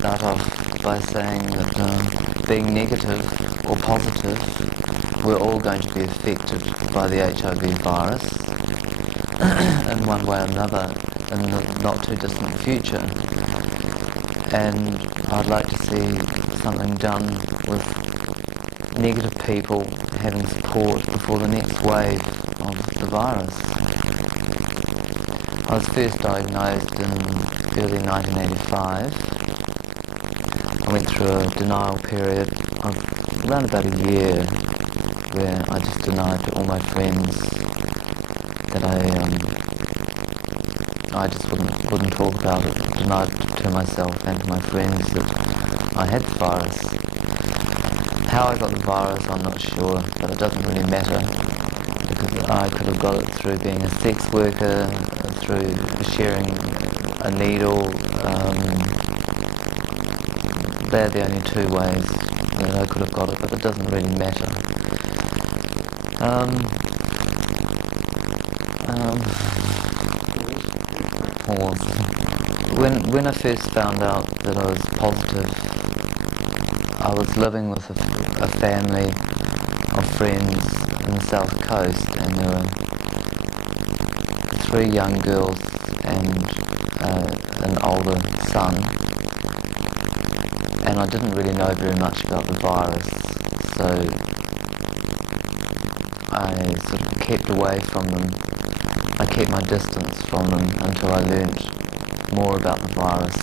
Start off by saying that being negative or positive, we're all going to be affected by the HIV virus in one way or another in the not too distant future. And I'd like to see something done with negative people having support before the next wave of the virus. I was first diagnosed in early 1985. I went through a denial period of around about a year where I just denied to all my friends that I just wouldn't talk about it, denied to myself and to my friends that I had the virus. How I got the virus, I'm not sure, but it doesn't really matter, because I could have got it through being a sex worker, through sharing a needle. They're the only two ways that I could have got it, but it doesn't really matter. Pause. When I first found out that I was positive, I was living with a family of friends in the South Coast, and there were 3 young girls and an older son. And I didn't really know very much about the virus, so I sort of kept away from them. I kept my distance from them until I learnt more about the virus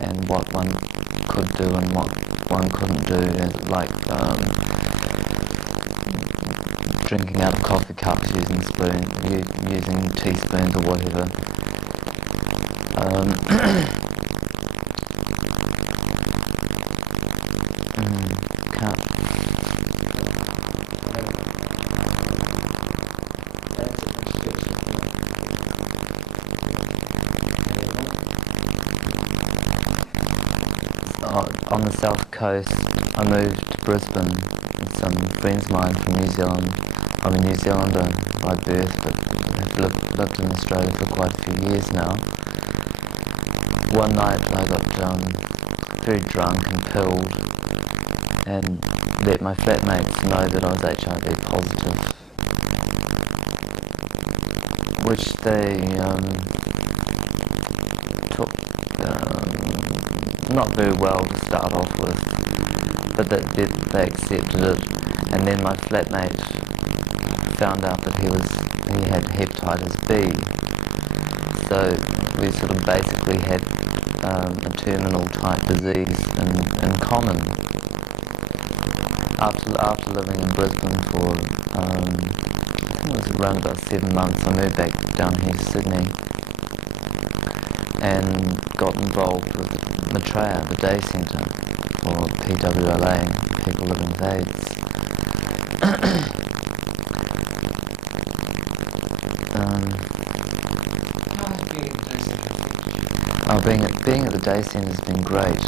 and what one could do and what one couldn't do, like drinking out of coffee cups, using teaspoons or whatever. On the south coast, I moved to Brisbane with some friends of mine from New Zealand. I'm a New Zealander by birth, but have lived in Australia for quite a few years now. One night I got very drunk and pilled and let my flatmates know that I was HIV positive, which they took not very well to start off with, but they accepted it. And then my flatmate found out that he had hepatitis B, so we sort of basically had a terminal type disease in common. After living in Brisbane for I think it was around about 7 months, I moved back down here to Sydney and got involved with Maitreya, the day centre, or PWLA, people living with AIDS. Being at the day centre has been great.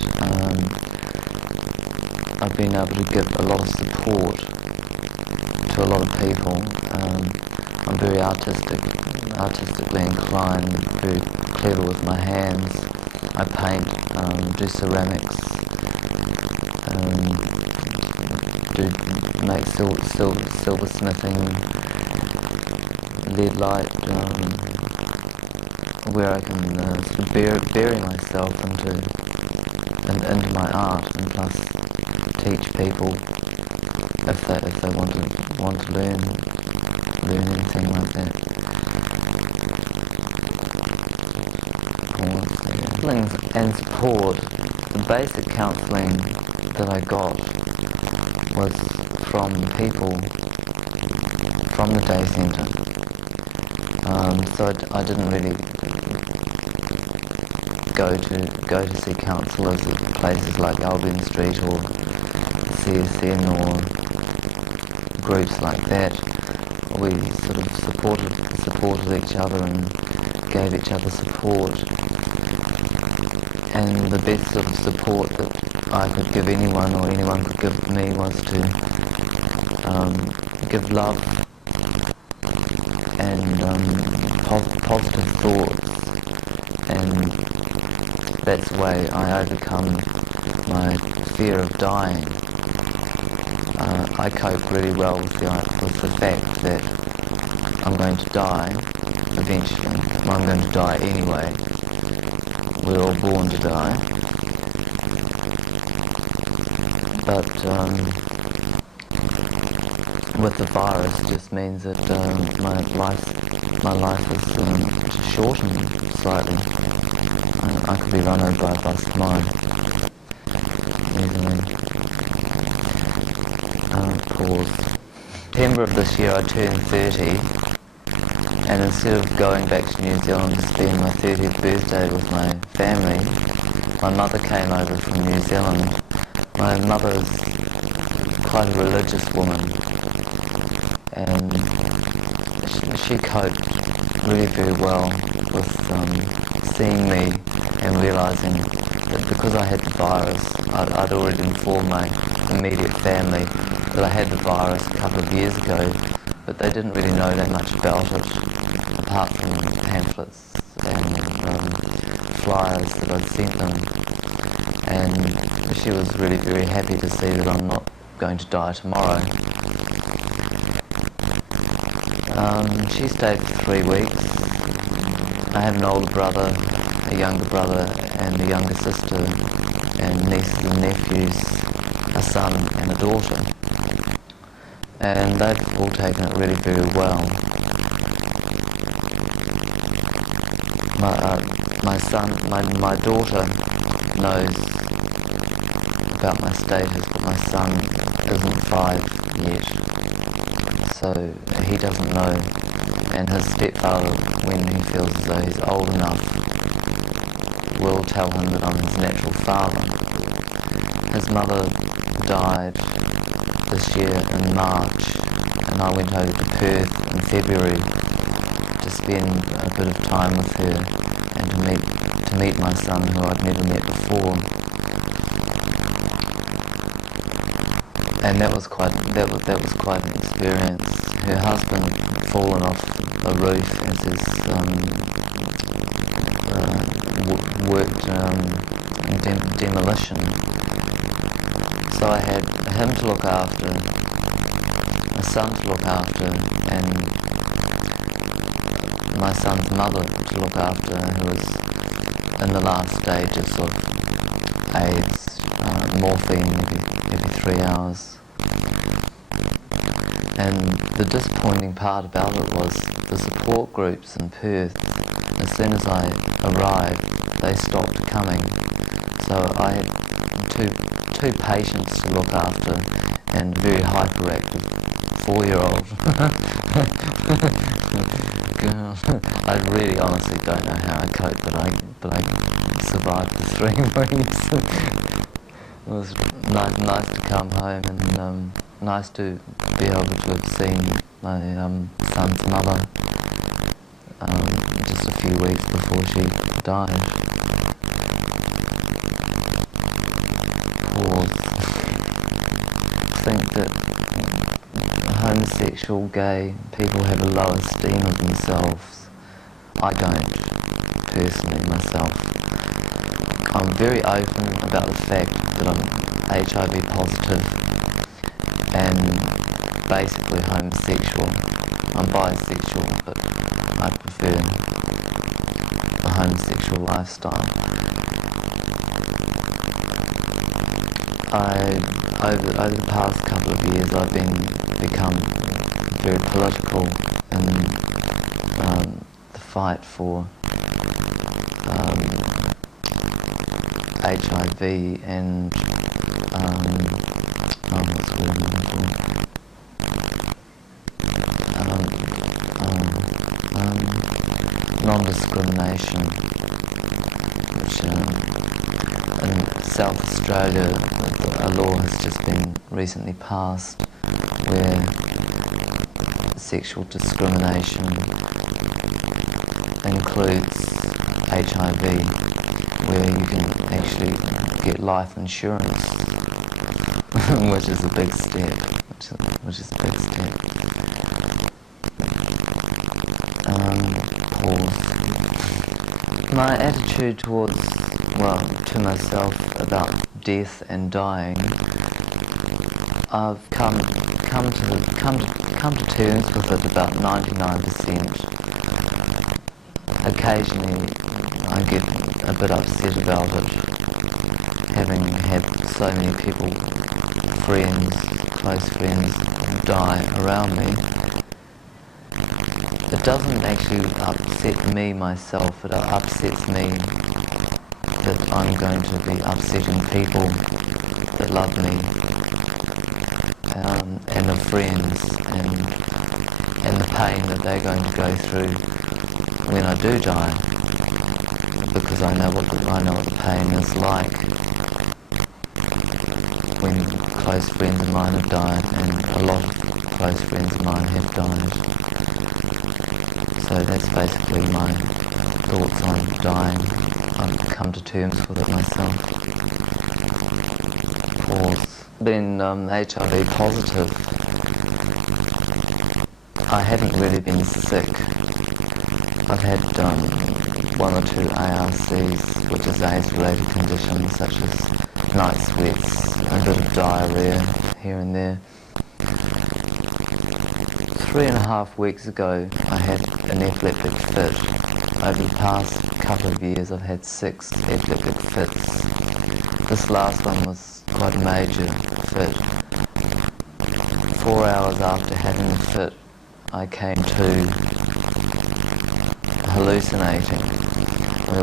I've been able to give a lot of support to a lot of people. I'm very artistically inclined, very clever with my hands. I paint, do ceramics, make silversmithing, lead light, where I can sort of bury myself into my art, and plus teach people if they want to learn anything like that. Counselling and support. The basic counselling that I got was from people from the day centre. So I didn't really go to see counsellors at places like Albion Street or CSN or groups like that. We sort of supported each other and gave each other support. And the best sort of support that I could give anyone or anyone could give me was to give love and positive thoughts, and that's the way I overcome my fear of dying. I cope really well with the fact that I'm going to die eventually. I'm going to die anyway. We're all born to die. But with the virus just means that my life is shortened slightly. I could be run over by a bus tomorrow. Easily. Pause. September of this year I turned 30, and instead of going back to New Zealand to spend my 30th birthday with my family, my mother came over from New Zealand. My mother is quite a religious woman, and she coped really very well with seeing me and realising that because I had the virus, I'd already informed my immediate family that I had the virus a couple of years ago, but they didn't really know that much about it, apart from pamphlets and flyers that I'd sent them. And she was really very happy to see that I'm not going to die tomorrow. She stayed for 3 weeks. I have an older brother, a younger brother, and a younger sister, and nieces and nephews, a son and a daughter. And they've all taken it really very well. My daughter knows about my status, but my son isn't 5 yet, so he doesn't know. And his stepfather, when he feels as though he's old enough, will tell him that I'm his natural father. His mother died this year in March, and I went over to Perth in February to spend a bit of time with her and to meet my son, who I'd never met before. And that was quite an experience. Her husband had fallen off a roof as his worked demolition. So I had him to look after, a son to look after, and my son's mother to look after, who was in the last stages of AIDS, morphine every 3 hours. And the disappointing part about it was the support groups in Perth, as soon as I arrived, they stopped coming. So I had two patients to look after and a very hyperactive 4-year-old. Girl, I really honestly don't know how I coped, but I survived the 3 weeks. It was nice to come home, and nice to be able to have seen my son's mother just a few weeks before she died. Pause. Think that homosexual, gay people have a low esteem of themselves. I don't, personally, myself. I'm very open about the fact that I'm HIV positive and basically homosexual. I'm bisexual, but I prefer the homosexual lifestyle. Over the past couple of years, I've become very political in the fight for HIV and what's the word I'm looking for? Non-discrimination, which in South Australia, a law has just been recently passed where sexual discrimination includes HIV, where you can actually get life insurance, which is a big step. Which is a big step. Pause. My attitude towards, to myself about death and dying, I've come to terms with it about 99%. Occasionally, I get a bit upset about it, having had so many people, friends, close friends, die around me. It doesn't actually upset me myself, it upsets me that I'm going to be upsetting people that love me, and the friends, and the pain that they're going to go through when I do die, because I know what the pain is like when close friends of mine have died, and a lot of close friends of mine have died. So that's basically my thoughts on dying. I've come to terms with it myself. Pause. Being HIV positive, I haven't really been sick. I've had one or two ARCs, which is AIDS-related conditions such as night sweats, a bit of diarrhea here and there. 3.5 weeks ago, I had an epileptic fit. Over the past couple of years, I've had 6 epileptic fits. This last one was quite a major fit. 4 hours after having the fit, I came to hallucinating,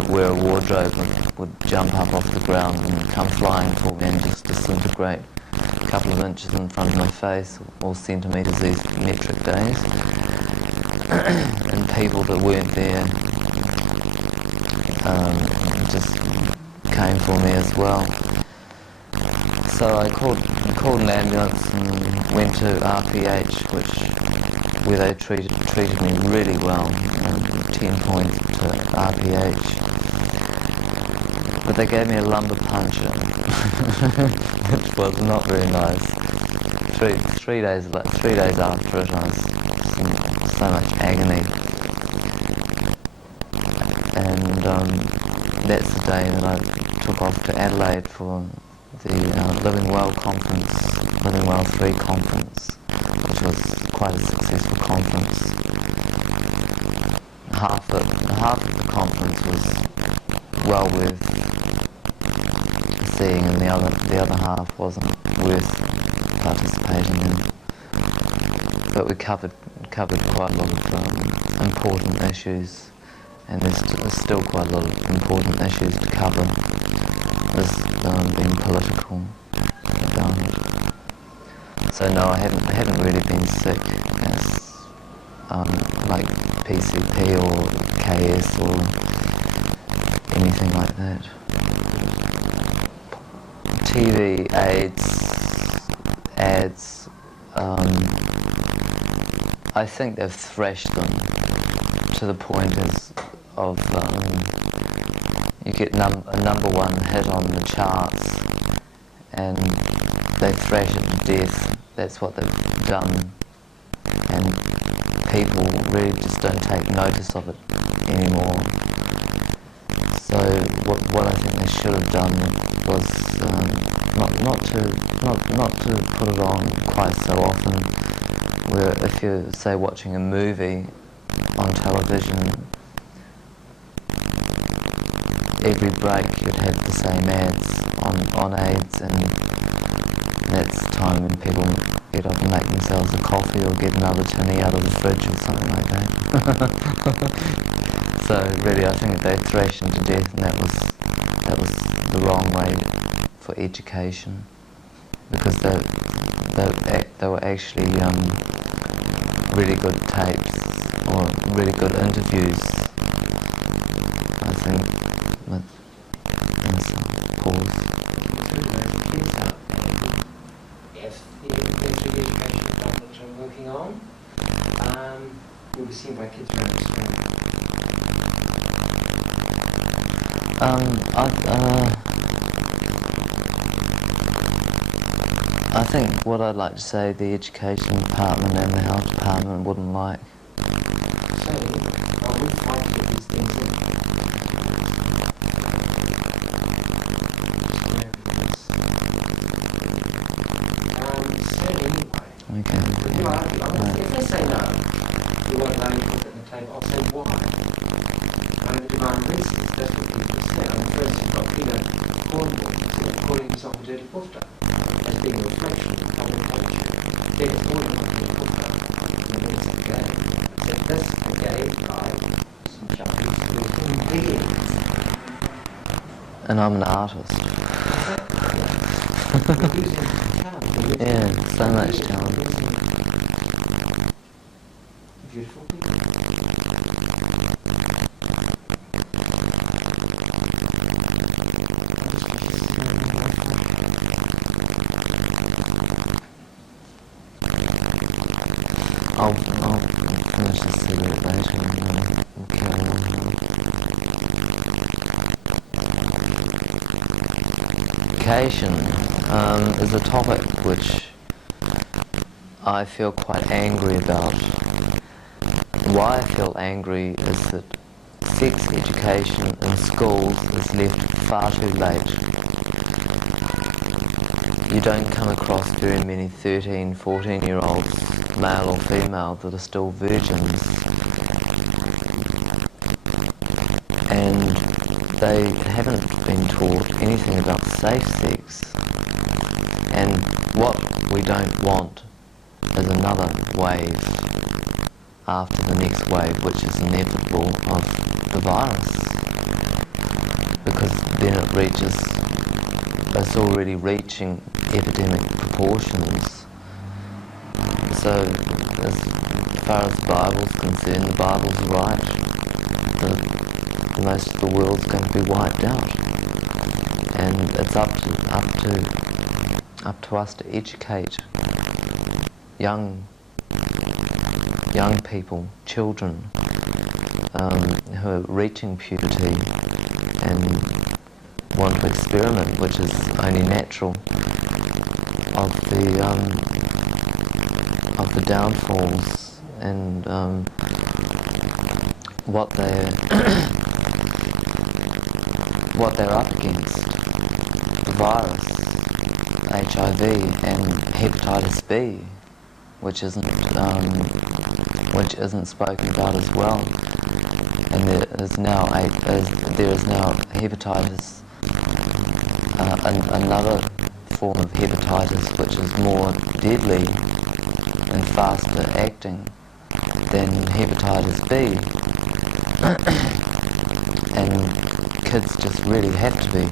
where a wardrobe would jump up off the ground and come flying toward me and just disintegrate a couple of inches in front of my face, or centimetres these metric days. And people that weren't there just came for me as well. So I called an ambulance and went to RPH, where they treated me really well, 10 points to RPH. But they gave me a lumbar puncture, which was not very nice. Three days after it, I was in so much agony. And that's the day that I took off to Adelaide for the Living Well conference, Living Well 3 conference, which was quite a successful conference. Half of the conference was well worth seeing, and the other half wasn't worth participating in. But we covered quite a lot of important issues, and there's still quite a lot of important issues to cover. There's being political about it. So no, I haven't really been sick as like PCP or KS or anything like that. TV ads, I think they've thrashed them to the point of you get a number 1 hit on the charts and they thrash it to death. That's what they've done, and people really just don't take notice of it anymore. So what I think they should have done was not to put it on quite so often, where if you're, say, watching a movie on television, every break you'd have the same ads on AIDS, and that's the time when people get up and make themselves a coffee or get another tinny out of the fridge or something like that. So really, I think they thrashed them to death, and that was the wrong way for education, because they were actually really good tapes or really good interviews, I think, with pause. Kids out there, if the education department which I'm working on, will be seen by kids around Australia. I think what I'd like to say the education department and the health department wouldn't like. So, I would fight to get these things in. So anyway, Okay. if they say no, you won't allow you to put it on the table, I'll say why. I'm going to demand reasons, that's what people say. For instance, not Peter Cornwall, calling himself a dirty puffer, as being a reflection of public culture. David Cornwall was a puffer, and he was gay. Said this, a gay guy, some Chinese people, higgins. And I'm an artist. Yeah, so much talent. Beautiful people. I'll finish this cigarette later and we'll carry on. Education is a topic which I feel quite angry about. Why I feel angry is that sex education in schools is left far too late. You don't come across very many 13, 14-year-olds, male or female, that are still virgins. And they haven't been taught anything about safe sex. And what we don't want is another wave after the next wave, which is inevitable, of the virus. Because then it reaches, it's already reaching epidemic proportions. So as far as the Bible's concerned, the Bible's right. Most of the world's going to be wiped out. And it's up to us to educate young people, children, who are reaching puberty and want to experiment, which is only natural, of the downfalls and what they're up against, the virus, HIV and hepatitis B, which isn't spoken about as well. And there is now hepatitis, another form of hepatitis which is more deadly and faster acting than hepatitis B. And kids just really have to be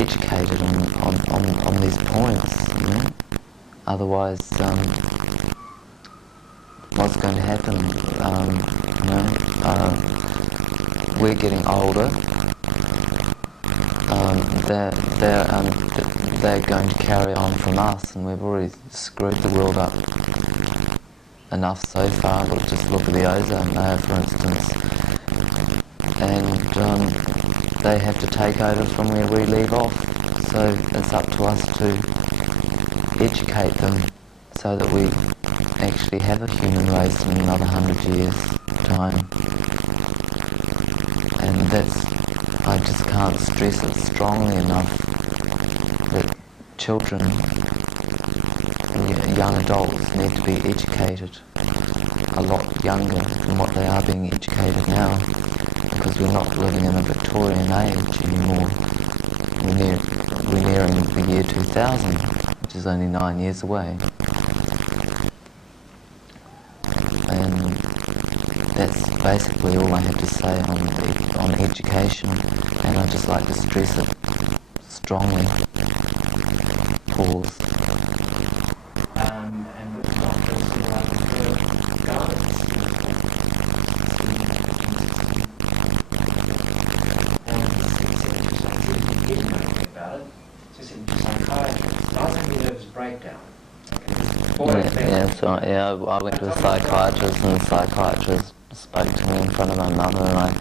educated on these points, you know? Otherwise, what's going to happen? We're getting older. They're going to carry on from us, and we've already screwed the world up enough so far. Let's just look at the ozone layer, for instance. And they have to take over from where we leave off. So it's up to us to educate them so that we actually have a human race in another 100 years' time. And I just can't stress it strongly enough that children, young adults need to be educated a lot younger than what they are being educated now, because we're not living in a Victorian age anymore. We're nearing the year 2000, which is only 9 years away. And that's basically all I have to say on education, and I'd just like to stress it strongly. Pause. And it's not just like governments. And about it, just in psychiatrist. I was having a nervous breakdown. Okay. I went to a psychiatrist, and the psychiatrist spoke to me in front of my mother, and I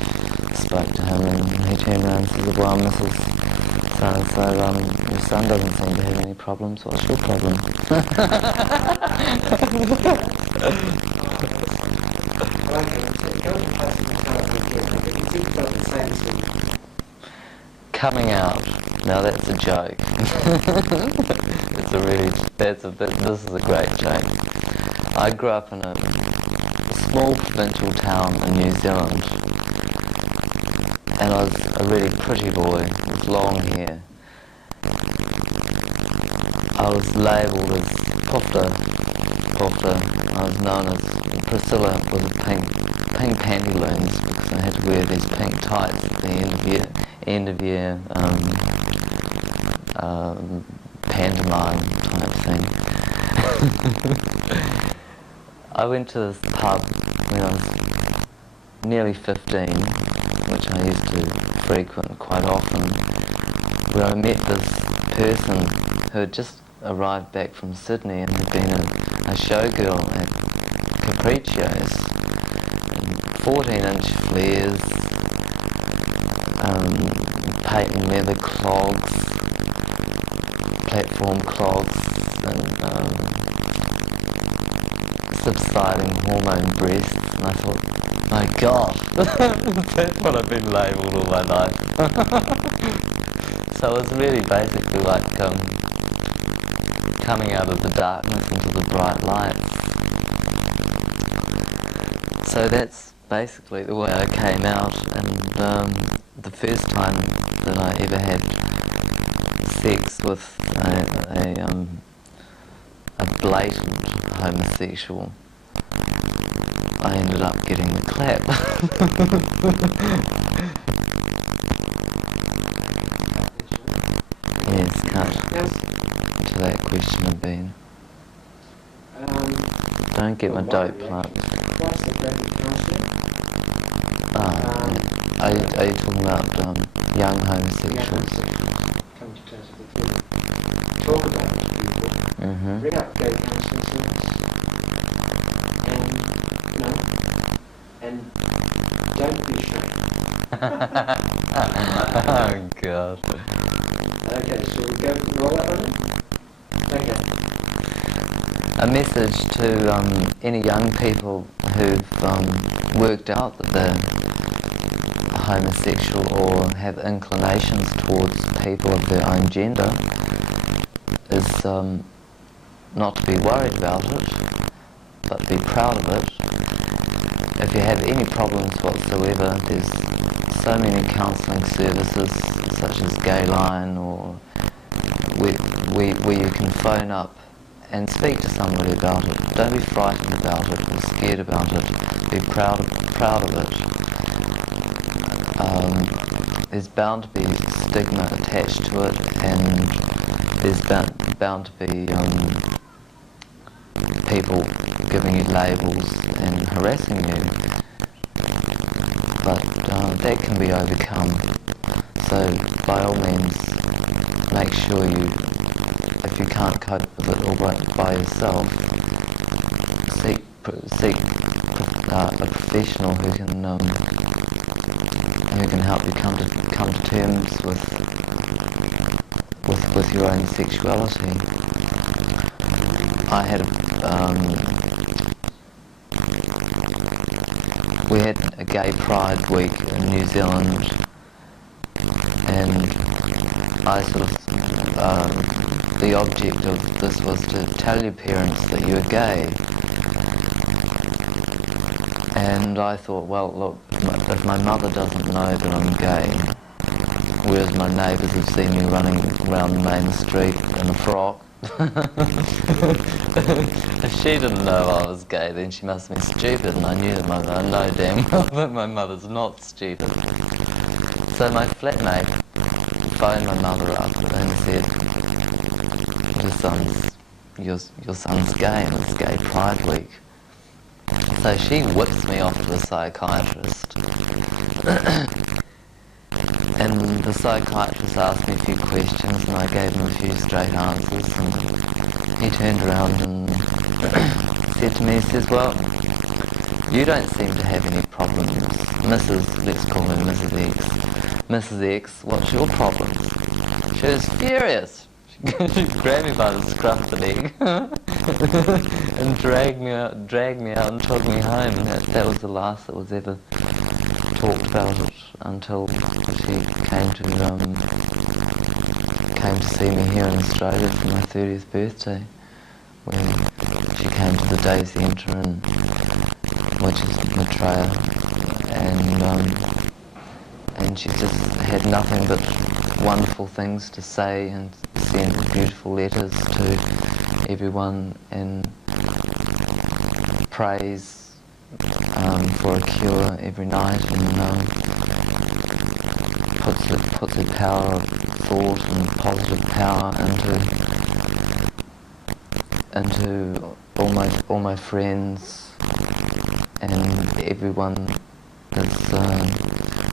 spoke to him, and he turned around and said, well, Mrs. So-and-so, your son doesn't seem to have any problems. What's your problem? Coming out. Now that's a joke. This is a great joke. I grew up in a small provincial town in New Zealand, and I was a really pretty boy with long hair. I was labelled as Pufta. I was known as Priscilla with pink pantaloons because I had to wear these pink tights at the end of year pantomime type thing. I went to this pub when I was nearly 15, which I used to frequent quite often, where I met this person who had just arrived back from Sydney and had been a showgirl at Capriccio's. 14-inch flares, patent leather clogs, platform clogs, and subsiding hormone breasts, and I thought, my God, that's what I've been labelled all my life. So it was really basically like coming out of the darkness into the bright lights. So that's basically the way I came out, and the first time that I ever had sex with a blatant homosexual, I ended up getting the clap. Yes, cut to that question of being. Don't get my dope plugged. What's the perfect counselling? Are you talking about young homosexuals? Come to terms with the feeling. Talk about it to people. Mm-hmm. Bring up gay counselling service. And don't be ashamed. Oh God. Okay, so we go roll that one in? Okay. A message to any young people who've worked out that they're homosexual or have inclinations towards people of their own gender is not to be worried about it, but be proud of it. If you have any problems whatsoever, there's so many counselling services such as Gayline, or where you can phone up and speak to somebody about it. Don't be frightened about it or scared about it. Be proud of it. There's bound to be stigma attached to it, and there's bound to be people giving you labels and harassing you. But that can be overcome. So by all means, make sure if you can't cope with it all by yourself, seek a professional who can help you come to terms with your own sexuality. I had we had a gay pride week in New Zealand, and I sort of the object of this was to tell your parents that you're gay. And I thought, well, look, if my mother doesn't know that I'm gay, whereas my neighbours have seen me running around the main street in a frock, if she didn't know I was gay, then she must have been stupid, and I know damn well that my mother's not stupid. So my flatmate phoned my mother up and said, your son's gay, and it's Gay Pride Week. So she whips me off to the psychiatrist. And And the psychiatrist asked me a few questions and I gave him a few straight answers, and he turned around and said to me, he says, well, you don't seem to have any problems. Mrs., let's call her Mrs. X. Mrs. X, what's your problem? She was furious. She grabbed me by the scruff of the leg and dragged me out and took me home. And that was the last that was ever talked about it until she came to see me here in Australia for my 30th birthday, when she came to the Daisy Enter, which is Maitreya, and she just had nothing but wonderful things to say and sent beautiful letters to everyone and praise for a cure every night, and puts the power of thought and positive power into all my friends and everyone that's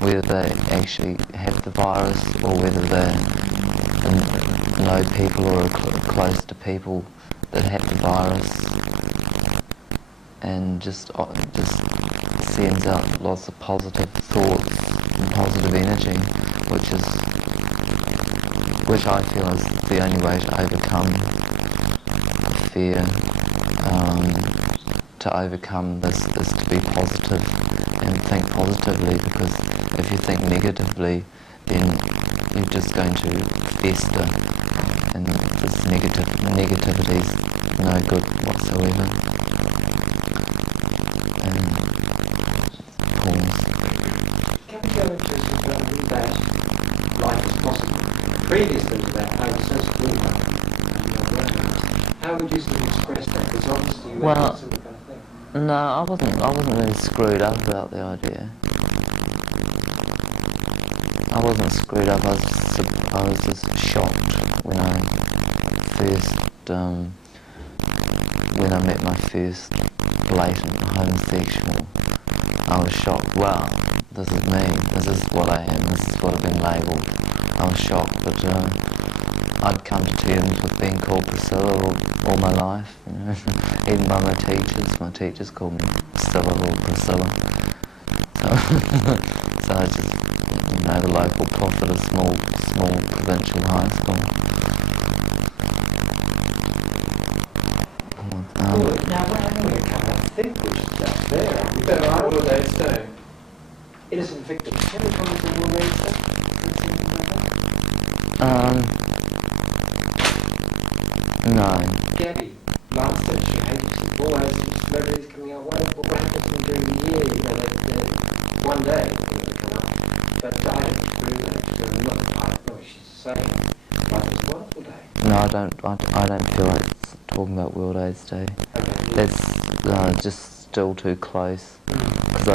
whether they actually have the virus or whether they know people or are close to people that have the virus, and just sends out lots of positive thoughts and positive energy, which I feel is the only way to overcome fear. To overcome this is to be positive and think positively, because if you think negatively, then you're just going to fester, and this negativity is no good whatsoever. And pause. Can we go into something that life is possible? Previously to that, I was so schooled about how would you sort of express that? Because obviously you went through some kind of thing. No, I wasn't really screwed up about the idea. I wasn't screwed up. I was just shocked when I met my first blatant homosexual. I was shocked. Wow, this is me. This is what I am. This is what I've been labelled. I was shocked, but I'd come to terms with being called Priscilla all my life. You know? Even by my teachers called me Priscilla or Priscilla. So I just, the local prophet of small provincial high school. Good. Now, when I'm going to come, I think which is just there. We better World AIDS Day. Innocent victims. Can we come to World AIDS Day? No. Gabby, last day she hated some boys and celebrities coming out. What happens to them during the year? You know, one day they come up. But died during that. I don't know what she's saying. But it was a wonderful day. No, I don't feel like talking about World AIDS Day. Okay. That's just still too close. Because I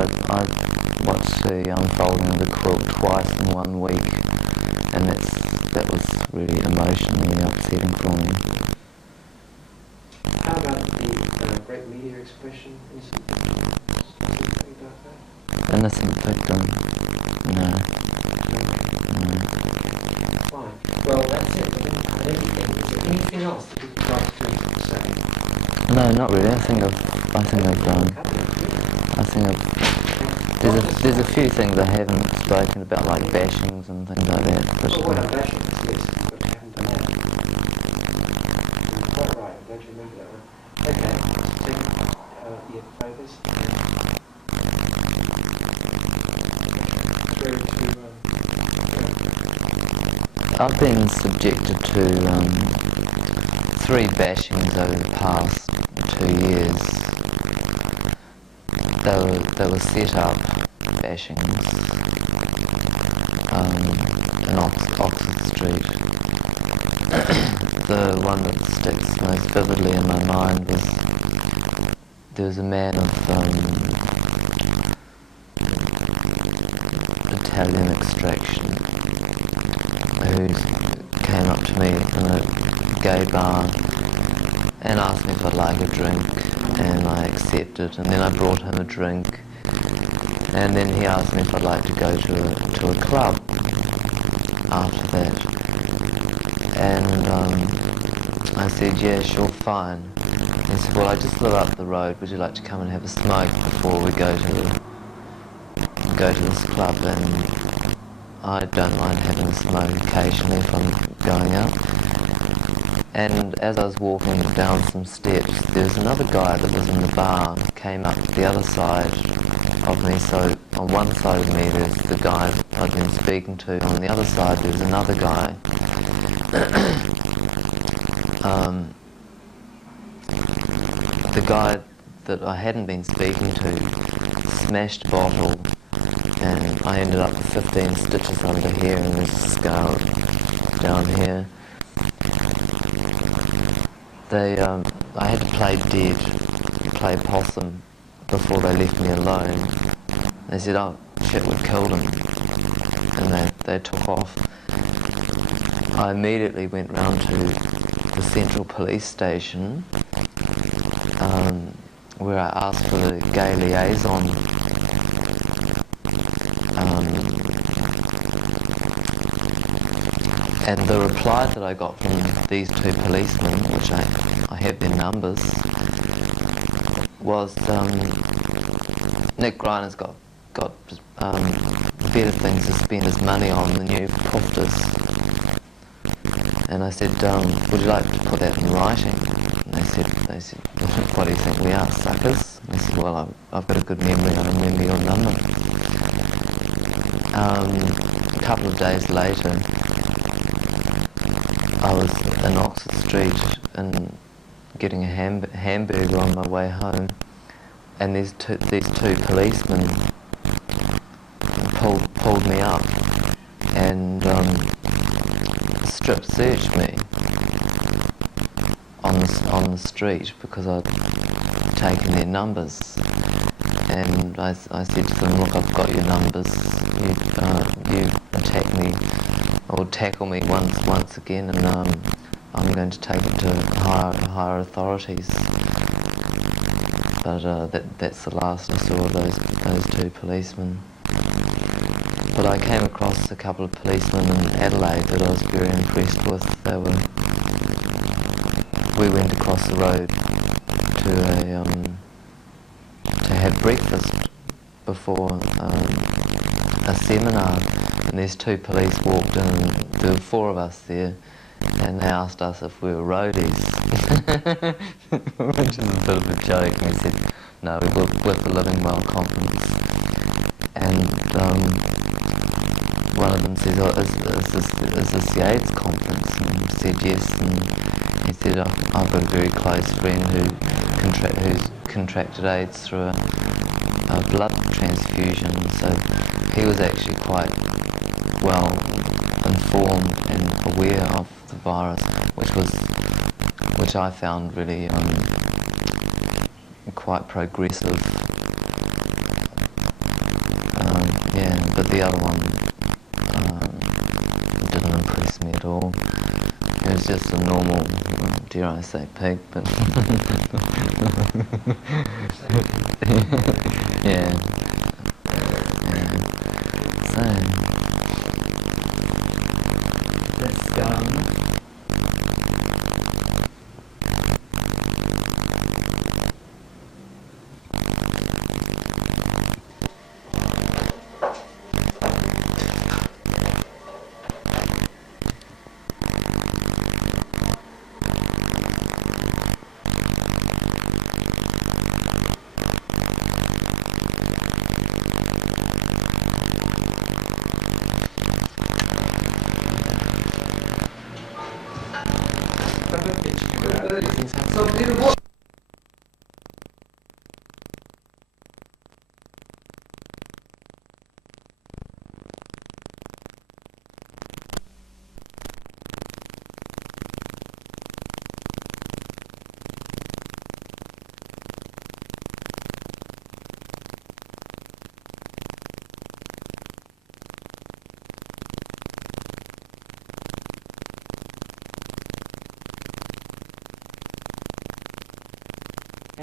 watched the unfolding of the quilt twice in 1 week, and that was really emotionally upsetting for me. How about the great media expression? Innocent victim? Something about that? Innocent victim? No. Fine. Well, that's it. Anything. Is there anything else that you'd like to say? No, not really. I think I've there's a few things I haven't spoken about, like bashings and things like that. But, well, what are bashings? Yes, but I haven't done that. You're quite right. Don't you remember that one? Okay. Then, favours. I've been subjected to 3 bashings over the past 2 years. They were set up bashings in Oxford Street. The one that sticks most vividly in my mind was there was a man of Italian extraction who came up to me in a gay bar and asked me if I'd like a drink, and I accepted, and then I brought him a drink, and then he asked me if I'd like to go to a club, after that. And I said, yeah, sure, fine. He said, well, I just live up the road. Would you like to come and have a smoke before we go to this club? And I don't mind having a smoke occasionally if I'm going out. And as I was walking down some steps, there was another guy that was in the bar, came up to the other side of me. So on one side of me there's the guy I'd been speaking to, on the other side there's another guy. The guy that I hadn't been speaking to smashed a bottle, and I ended up with 15 stitches under here and there's a scar down here. I had to play dead, play possum before they left me alone. They said, oh shit, we killed him, and they took off. I immediately went round to the Central Police Station, where I asked for the gay liaison. And the reply that I got from these two policemen, which I have their numbers, was Nick Griner's got better things to spend his money on than you, Pufters. And I said, would you like to put that in writing? And they said, what do you think we are, suckers? And I said, well, I've got a good memory, I remember your number. A couple of days later, I was in Oxford Street and getting a hamburger on my way home, and these two policemen pulled me up and strip searched me on the street because I'd taken their numbers. And I said to them, look, I've got your numbers. You attack me or tackle me once again, and I'm going to take it to higher authorities. But that's the last I saw of those two policemen. But I came across a couple of policemen in Adelaide that I was very impressed with. We went across the road to have breakfast before a seminar, and these two police walked in, and there were four of us there, and they asked us if we were roadies, which is a bit of a joke. And we said, no, we were with the Living Well Conference. And one of them said, oh, is this the AIDS conference? And I said yes, and he said, oh, I've got a very close friend who's contracted AIDS through a blood transfusion. So he was actually quite well informed and aware of the virus, which I found really quite progressive. Yeah, but the other one didn't impress me at all. It was just a normal, dare I say, pig, but yeah. So that's gone. So, Peter, what?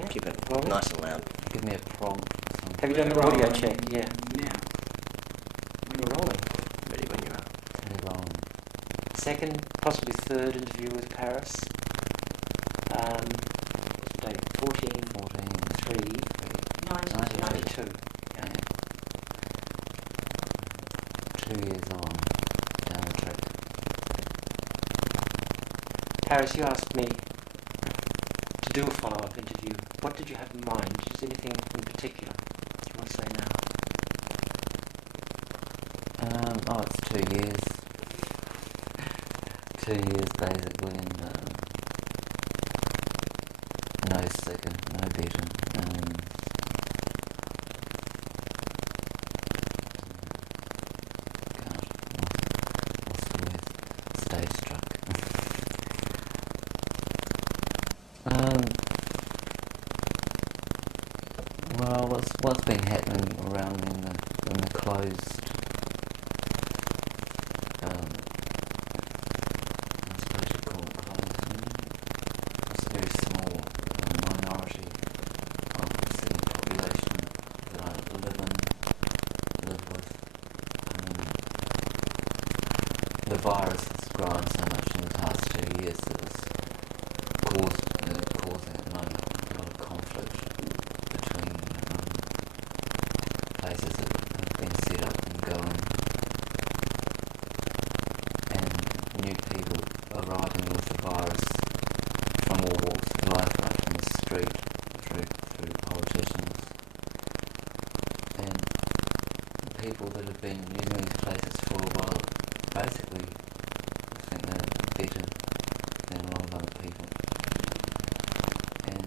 Keep it nice and loud. Give me a prompt. Have you done the audio check? Yeah. Now. We're rolling. Ready when you are. Too long. second, possibly third interview with Paris. What's the date? 1992. Yeah. 2 years on, down the track. Paris, you asked me to do a follow-up interview. What did you have in mind? Is there anything in particular you want to say now? It's 2 years. 2 years basically, and no sicker, no better. God, what's the word? Stage struck. Well, what's been happening around in the closed, I suppose you call it closed, it's a very small minority of the city population that I live with. The virus has grown so much in the past 2 years that it's causing at the moment a lot of conflict between places that have been set up and going, and new people arriving with the virus from all walks of life, right from the street through politicians, and people that have been using these places for a while. Basically, I think they're better than a lot of other people, and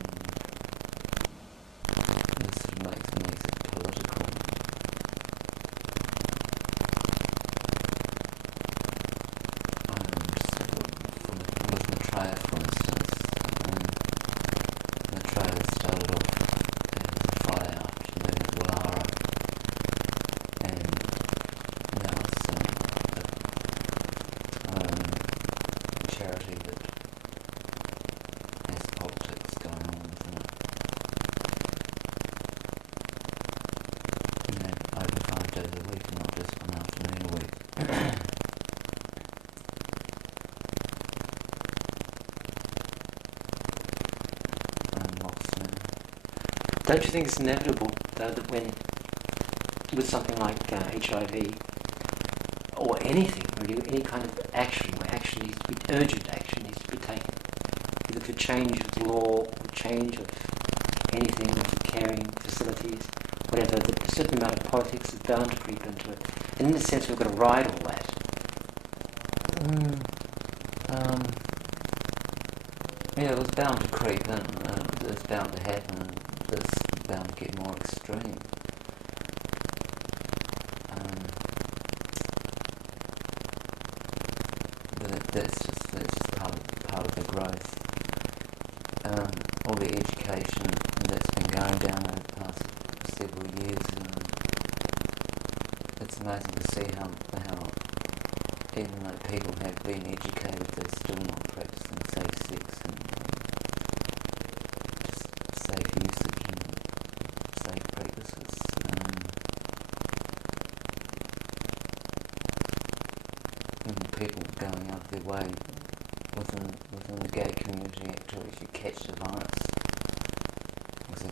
this sort of makes it political. With Maitreya, for instance, Maitreya started off as a flyout, and then as Wallara, and now it's a charity that has politics going on within it. And over 5 days a week, and not just 1 afternoon a week. I'm lost now. Don't you think it's inevitable, though, that when, with something like HIV, or anything really, any kind of action, where action needs to be, urgent action needs to be taken, either for change of law or change of anything, of caring facilities, whatever, that a certain amount of politics is bound to creep into it. And in a sense, we've got to ride all that. Yeah, it was bound to creep in, it's bound to happen, and it's bound to get more extreme. But that's just part of the growth. All the education that's been going down over the past several years, it's amazing to see how even though people have been educated, they're still not practicing safe sex and just safe usage and safe practices. Even people going out of their way within the gay community to actually catch the virus, because they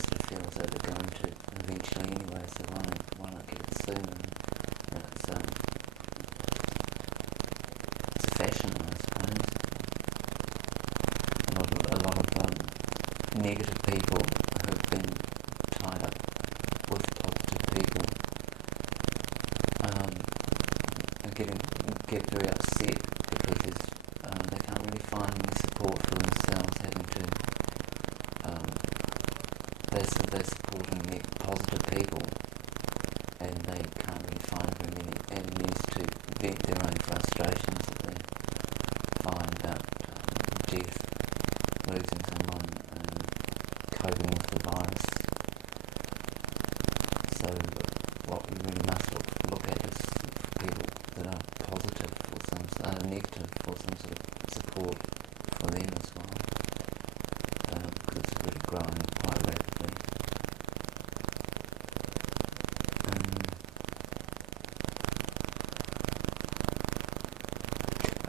sort of feel as though they're going to eventually anyway, so why not get it soon? And it's a fashion, I suppose. A lot of negative people who have been tied up with positive people get very upset because they can't really find any support for themselves, having to they're supporting the positive people, and they can't really find very many avenues to vent their own frustrations that they find about death, losing someone, and coping with the virus. So what we really must look at is people that are positive or negative for some sort of support for them as well, because it's really growing quite rapidly.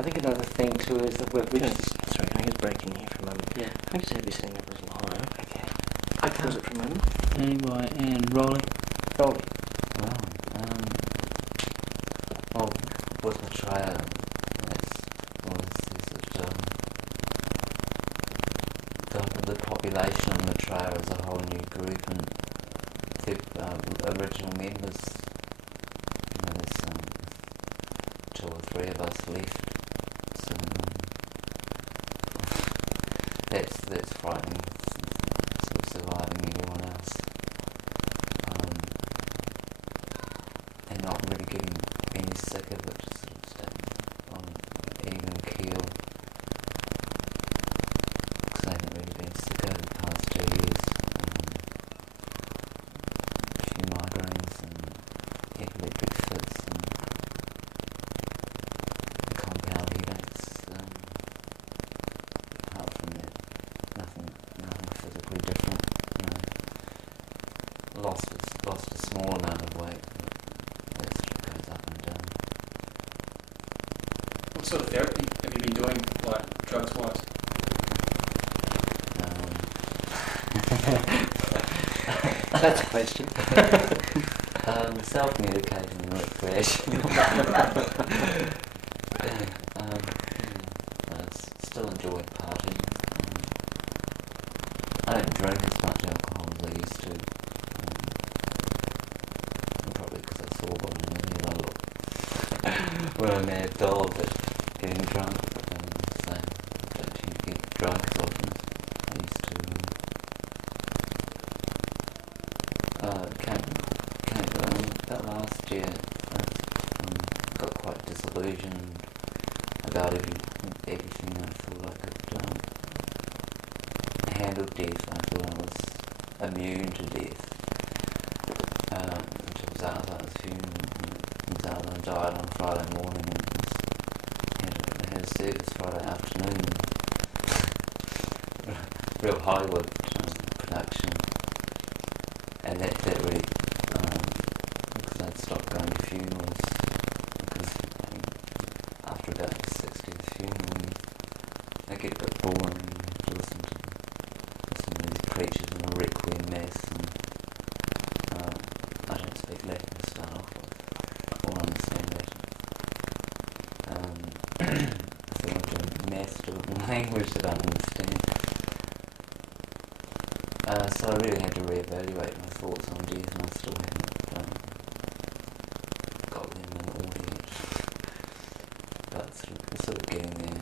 think another thing too is that we've reached this. Sorry, can I just break in here for a moment? Yeah. I just have you sitting over as live. Okay. I pause it for a moment. And rolling. Rolling. Well, well, with Maitreya, the population of Maitreya is a whole new group, and the original members, there's 2 or 3 of us left, so that's frightening, sort of surviving everyone else, and not really getting any sicker, but just sort of staying on an even keel, because I haven't really been sick over the past 2 years. A few migraines and epileptic fits and compound headaches. Apart from that, nothing physically different. Lost a small amount of weight. That sort of goes up and down. What sort of therapy have you been doing, like drugs-wise? That's a question. Self-medicating and recreational. I still enjoy partying. I don't drink as much alcohol as I used to. Probably because I saw what I look when I'm mad dog at getting drunk. So I don't tend to get drunk as often as I used to. About last year, I got quite disillusioned about everything. I thought I could handle death. I thought I was immune to death. Until Zaza's funeral. Zaza died on Friday morning and had a service Friday afternoon. Real Hollywood production. And that really, because I'd stopped going to funerals, because after about the 60th funeral, they get a bit boring. You have to listen to these preachers in a requiem mass, and I don't speak Latin to start off with, or understand Latin. So I'm doing mass to a language that I understand. So I really had to reevaluate my thoughts on death, and I still haven't got them in order yet. But sort of getting there.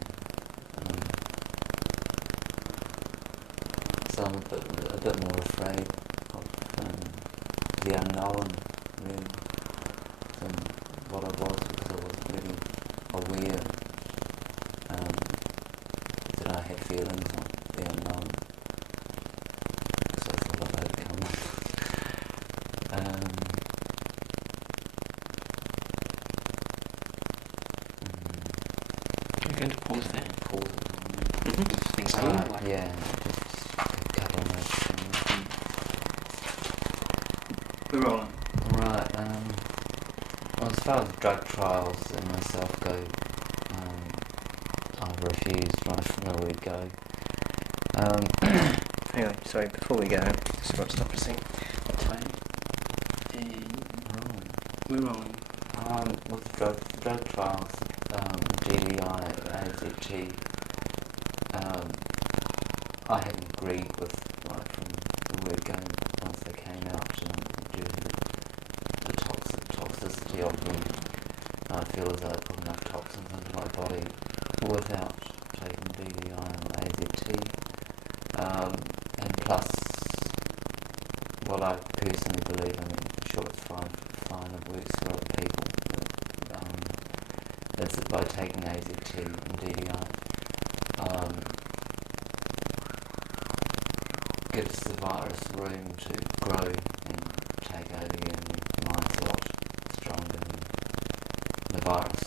So I'm a bit more afraid of the unknown, really, than what I was, because I wasn't really aware that I had feelings on the unknown. So I thought I'd overcome it. You're going to pause there. Pause it. Thanks a Oh, lot. Yeah, just a couple of minutes. We're rolling. Right, well, as far as drug trials and myself go, I've refused right from the word go. Anyway, sorry, before we go, just got to stop a sec. Time. And we're rolling. With drug trials, DDI, AZT, I hadn't agreed with right from the word go once they came out due to the toxicity of them. I feel as though I put enough toxins into my body without taking DDI or AZT. And plus, what I personally believe, sure it's fine, it works for other people, is that by taking AZT and DDI, gives the virus room to grow and take over you, and your mind's a lot stronger than the virus.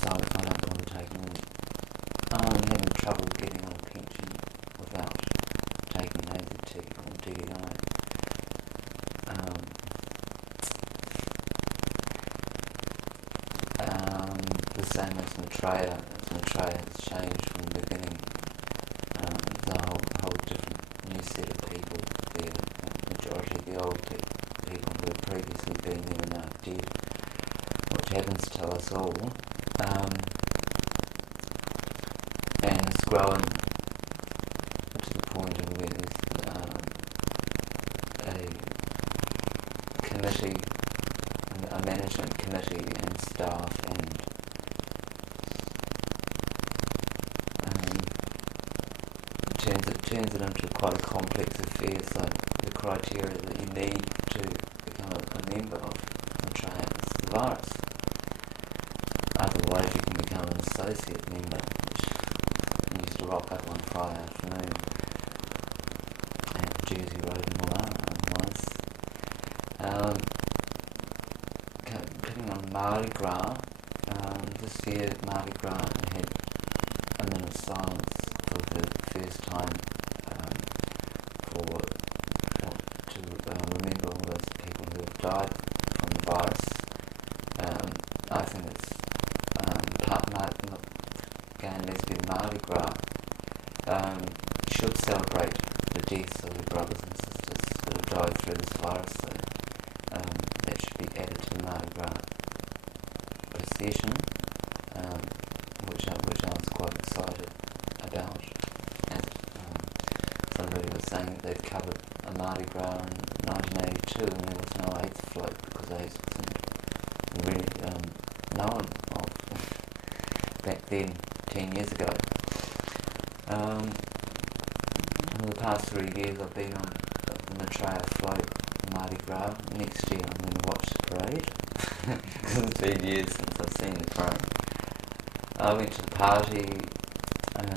So I don't bother taking it. I'm having trouble getting on a pension without taking AZT or DDI. the same as Maitreya. Maitreya has changed from the beginning. There's a whole different new set of people there. The majority of the old people who have previously been there are now dead, which happens to us all. And it's growing to the point of where there's a committee, a management committee and staff, and turns it into quite a complex affair. So the criteria that you need to become a member of Maitreya is the virus. Otherwise you can become an associate member, which I used to rock up on Friday afternoon at Jersey Road in Molara. Putting on Mardi Gras, this year Mardi Gras had a minute of silence for the first time to remember all those people who have died from the virus. I think it's gay and lesbian Mardi Gras should celebrate the deaths of your brothers and sisters who have died through this virus. So that should be added to the Mardi Gras procession, which I was quite excited about. As somebody was saying that they'd covered a Mardi Gras in 1982 and there was no AIDS float because AIDS wasn't really known of back then, 10 years ago. Over the past 3 years I've been on the Maitreya float Mardi Gras. Next year I'm going to watch the parade. It's been years since I've seen the parade. I went to the party and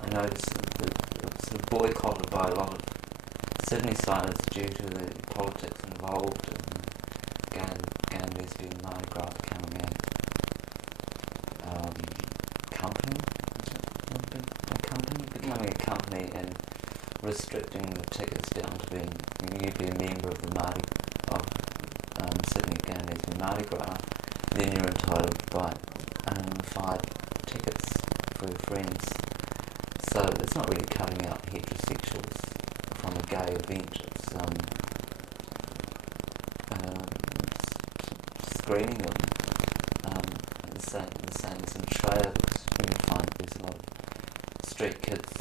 I noticed that it was sort of boycotted by a lot of Sydney-siders due to the politics involved in gay and lesbian Mardi Gras becoming becoming a company and restricting the tickets down to being, you'd be a member of the Sydney Gay and Lesbian Mardi Gras, then you're entitled to buy 5 tickets for your friends. So it's not really cutting out heterosexuals from a gay event, it's screening them. The same as in Maitreya, because you find there's a lot of street kids,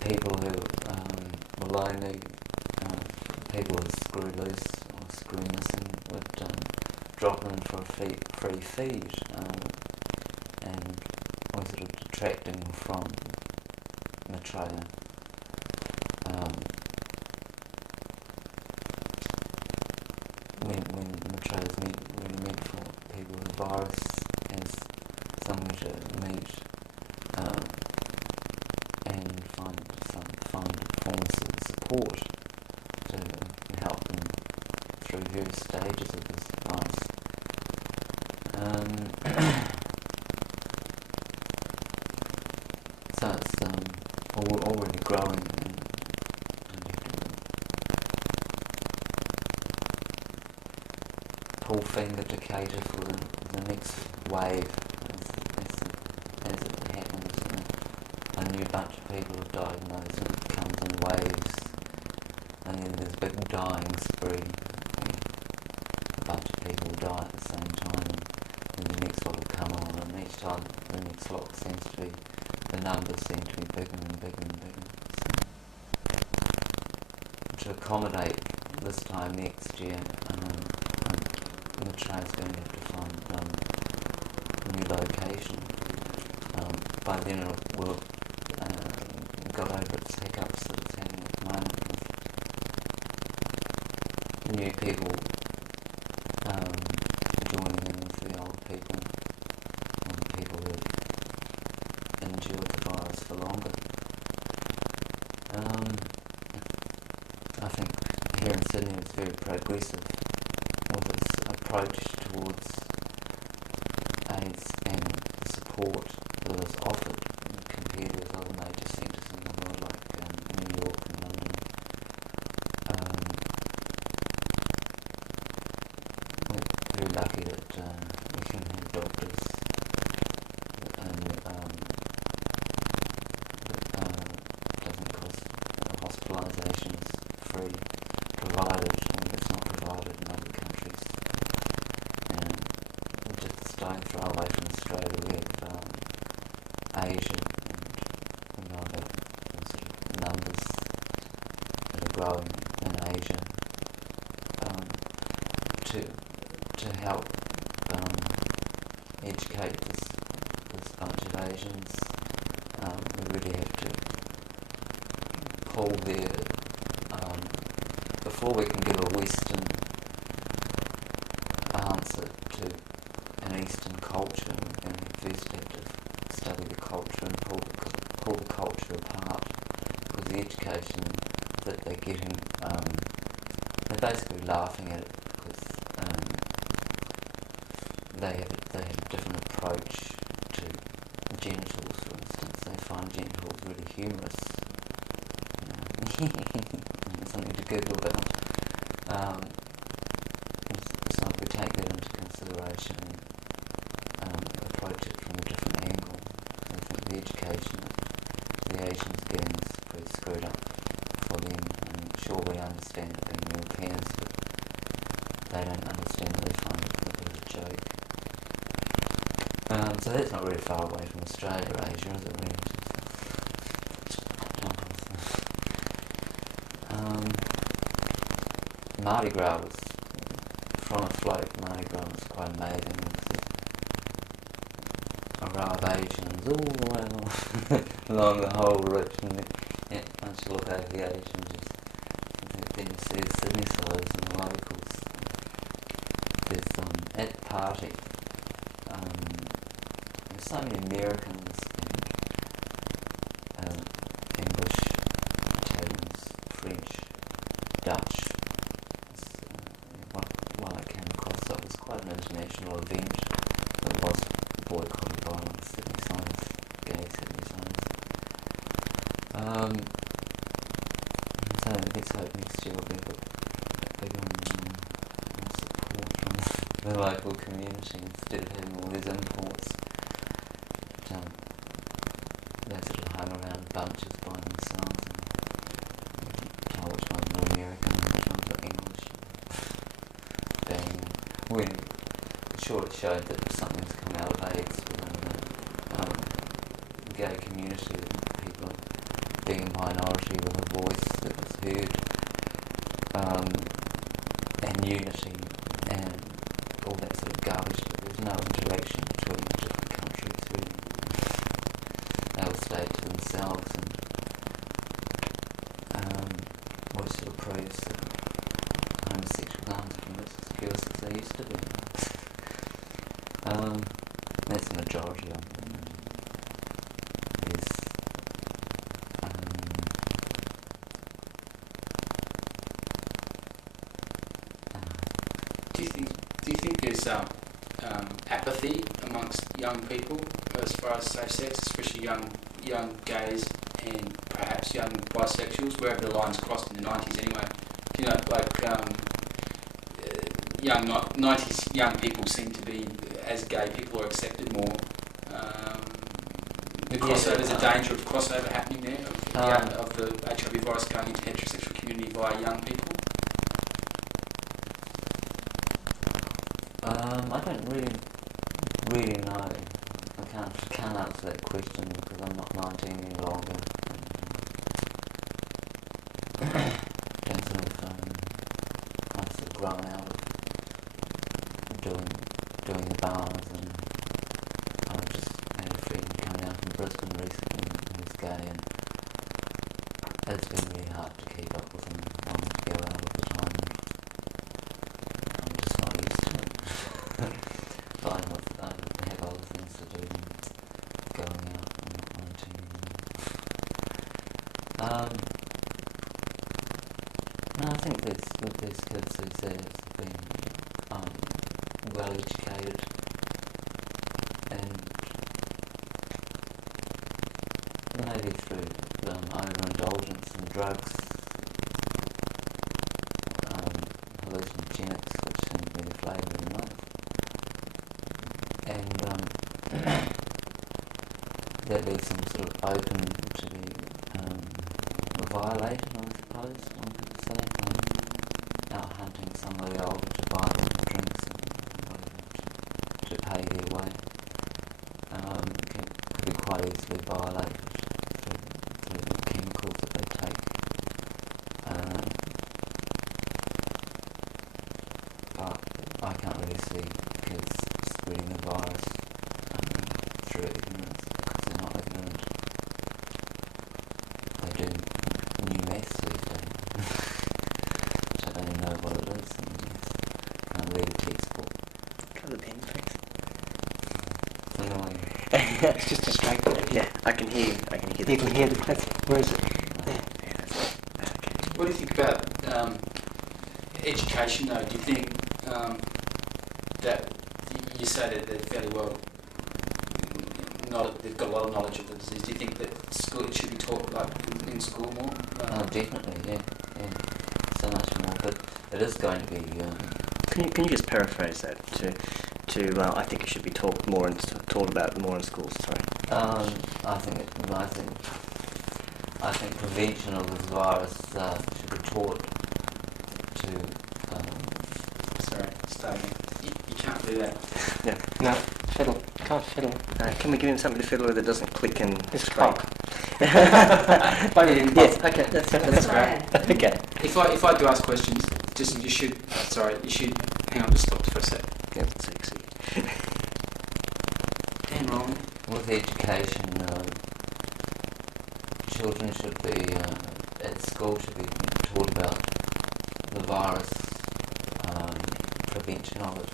people who were lonely, people with screw loose or screw missing would drop in for a free feed, and was sort of detracting from Maitreya. When Maitreya is really meant for people with the virus as somewhere to meet and find forms of support to help them through various stages of this virus. So it's already growing, and pull finger to cater for the next wave as it happens. A new bunch of people are diagnosed and it comes in waves, and then there's a big dying spree. A bunch of people die at the same time, and the next lot will come on, and each time the next lot seems to be, the numbers seem to be bigger and bigger and bigger. So, to accommodate this time next year, Maitreya is going to have to find a new location. By then it will have got over its hiccups that it's having at the moment with new people joining in with the old people, and people who have endured the virus for longer. I think here in Sydney it's very progressive with its approach towards AIDS and support that is offered compared with other major centres in the world like New York and London. very lucky that we can have doctors and doesn't cost hospitalisation is free, provided, and it's not provided in other countries. And we're just staying far away from Australia. We have Asia, and we know about the sort of numbers that are growing in Asia to help educate this bunch of Asians. We really have to pull their before we can give a Western answer to an Eastern culture, and we first have to study the culture and pull the culture apart, because the education that they're getting, they're basically laughing at it because they have a different approach to genitals, for instance. They find genitals really humorous. Something to giggle about. So if we take that into consideration and approach it from a different angle, I think the education that the Asians getting is pretty screwed up for them. I'm sure we understand it being Europeans, but they don't understand it. They find it a bit of a joke. So that's not really far away from Australia, Asia, is it really? Mardi Gras was, from a float, Mardi Gras was quite amazing. A row of Asians all along the whole route, and once you look over the Asians, then you see the Sydney fellows and the locals. There's, at the party, there's so many Americans and English, Italians, French, Dutch. One I came across, that was quite an international event that was boycotted by the Sydney Science, gay Sydney Science. So let's hope next year will be a bit more support from the local community instead of having all these imports. But, they sort of hung around bunches by themselves and tell which ones are American and which ones are English. When sure it showed that something's come out of AIDS within the gay community, that people being a minority with a voice that was heard, and unity and all that sort of garbage, but there's no interaction between the different countries really. They all stayed to themselves, and what sort of proves that homosexual arms are as secure as they used to be. That's the majority of them. Yes. Do you think there's apathy amongst young people as far as safe sex, especially young gays and perhaps young bisexuals, wherever the lines crossed in the 90s anyway? You know, like 90s young people seem to be, as gay people, are accepted more. The crossover, there's a danger of crossover happening there, of the HIV virus going into the heterosexual community via young people. I don't really know. I can't answer that question because I'm not 19 any longer. I've sort of grown out of doing the bars, and I just had a friend come down from Brisbane recently who's gay, and it's been really hard to keep up with him wanting to go out all the time. I'm just not used to it. But I have other things to do than going out. I'm not 19 anymore. No, I think with these kids these days have been well educated, and maybe through overindulgence in drugs, hallucinogenics, which seem to be the flavour of life. and that leaves them sort of open to be violated, I suppose one could say. Out hunting somebody older to buy some drinks and whatever to pay their way could be quite easily violated through the chemicals that they take. But I can't really see kids spreading the virus through ignorance, because they're not ignorant. They do new maths these days, which I don't even know what it is, and can't read a textbook. Colour pen, please. It's annoying. It's just distracting. Yeah, I can hear you. I can hear You can hear the click. Where is it? Yeah, that's it. Okay. What do you think about education, though? Do you think that you say that they're fairly well, they've got a lot of knowledge of the disease? Do you think that it should be taught like in school more? Definitely, yeah, so much more. But it is going to be. Can you just paraphrase that to I think it should be taught more and taught about more in schools. Sorry. I think prevention of this virus should be taught to. Sorry, start again. You can't do that. Yeah. No, fiddle. Can't fiddle. Can we give him something to fiddle with that doesn't click and It's scrape? cock. Yes, okay, that's great. Okay. If I do ask questions, you should hang on, just stop for a sec. Yeah, that's sexy. Damn wrong. With education, children should be at school should be taught about the virus, prevention of it.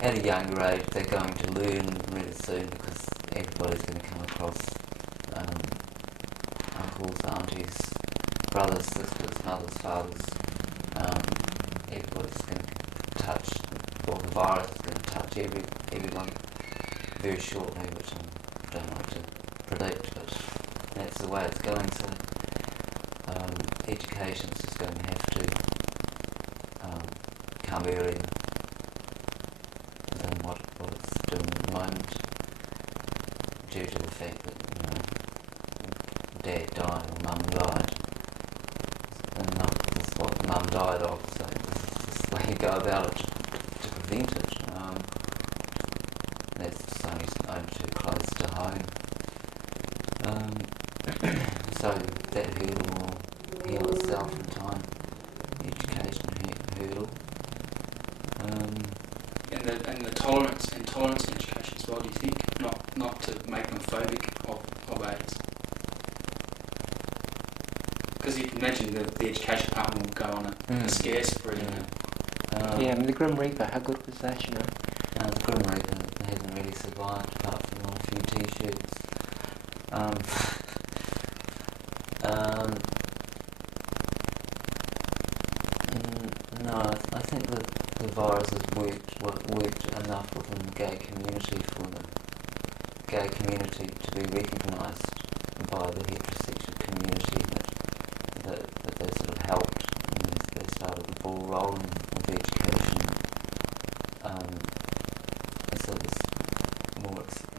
At a younger age, they're going to learn really soon, because everybody's going to come across uncles, aunties, brothers, sisters, mothers, fathers. Everybody's going to touch, or the virus is going to touch everyone very shortly, which I don't like to predict, but that's the way it's going. So education's just going to have to come earlier than what it's doing at the moment, due to the fact that Dad died or Mum died, and this is what Mum died of, so this is the way you go about it to prevent it. That's just only too close to home. So that hurdle will heal itself in time. Education hurdle. And the tolerance in education as well. Do you think not to make them phobic of AIDS? Because you can imagine the education department will go on a scare spree. Yeah, I mean, the Grim Reaper, how good was that, you know? The Grim Reaper hasn't really survived, apart from on a few t-shirts. No, I think that the virus has worked enough within the gay community for the gay community to be recognised by the heterosexual community that they sort of helped, and they started the ball rolling with education. And so there's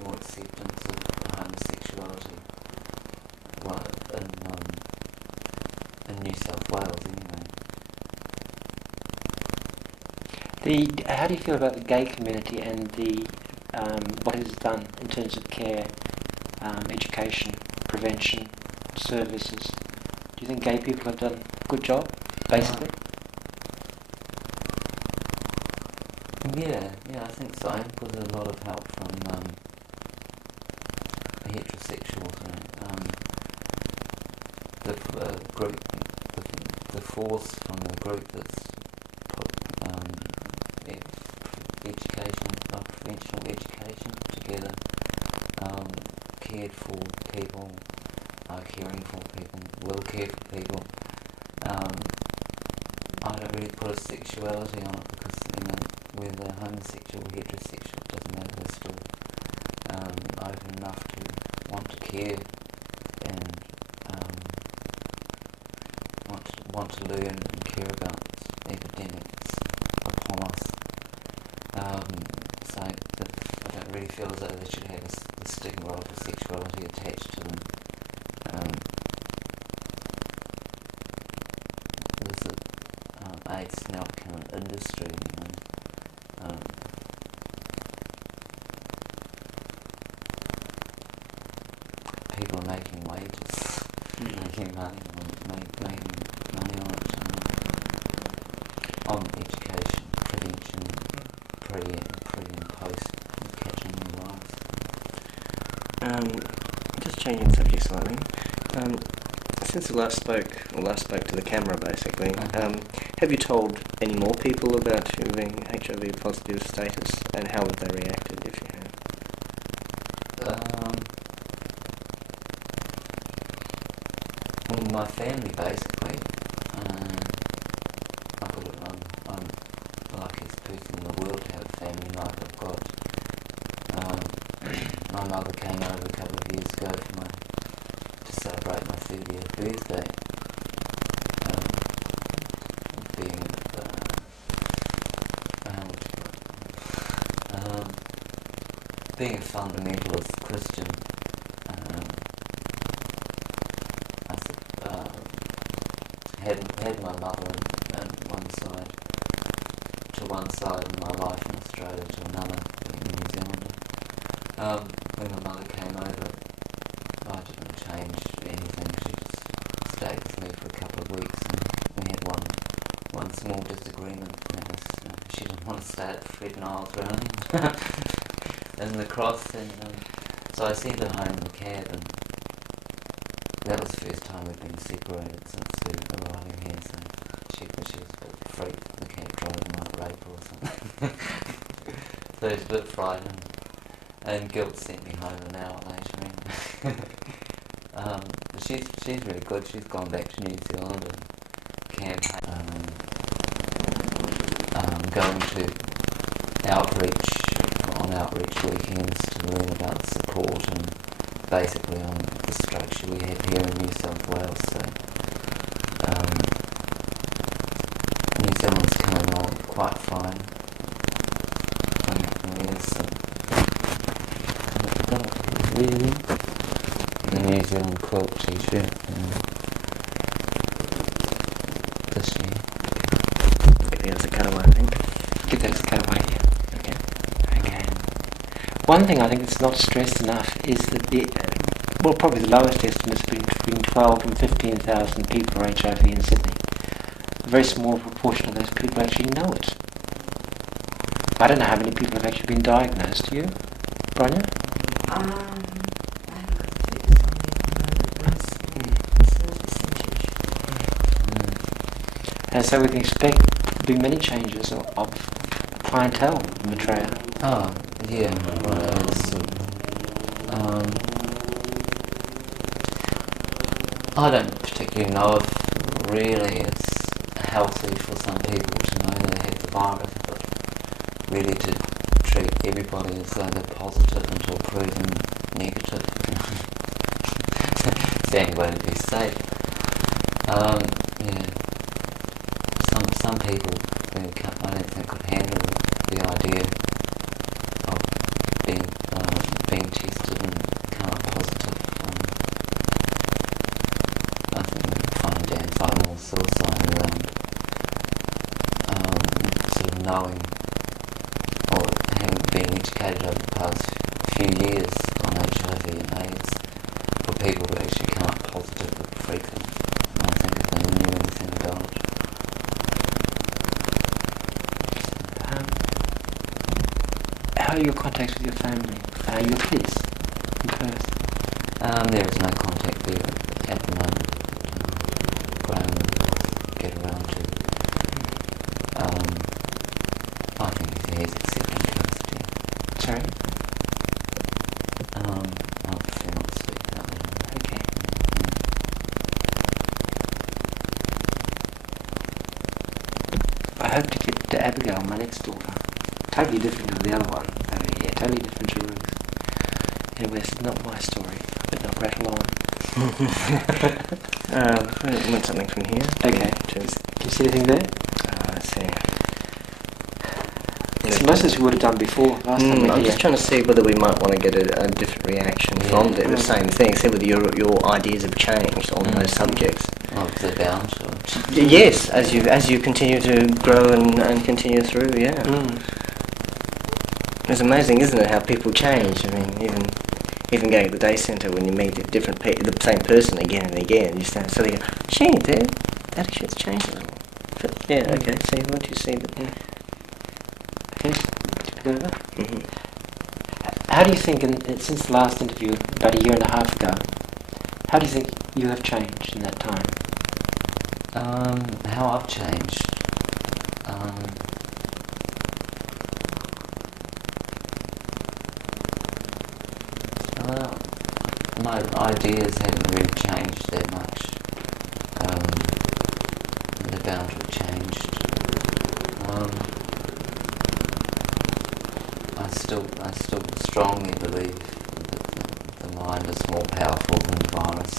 more acceptance of homosexuality, well, in New South Wales anyway. How do you feel about the gay community and the what it has done in terms of care, education, prevention, services? Do you think gay people have done a good job, basically? Yeah, I think so. With a lot of help from heterosexuals. The group, the force from the group that's put preventional education together, cared for people, caring for people, will care for people. I don't really put a sexuality on it, because whether homosexual or heterosexual, it doesn't matter, they're still open enough to want to care and want to learn and care about epidemics upon us. So that I don't really feel as though they should have the stigma of the sexuality attached to them. AIDS now become an industry, people are making wages, making money on education, prevention, pre and post catching new lives. Just changing subject slightly. Since you last spoke to the camera, basically, have you told any more people about your being HIV positive status, and how have they reacted, if you have? Well, my family, basically. I'm the luckiest person in the world to have a family like I've got. My mother came over a couple of years ago to celebrate my 30th birthday. Being a fundamentalist Christian, I had my mother on one side and my life in Australia to another, being a New Zealander. When my mother came over, I didn't change anything. She just stayed with me for a couple of weeks, and we had one small disagreement. She didn't want to stay at Fred Niles Rowing in the cross, and so I sent her home in the cab, and that was the first time we'd been separated since arriving here. So she was a bit freaked. The cab driver might rape her or something. So she was a bit frightened. And guilt sent me home an hour later. But she's really good. She's gone back to New Zealand and campaign, going to outreach weekends to learn about support and basically on the structure we have here in New South Wales. So New Zealand's coming along quite fine. Really? The New Zealand quilt t-shirt this year. Maybe that's a cutaway, I think. Get those cutaway here. Okay. One thing I think that's not stressed enough is that probably the lowest estimates between 12 and 15,000 people are HIV in Sydney. A very small proportion of those people actually know it. I don't know how many people have actually been diagnosed. Do you, Bronya? I haven't got the figures on me at the moment, but it's a percentage. And so we can expect there'll be many changes of clientele in Maitreya. Oh, yeah, right. I don't particularly know if really it's healthy for some people to know they have the virus, but really to treat everybody as though they're positive until proven negative. It's the only way to be safe. Yeah. Some people, I don't think, could handle the idea of being tested and come up positive. I think we find damn more suicide around sort of knowing or having been educated over the past few years on HIV and AIDS for people who actually come up positive would freak them. And I think if they knew anything about it. How are your contacts with your family? Your kids in Perth? There is no contact there at the moment. Graham will get around to. I think he has accepted custody. Sorry? I'll prefer not to speak about that. Okay. I hope to get to Abigail, my next daughter. Totally different to the other one over here. Totally different to Ruth. Anyway, it's not my story. I better not rattle on. I want something from here. Okay. Cheers. Can you see anything there? Let's see. It's most as we would have done before last time we were I'm here. just trying to see whether we might want to get a different reaction from them. The same thing. See whether your ideas have changed on those subjects. Oh, they're bound to. Yes, as you continue to grow and continue through. Yeah. It's amazing, isn't it, how people change? I mean, even going to the day centre, when you meet the same person again and again, you start sort of go, gee, that attitude's changed a little. But, yeah, okay, see, once you see that, Okay, go over. Mhm. How do you think, since the last interview, about a year and a half ago, how do you think you have changed in that time? How I've changed. Well, my ideas haven't really changed that much. They're bound to have changed. I still strongly believe that the mind is more powerful than the virus.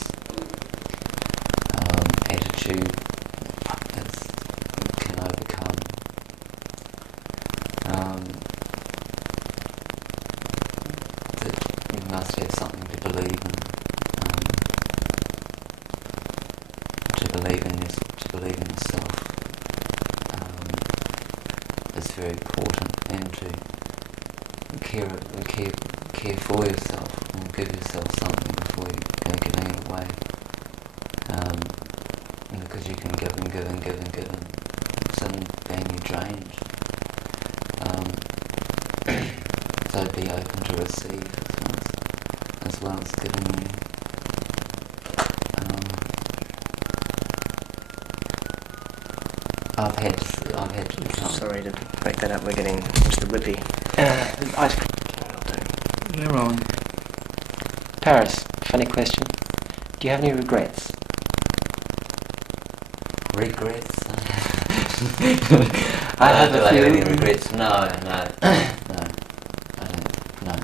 Attitude can overcome. That you must have something to believe in. To believe in yourself is very important, and to care for yourself and give yourself something before you go giving it away. Because you can give and give and give and give, and soon then you're drained. So be open to receive as well as giving you. I've had to become. Sorry to break that up, we're getting Mr. Whippy. Ice cream. We're on. Paris, funny question. Do you have any regrets? Regrets? I have do a I few. have any regrets? No. I don't. No.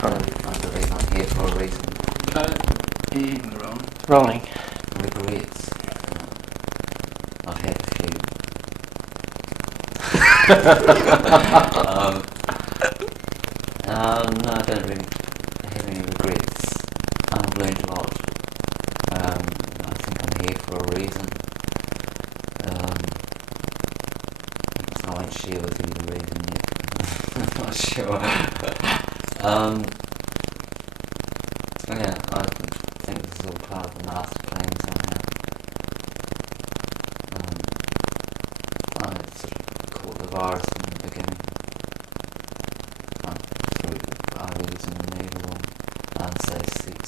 I believe I'm here for a reason. We're on. Rolling. Regrets? I've had a few. No, I don't really have any regrets. I've learned a lot. I think I'm here for a reason. I won't share with you the reason yet. I'm not sure. Yeah, I think this is all part of the master plan somehow. I sort of caught the virus in the beginning. I was using the needle or unsafe sex.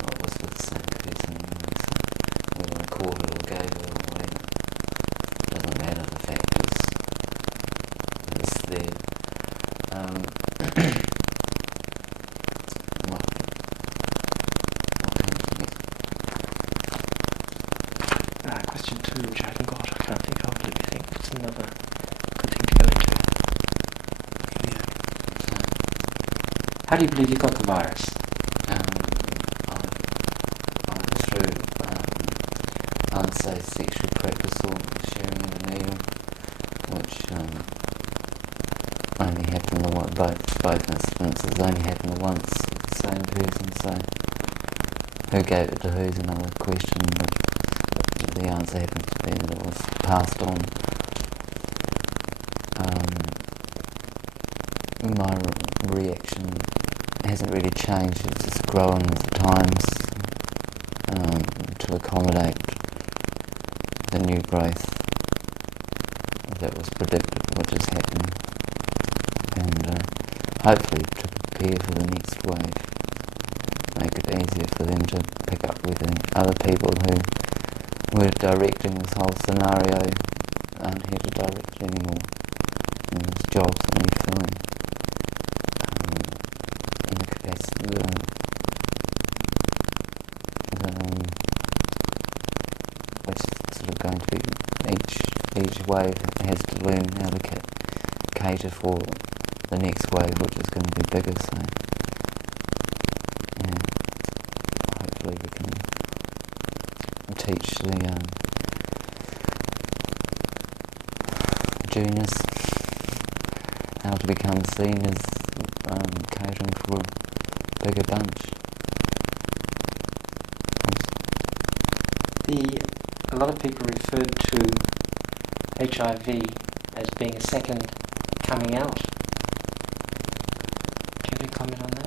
Well, it was with the same person anyway, so whether I caught it or gave it or whatever, doesn't matter, the fact is it's there. What comes next? Question 2, which I haven't got. I can't think of. Let me think. It's another good thing to go into. How do you believe you got the virus? Either through unsafe sexual practice or sharing of a needle, which only happened both instances only happened once with the same person, so who gave it to who is another question, but the answer happens to be that it was passed on. My reaction hasn't really changed, it's just growing with the times to accommodate the new growth that was predicted, which is happening, and hopefully to prepare for the next wave, make it easier for them to pick up with the other people who were directing this whole scenario aren't here to direct it anymore, and there's jobs that need filling. In the capacity, which is sort of going to be each wave has to learn how to cater for the next wave, which is going to be bigger. So yeah, hopefully we can teach the juniors how to become seen as catering for a bigger bunch. A lot of people referred to HIV as being a second coming out. Do you have any comment on that?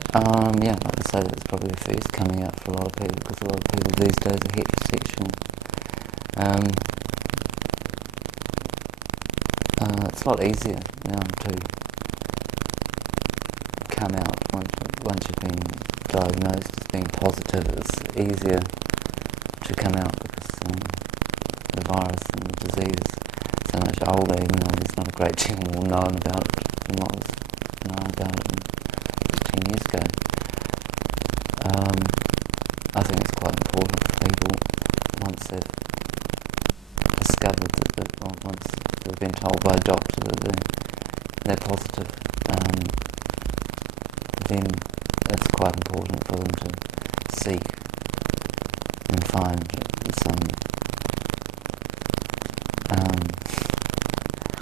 Yeah, like I say, that's probably the first coming out for a lot of people, because a lot of people these days are heterosexual. It's a lot easier now to come out once you've been diagnosed as being positive. It's easier to come out because the virus and the disease is so much older, even though there's not a great deal more known about it than what was known about it 10 years ago. I think it's quite important for people, once they've discovered once they've been told by a doctor that they're positive, then it's quite important for them to seek and find some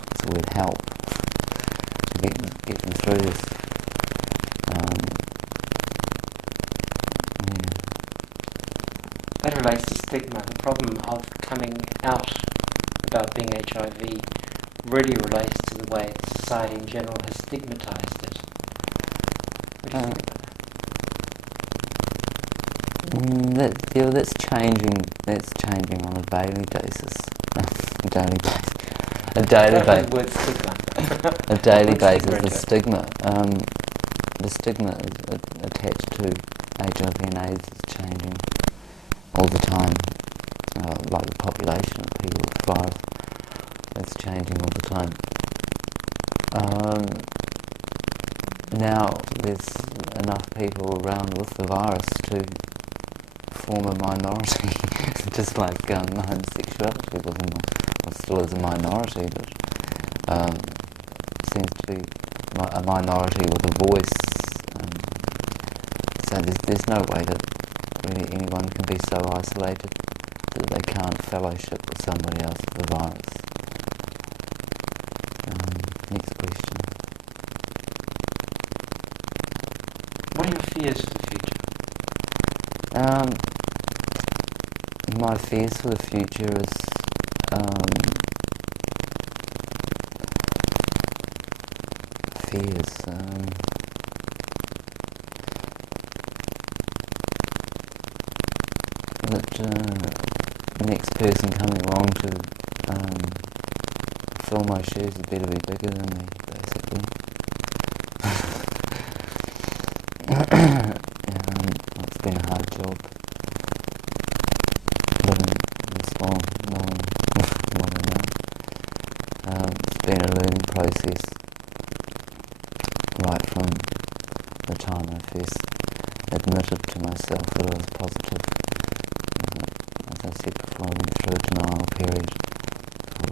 what's the word, help to get them through this. That relates to stigma. The problem of coming out about being HIV really relates to the way society in general has stigmatized it. What do you think about that? That's changing. That's changing on a daily basis. A daily basis. A daily basis. Word stigma. A daily What's basis. stigma The to it? stigma. The stigma attached to HIV and AIDS is changing all the time. Like the population of people with the virus, it's changing all the time. Now there's enough people around with the virus to form a minority, just like homosexuality still is a minority, but seems to be a minority with a voice. So there's no way that really anyone can be so isolated that they can't fellowship with somebody else with the virus. Next question. What are your fears for the future? My fears for the future is that the next person coming along to fill my shoes had better be bigger than me, basically. It's been a hard job living this long, knowing what I know. It's been a learning process right from the time I first admitted to myself that I was positive. As I said before, I went through a denial period for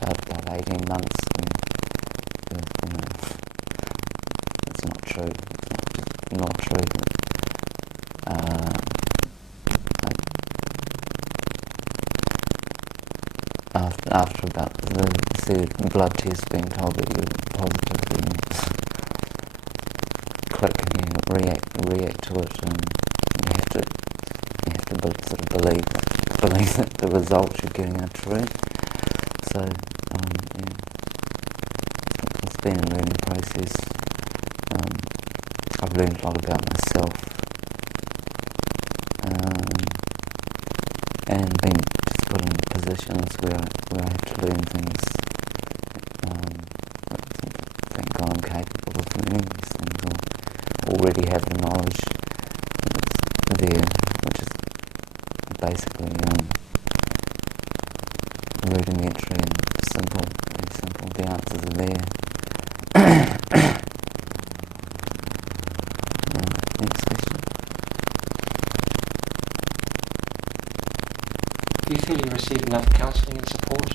about 18 months, and it's not true. It's not true. After about the blood test being told that you're positive, then click and you react to it, and you have to sort of believe that the results you're getting are true. So it's been a learning process. I've learned a lot about myself, and been just put in positions where I have to learn things. Thank God I'm capable of learning these things, or already have the knowledge that's there, which is basically rudimentary and simple, very simple. The answers are there. Next question. Do you feel you receive enough counselling and support?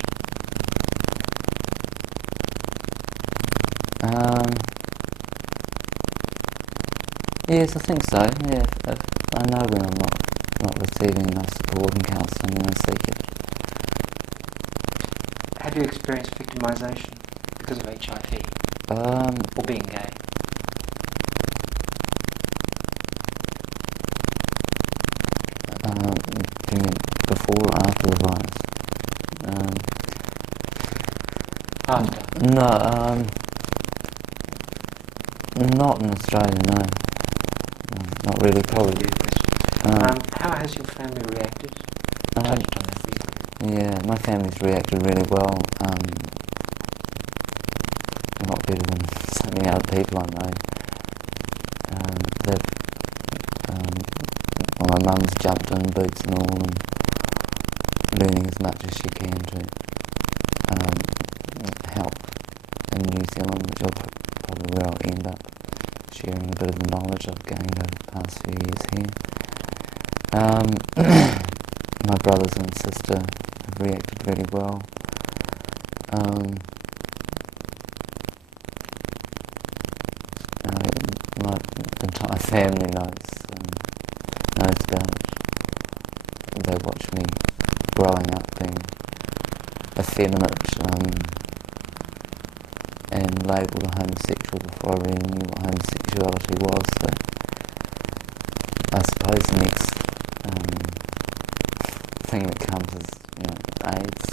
Yes, I think so. Yeah, if I know when I'm not receiving enough support and counselling, and I seek it. Have you experienced victimisation because of HIV Um, or being gay? do you mean before or after the virus? After. No, not in Australia, no. No, not really, probably. How has your family reacted? You Um, touched on that briefly. Yeah, my family's reacted really well. A lot better than so many other people I know. They've, well, my mum's jumped in boots and all, and learning as much as she can to help in New Zealand, which is probably where I'll end up, sharing a bit of the knowledge I've gained over the past few years here. My brothers and sister have reacted really well. My entire family knows about it. They watch me growing up being effeminate and labelled a homosexual before I really knew what homosexuality was. So I suppose the next thing that comes is, AIDS.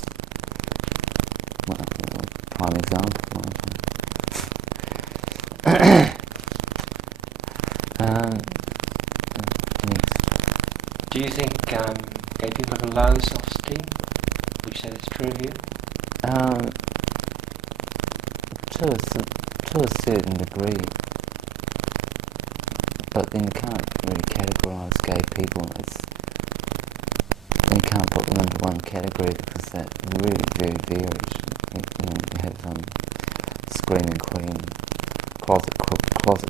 Well, prime example. Next. Do you think gay people have a low self-esteem? Would you say that's true of you? To a certain degree, but then you can't really categorise gay people. You can't put them into one category because that really very varies. You have screaming queen, closet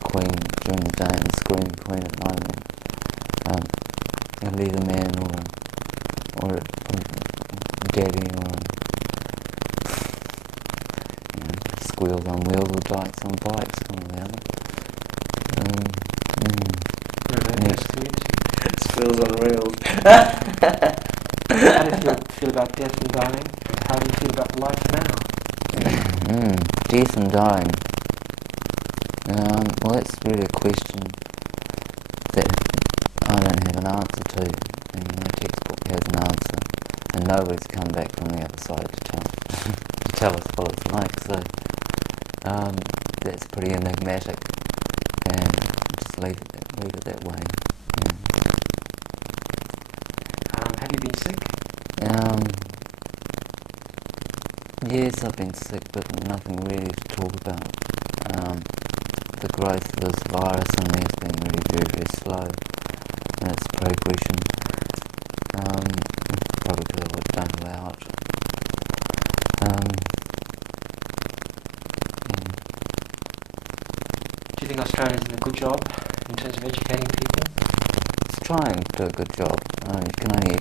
queen during the day and screaming queen at night. A leather man or a daddy or squeals on wheels or dykes on bikes, one or the other. Next. Squills on rails. How do you feel about death and dying? How do you feel about life now? Death and dying. Well, that's really a question that I don't have an answer to. No textbook has an answer, and nobody's come back from the other side to tell us what it's like. So that's pretty enigmatic, and just leave it that way. Have you been sick? Yes, I've been sick, but nothing really to talk about. The growth of this virus in me has been really very, very slow in its progression. Probably because I don't allow it. Do you think Australia's doing a good job in terms of educating people? It's trying to do a good job. You can only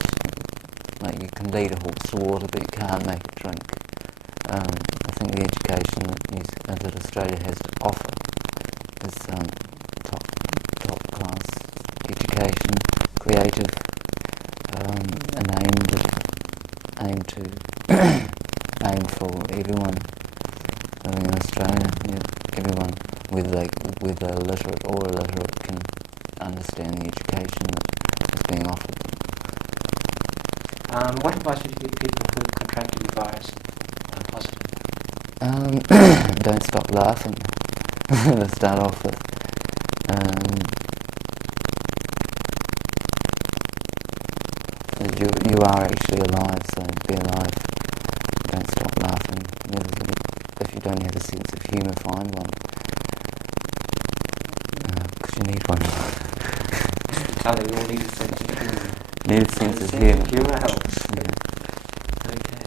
you can lead a horse to water, but you can't make it drink. I think the education that Australia has to offer is top class education, creative, and aim for everyone living in Australia. Everyone, whether literate or illiterate, can understand the education that is being offered. What advice would you give people who have contracted the virus positive? Don't stop laughing to start off with. You are actually alive, so be alive. Don't stop laughing. If you don't have a sense of humour, find one. Because you need one. Charlie, we all need a sense of humour. Need a sense of humour. Humour helps. Yeah. Okay.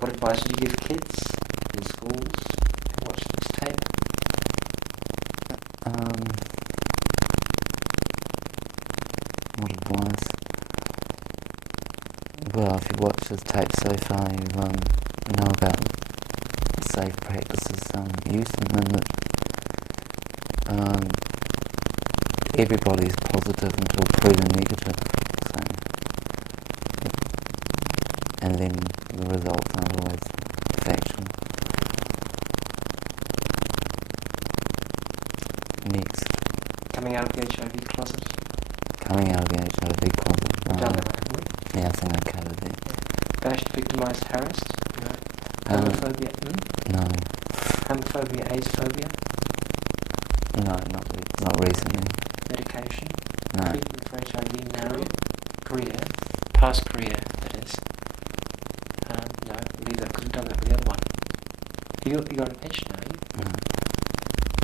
What advice would you give kids in schools who watch this tape? What advice? Well, if you watch this tape so far, you know about safe practices, use them, and that everybody is positive until proven negative. So, and then the results aren't always factual. Next, Coming out of the HIV closet. coming out of the HIV closet. We've done that, haven't we? Yeah, I think I covered that. Bashed, victimised, harassed. No. Um, Homophobia. No, Homophobia, AIDS-phobia. no, not recently. Medication. No. Treatment for HIV. No. Career. Past career, that is. No, leave that because we've done that with the other one. You're on a pension, are you? No.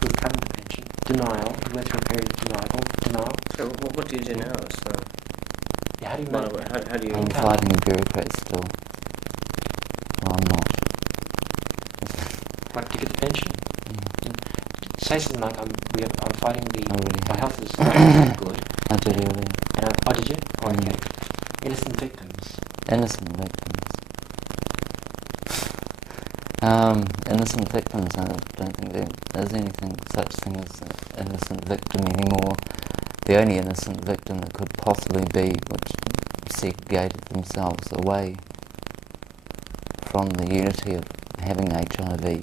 We've covered the pension. Denial. You went through a period of denial. So what do you do now? So, Yeah, how do you how, manage how do you... I'm fighting a bureaucrat still. Well, I'm not. What, to get the pension? Yeah. Say something like, I'm fighting the... I really My have. health is not good. I did earlier. Oh, did you? Oh, Mm. okay. Innocent victims. Innocent victims. Innocent victims, I don't think there's anything such thing as an innocent victim anymore. The only innocent victim that could possibly be which segregated themselves away from the unity of having HIV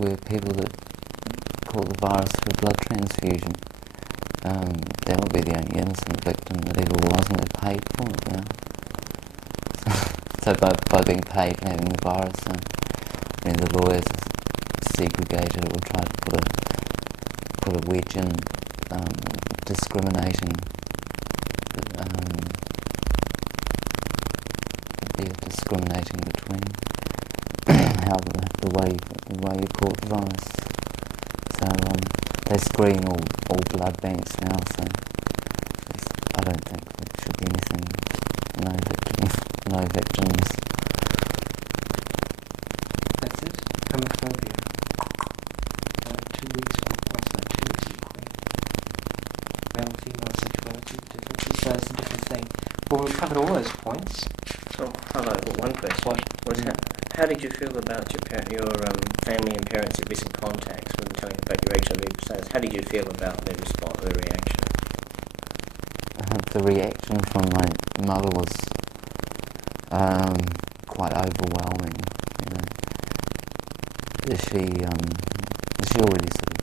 were people that caught the virus through blood transfusion. That would be the only innocent victim that ever was, and they're paid for it now. So by being paid for having the virus, the lawyers segregated or tried to put a wedge in discriminating between how the way you caught the virus. So they screen all blood banks now. So I don't think there should be anything. No victims. That's it. Homophobia. 2 weeks or what's that? 2 weeks of queen. Male and female sexuality differences. So it's a different thing. Well, we've covered all those points. So, hello, one question. What? How did you feel about your family and parents' recent contacts when telling about your HIV status? How did you feel about their response, their reaction? The reaction from my mother was quite overwhelming. She already sort of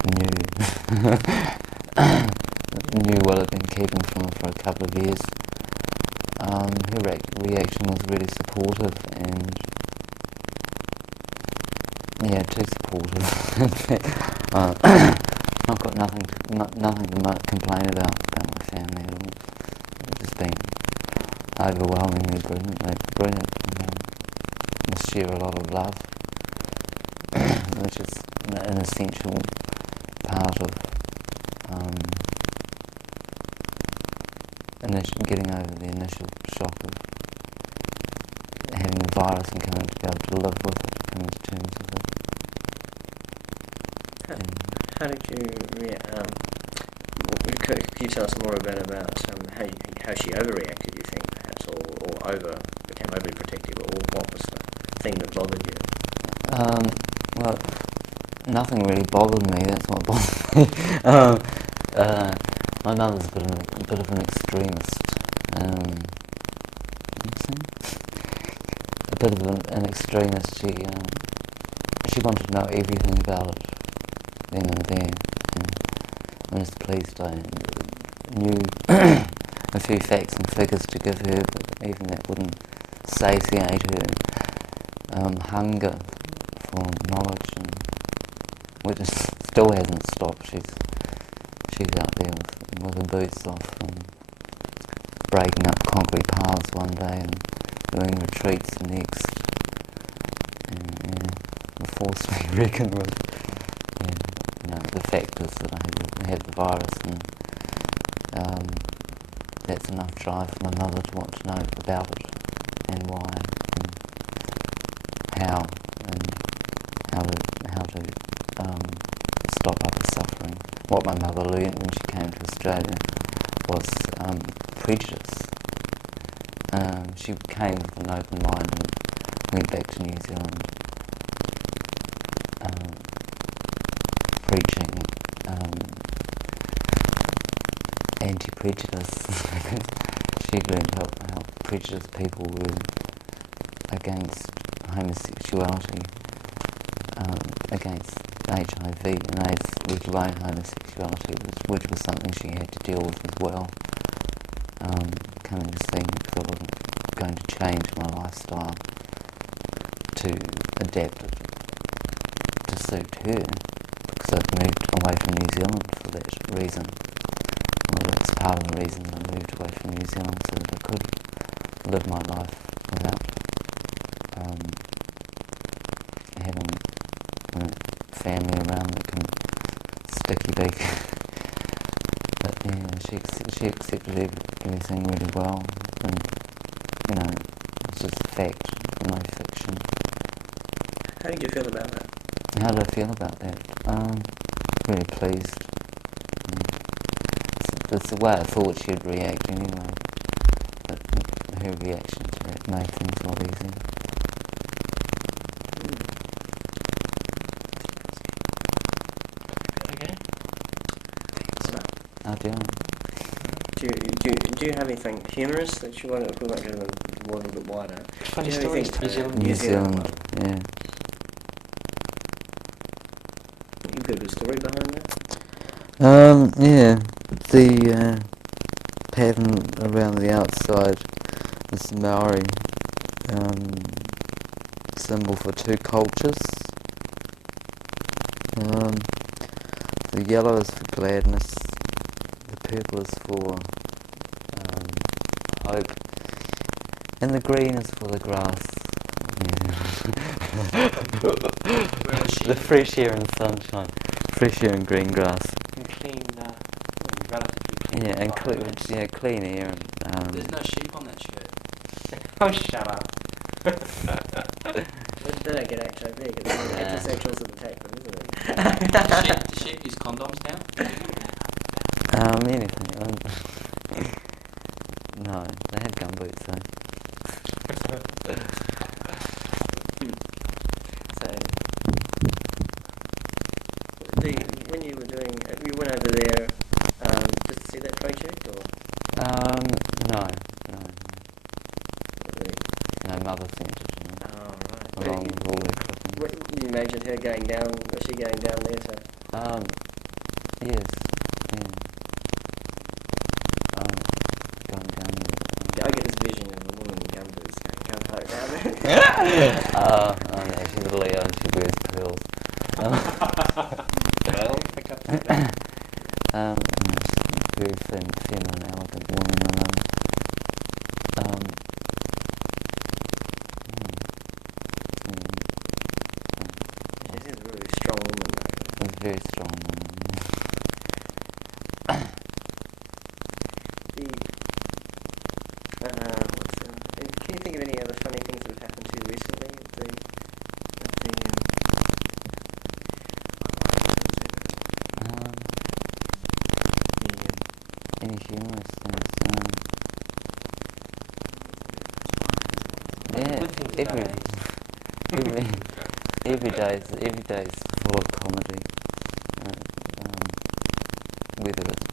knew what I'd been keeping from her for a couple of years. Her reaction was really supportive and too supportive. I've got nothing to complain about my family at all. They've just been overwhelmingly brilliant. And share a lot of love, which is an essential part of getting over the initial shock of having the virus and coming to be able to live with it, coming to terms with it. How did you could you tell us more about how she overreacted, you think, perhaps, or became overly protective, or what was the thing that bothered you? Well, nothing really bothered me, that's what bothered me. My mother's a bit of an extremist. A bit of an extremist. She wanted to know everything about it then and there. I'm just pleased I knew a few facts and figures to give her, but even that wouldn't satiate her hunger for knowledge, and which still hasn't stopped. She's out there with her boots off, breaking up concrete paths one day and doing retreats the next. And the force to be reckoned with. The fact is that I had the virus, and that's enough drive for my mother to want to know about it and why and how to stop other suffering. What my mother learned when she came to Australia was prejudice. She came with an open mind and went back to New Zealand preaching anti-prejudice. She learned how prejudiced people were against homosexuality, against HIV and AIDS, let alone homosexuality, which was something she had to deal with as well. Coming to see me because I wasn't going to change my lifestyle to adapt it to suit her, because I'd moved away from New Zealand for that reason. Well, that's part of the reason I moved away from New Zealand, so that I could live my life without having family around that can sticky beak. But yeah, she accepted everything really well, and it's just a fact, no fiction. How did you feel about that? How did I feel about that? Really pleased. It's the way I thought she'd react anyway, but her reaction to it made things a lot easier. Okay. Do you have anything humorous that you want to, if we might go a little bit wider? Funny Do you have stories anything, to New Zealand. New Zealand, yeah. You've got a good story behind that? Yeah, the pattern around the outside is the Maori symbol for two cultures. The yellow is for gladness, the purple is for hope, and the green is for the grass. Where is she? The fresh air and sunshine. Fresh air and green grass. And clean, relatively clean. Yeah, and environment. clean air and There's no sheep on that shirt. Oh, shut up. They don't get HIV because heterosexuals that attack them, isn't it? Do sheep use condoms now? anything. No, they had gumboots though. So, when you were doing, you went over there just to see that project, or? No. No, mother sent it to me. Oh, right. Along with all the clippings. What, you imagined her going down, was she going down there to? Yes, yeah. Going down there. I get this vision of a woman in gumboots going down there. No, she's a Leo and she wears pearls. Well, pick up that. Very feminine, elegant woman. This is a really strong woman, though. It's a very strong woman. Can you think of any other funny things that have happened to you recently? Any humorous things? Yeah, Good things every about every day is full of comedy. Whether it's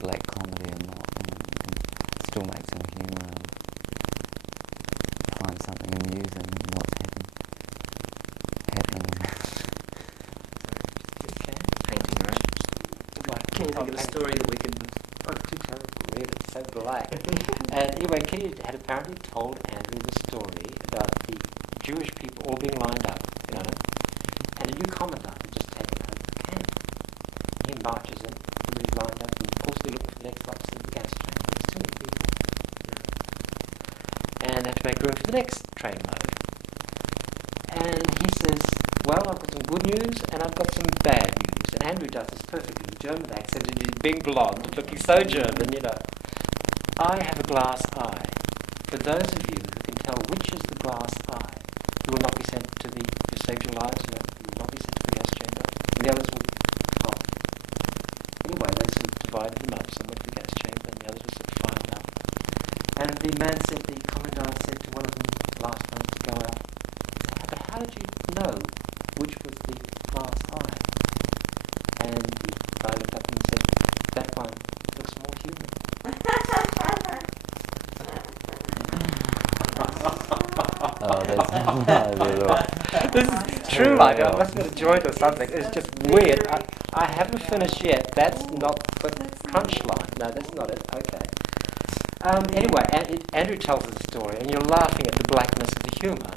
black comedy or not, it still makes some humour out of it. Find something amusing in what's happening. Painting, right? Can you think of a story that we could... Oh, too terrible. Read it, so black. And anyway, Kenny had apparently told Andrew the story about the Jewish people all being lined up, and a new commandant had just taken over the camp. He marches in, everybody's lined up, and of course they're looking for the next stops in the gas train. There's too many people. And they have to make room for the next train load. And he says, well, I've got some good news and I've got some bad news. And Andrew does this perfectly with German accent and he's being blonde, looking so German, I have a glass eye. For those of you who can tell which is the glass eye, you will not be sent to the, you saved your lives, you will not be sent to the gas chamber. And the others will, anyway, they sort of divided them up, some went to the gas chamber and the others were sort of filed out. And the man said, the commandant said to one of them, last ones to go out, but how did you know which was the glass eye? And the guy looked up and said, that one looks more human. Oh, no idea at all. This is true, like I must have enjoyed or something. It's just weird. I haven't finished yet. That's not the crunch line. No, that's not it. Okay. Anyway, Andrew tells us a story, and you're laughing at the blackness of the humour.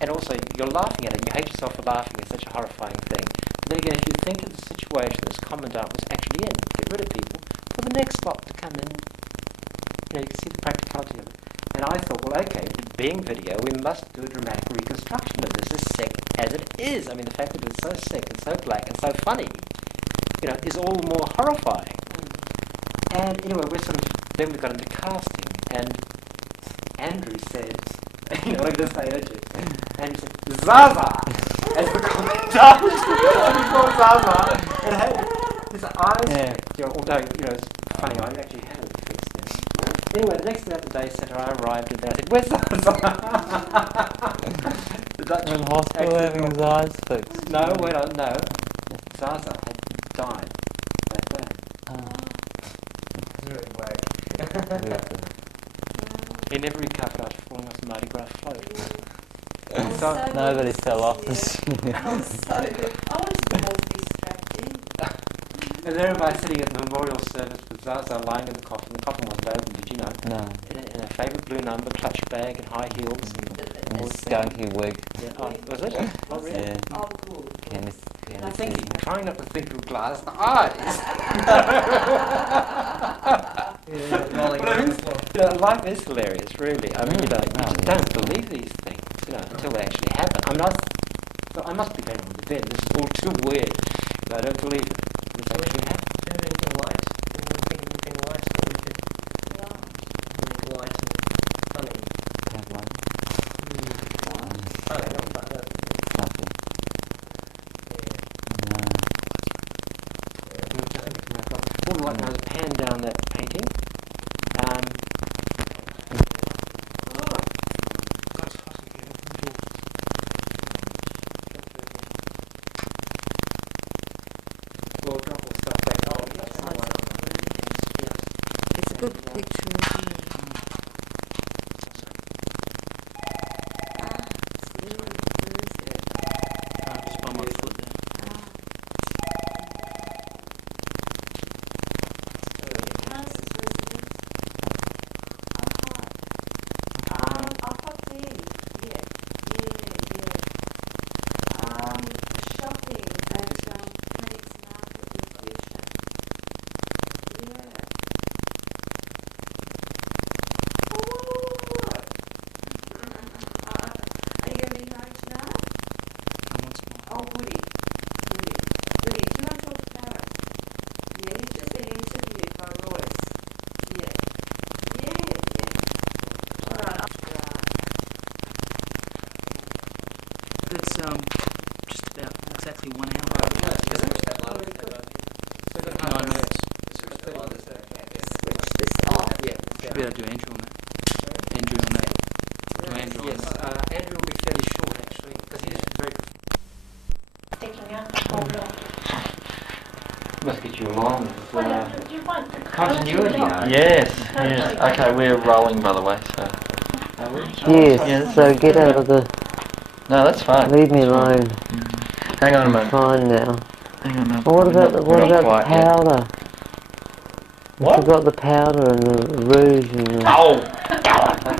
And also, you're laughing at it. You hate yourself for laughing. It's such a horrifying thing. But then again, if you think of the situation this commandant was actually in, get rid of people, for the next lot to come in, you can see the practicality of it. And I thought, well, okay, being video, we must do a dramatic reconstruction of this, as sick as it is. I mean, the fact that it's so sick and so black and so funny, is all the more horrifying. And anyway, then we got into casting, and Andrew said, look at this energy. Andrew said, Zaza! As the commandant. He called Zaza. And had his eyes, although, it's funny, I actually had it fixed then. Anyway, the next day, Centre, I arrived, and then I said, where's Zaza? The Dutch In hospital having his eyes fixed. No, wait on, no. Zaza had died that day. He never recovered after falling off the Mardi Gras float. Nobody fell off the ship. I wanted to both be strapped in. And there am I sitting at the memorial service with Zaza lying in the coffin. The coffin wasn't open, did you know? No. In a favourite blue number, clutch bag and high heels. And a skunky wig. Yeah. Oh, was it? Oh, really? Yeah. Oh, cool. I think trying not to think through glass the eyes. But I mean, life is hilarious, really. I mean, you just don't believe these things, until they actually happen. I must be going on the bed. This is all too weird. But I don't believe it. It's actually happened. Anything light? Anything light that we could make light and funny? Have one. Funny, not funny. Nothing. All right, now pan down that painting. We'll drop all stuff back on. It's a good picture, isn't it? Just by my foot there. Shopping at Plains Market in Future. Yeah. Oh! Are you going to be home tonight? Oh, Woody. Woody, do you want to talk to Paris? Yeah, he's just been interviewed by Royce. Yeah. All right. It's just about exactly 1 hour. 9 minutes. Switch this off. Should be able to do Andrew on that. Andrew on that. Do Andrew on Yes, that. Andrew will be fairly short actually, because he's very. Sticking out the whole lot. Must get you along. Well, do you want the Continuity. Yes. Okay, we're rolling, by the way. So. Yes, so get out of the... No, that's fine. Leave me alone. Hang on a moment. Fine now. Hang on a moment. Well, what about the We're not quite yet. powder? What? You've got the powder and the rouge and the Oh!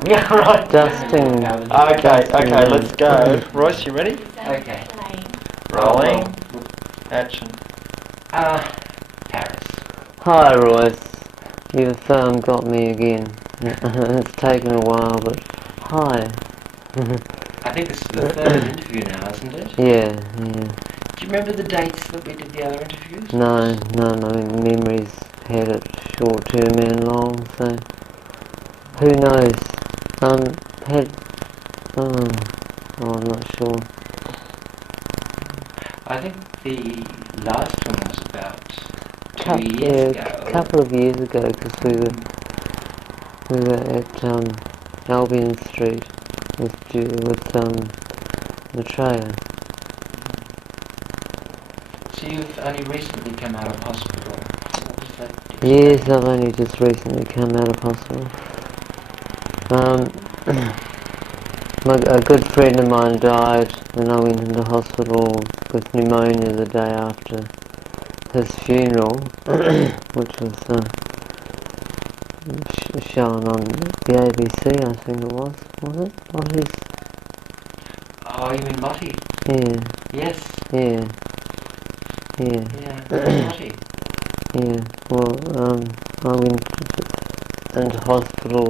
Yeah, right. dusting. Okay, let's go. Royce, you ready? Okay. Rolling. Action. Paris. Hi, Royce. You've got me again. It's taken a while, but hi. I think this is the third interview now, isn't it? Yeah. Do you remember the dates that we did the other interviews? No, my memory's had it short term and long, so who knows? I'm not sure. I think the last one was about 2 years ago. A couple of years ago, because we were at Albion Street with Maitreya. So you've only recently come out of hospital. What was that? Yes, I've only just recently come out of hospital. A good friend of mine died and I went into hospital with pneumonia the day after his funeral, which was shown on the ABC, I think it was it? What is? Oh, you mean Lottie? Yeah, Yes. yeah, yeah, Yeah, Lottie. yeah. Well, I went into hospital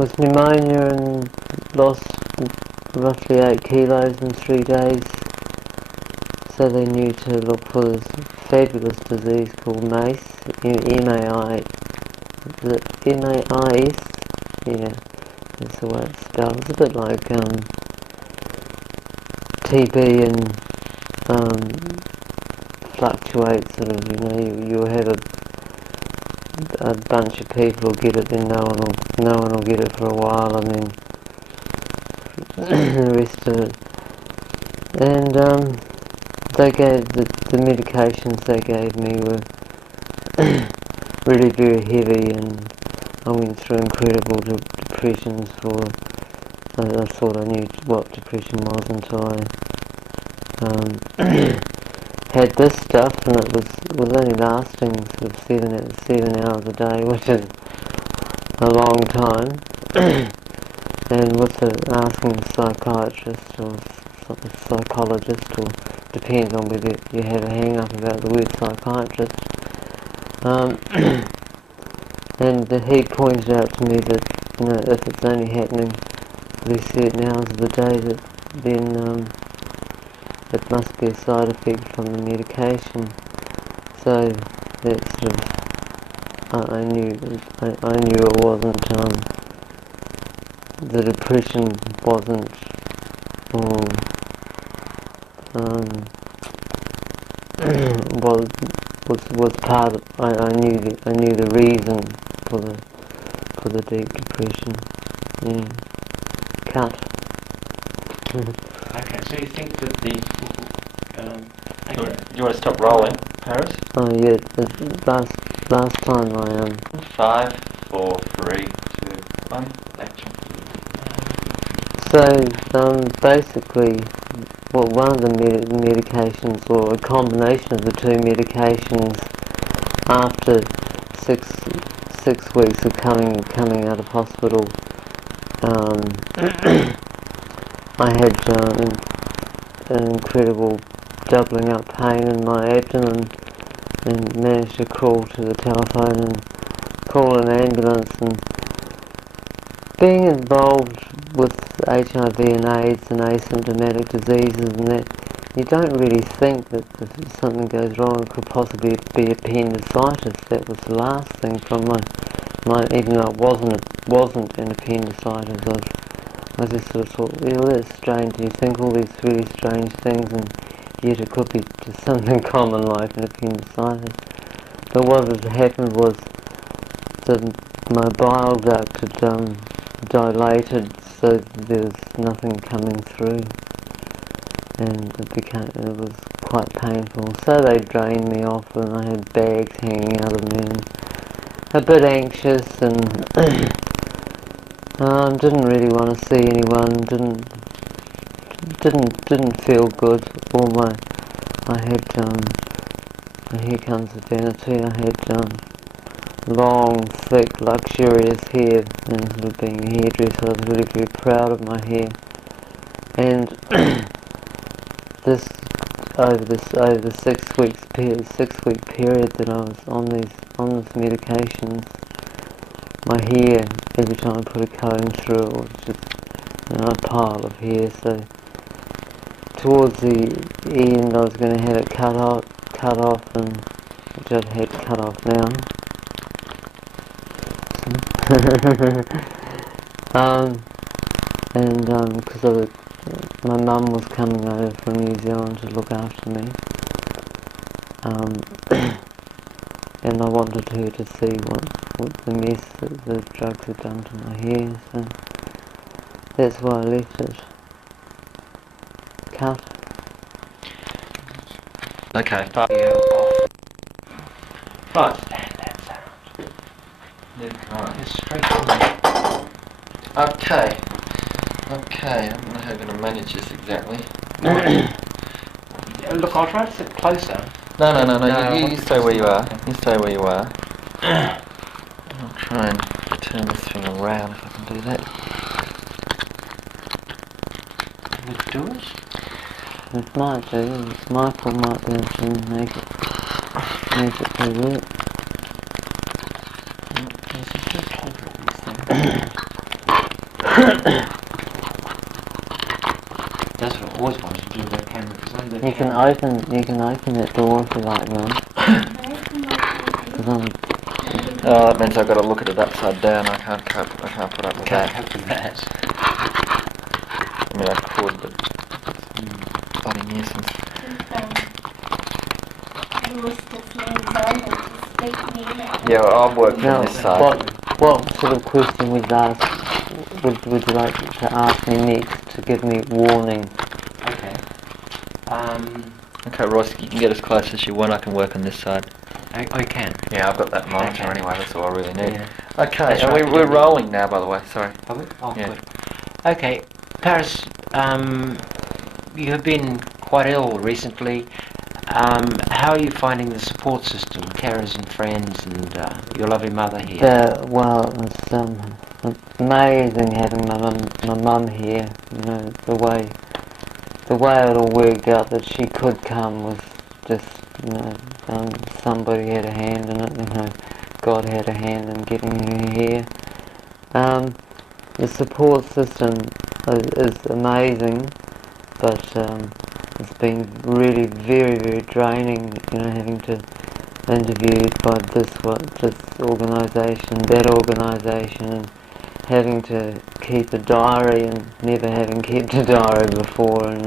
with pneumonia and lost roughly 8 kilos in 3 days. So they knew to look for this fabulous disease called MACE, M-A-I, M-A-I-S? Yeah, that's the way it's spelled. It's a bit like TB and fluctuates sort of, you'll have a bunch of people will get it, then no one will get it for a while, and then the rest of it. And they gave the medications they gave me were really very heavy, and I went through incredible depressions for. I thought I knew what depression was until I had this stuff, and it was only lasting sort of 7 hours a day, which is a long time. And with asking a psychiatrist or a psychologist, or depends on whether you have a hang-up about the word psychiatrist. And he pointed out to me that if it's only happening these certain hours of the day, then it must be a side effect from the medication. So that sort of I knew it wasn't the depression wasn't was part of, I knew the reason for the deep depression. Yeah. Cut. Okay, so you think that the... You want to stop rolling, Paris? Oh yeah, last time I 5, 4, 3, 2, 1, action. So basically, well, one of the medications, or a combination of the two medications, after six weeks of coming out of hospital, I had an incredible doubling up pain in my abdomen, and managed to crawl to the telephone and call an ambulance. And being involved with HIV and AIDS and asymptomatic diseases and that, you don't really think that if something goes wrong it could possibly be appendicitis. That was the last thing from my even though it wasn't an appendicitis. I just sort of thought, well, that's strange. You think all these really strange things, and yet it could be just something common like an appendicitis. But what had happened was that my bile duct had dilated, so there was nothing coming through, and it was quite painful. So they drained me off, and I had bags hanging out of me, and a bit anxious, and didn't really want to see anyone. Didn't feel good. I had here comes the vanity. I had long, thick, luxurious hair, and sort of being a hairdresser, I was really very proud of my hair. And over the 6 week period that I was on this medications, my hair, every time I put a comb through it, was just a pile of hair. So towards the end, I was going to have it cut off, and which I've had cut off now. Because my mum was coming over from New Zealand to look after me, and I wanted her to see what the mess that the drugs had done to my hair, so that's why I left it. Cut. Okay, Right, stand that sound. Right. It's straight to me. Okay. Okay, I don't know how I'm going to manage this exactly. Look, I'll try to sit closer. No, No, you stay where you are. okay. You stay where you are. I'll try and turn this thing around if I can do that. Let's do it. It might do. Michael might be able to make it work. Yes, it's very clever at these things. That's what I always wanted to do with that camera. Because only that You can open that door if you like, Ron. 'Cause I'm Oh, that means I've got to look at it upside down. I can't put up with can't that. cope with that. I mean, I could, but bloody nuisance. Yeah, well, I'll work Now, from this side. what sort of question would you like to ask me next to give me warning? Okay. Okay, Royce, you can get as close as you want. I can work on this side. I can. Yeah, I've got that monitor anyway. That's all I really need. Yeah. Okay, That's and right. we're rolling now, by the way. Sorry. Are we? Oh, Yeah. good. Okay, Paris, you have been quite ill recently. How are you finding the support system, carers and friends, and your lovely mother here? Well, it's amazing having my mum here. You know, the way it all worked out that she could come was just, you know, somebody had a hand in it. You know, God had a hand in getting her here. The support system is amazing, but it's been really very, very draining, you know, having to interview by this organisation, that organisation, and having to keep a diary and never having kept a diary before, and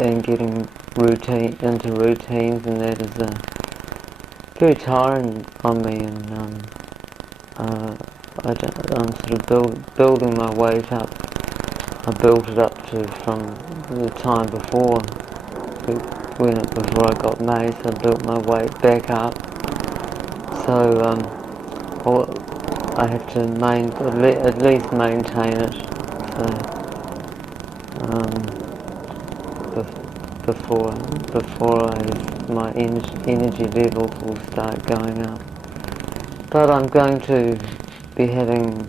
and getting into routines, and that is very tiring on me, and I'm sort of building my weight up. I built it up to from the time before I got Mace. I built my weight back up. So I have to at least maintain it. So before my energy levels will start going up. But I'm going to be having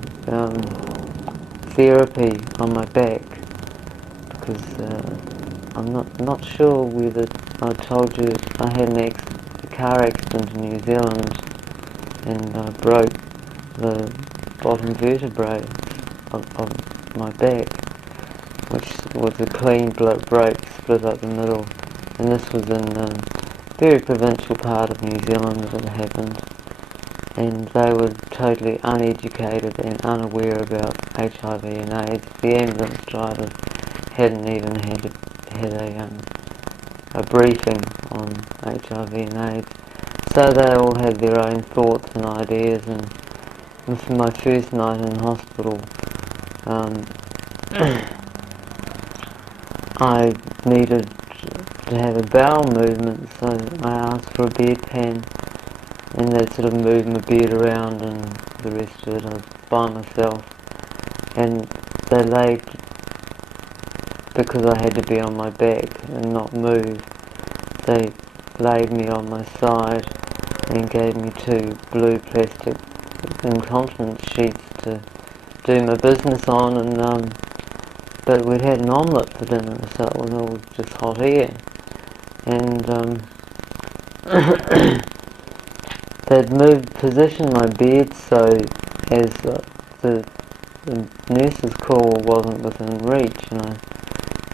therapy on my back because I'm not sure whether I told you I had a car accident in New Zealand and I broke the bottom vertebrae of my back, which was a clean break, split up the middle, and this was in a very provincial part of New Zealand that it happened. And they were totally uneducated and unaware about HIV and AIDS. The ambulance driver hadn't even had a briefing on HIV and AIDS. So they all had their own thoughts and ideas, and for my first night in hospital, I needed to have a bowel movement, so I asked for a bedpan. And they sort of moved my bed around, and the rest of it I was by myself. And they laid, because I had to be on my back and not move, they laid me on my side and gave me 2 blue plastic incontinence sheets to do my business on. And but we'd had an omelette for dinner, so it was all just hot air. And they'd positioned my bed so as the nurse's call wasn't within reach, and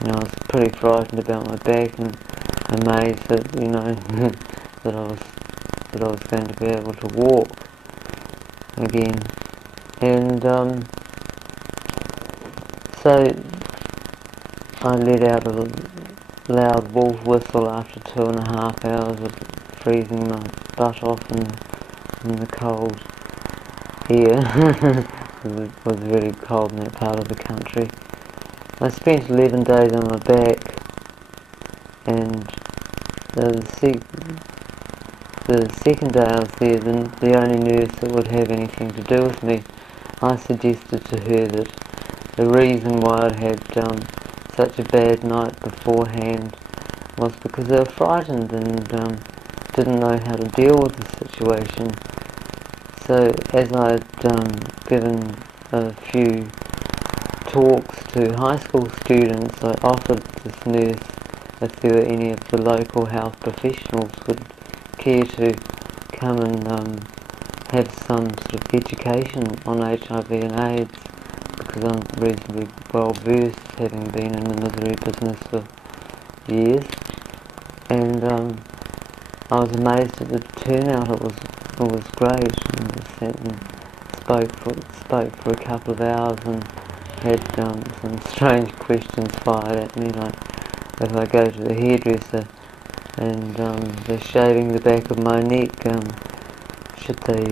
I was pretty frightened about my back and amazed that that I was going to be able to walk again. And so I let out a loud wolf whistle after 2.5 hours of freezing my butt off in the cold air. It was really cold in that part of the country. I spent 11 days on my back, and the second day I was there, the only nurse that would have anything to do with me I suggested to her that the reason why I'd had such a bad night beforehand was because they were frightened and didn't know how to deal with the situation. So as I'd given a few talks to high school students, I offered this nurse if there were any of the local health professionals would care to come and have some sort of education on HIV and AIDS, because I'm reasonably well versed, having been in the misery business for years. And I was amazed at the turnout. It was great. And I sat and spoke for a couple of hours and had some strange questions fired at me, like if I go to the hairdresser and they're shaving the back of my neck, should they?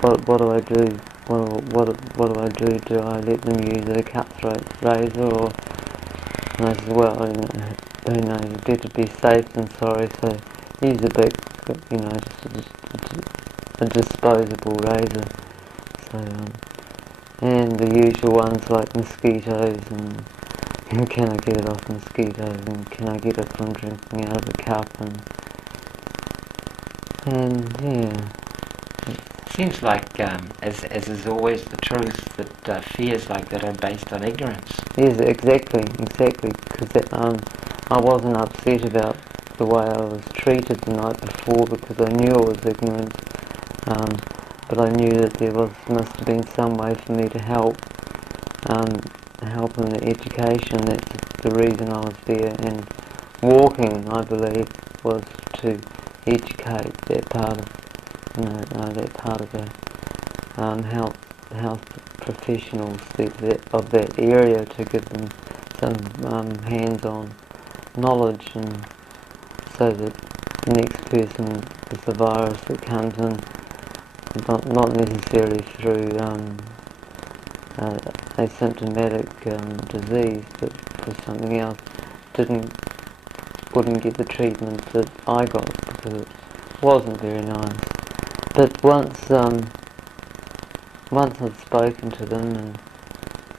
What do I do? What do I do? Do I let them use a cutthroat razor, or? And I said, well, who knows? You better be safe than sorry. So use a big, just a disposable razor. So and the usual ones like mosquitoes and can I get it off mosquitoes, and can I get it from drinking out of a cup, and yeah. Seems like, as is always the truth, that fears like that are based on ignorance. Yes, exactly, because I wasn't upset about the way I was treated the night before because I knew I was ignorant, but I knew that there must have been some way for me to help in the education. That's the reason I was there, and walking, I believe, was to educate that part of the health professionals of that area, to give them some hands-on knowledge, and so that the next person with the virus that comes in, not necessarily through asymptomatic disease, but for something else, wouldn't get the treatment that I got, because it wasn't very nice. But once I'd spoken to them, and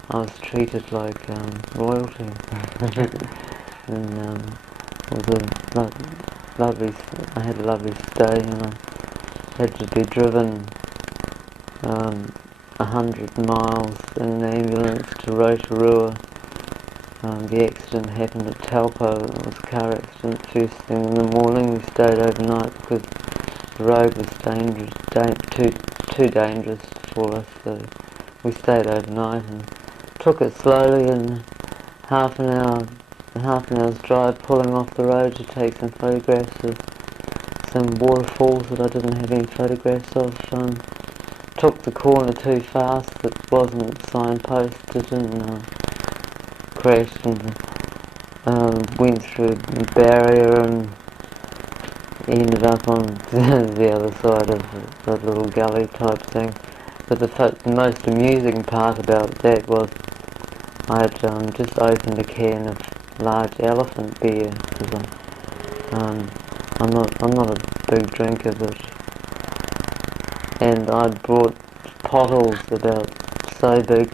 I was treated like royalty, and it was I had a lovely stay, and I had to be driven 100 miles in an ambulance to Rotorua. The accident happened at Taupo. It was a car accident first thing in the morning. We stayed overnight because the road was too dangerous for us, so we stayed overnight and took it slowly, and half an hour's drive pulling off the road to take some photographs of some waterfalls that I didn't have any photographs of. Took the corner too fast, that wasn't signposted, and crashed and went through the barrier and ended up on the other side of the little gully type thing. But the most amusing part about that was I had just opened a can of large elephant beer, because I'm not a big drinker, but and I'd brought bottles about so big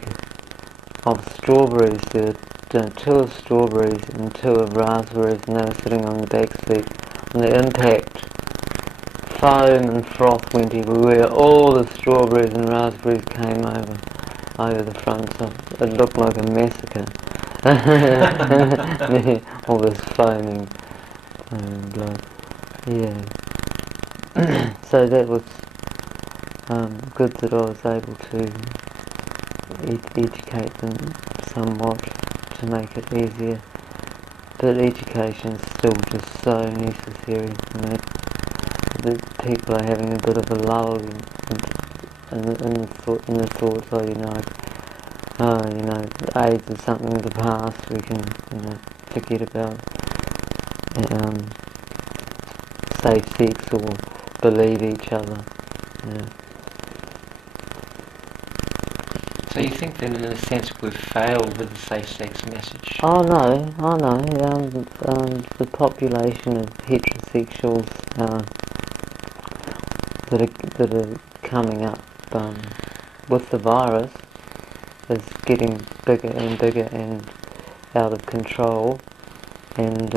of strawberries. There were 2 of strawberries and 2 of raspberries, and they were sitting on the back seat. On the impact, foam and froth went everywhere. All the strawberries and raspberries came over the front, so it looked like a massacre. All this foaming blood. Yeah. So that was good that I was able to educate them somewhat to make it easier. But education is still just so necessary. The people are having a bit of a lull in the thoughts, AIDS is something of the past. We can forget about safe sex or believe each other. So you think that in a sense we've failed with the safe sex message? Oh no. The population of heterosexuals that are coming up with the virus is getting bigger and bigger and out of control, and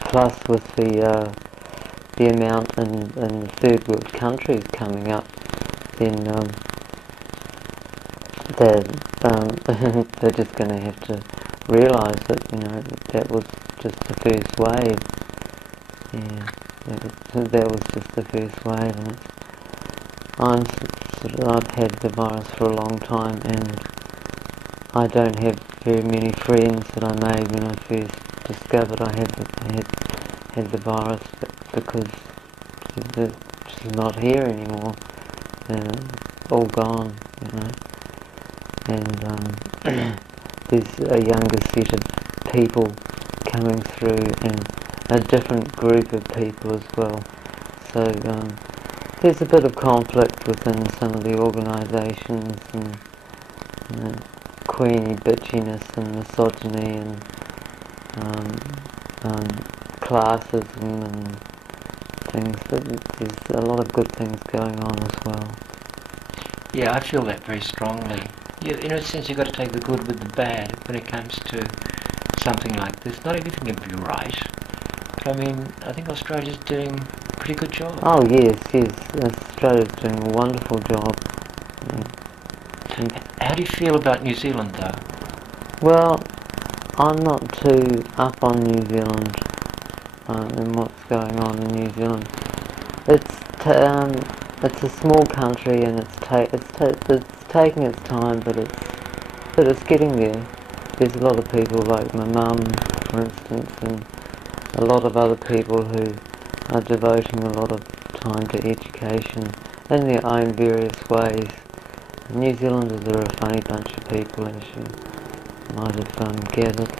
plus with the amount in the third world countries coming up, then they're just going to have to realise that, you know, that was just the first wave. Yeah, that was just the first wave, and I've had the virus for a long time, and I don't have very many friends that I made when I first discovered I had the virus, because it's just not here anymore. All gone, you know. And there's a younger set of people coming through, and a different group of people as well. So there's a bit of conflict within some of the organisations, and queenie bitchiness and misogyny and classism and things. But there's a lot of good things going on as well. Yeah, I feel that very strongly. You, in a sense, you've got to take the good with the bad when it comes to something like this. Not everything can be right, but I mean, I think Australia's doing a pretty good job. Oh yes, Australia's doing a wonderful job. Yeah. How do you feel about New Zealand, though? Well, I'm not too up on New Zealand and what's going on in New Zealand. It's a small country, and it's taking its time, but it's getting there. There's a lot of people like my mum, for instance, and a lot of other people who are devoting a lot of time to education in their own various ways. New Zealanders are a funny bunch of people, as you might have gathered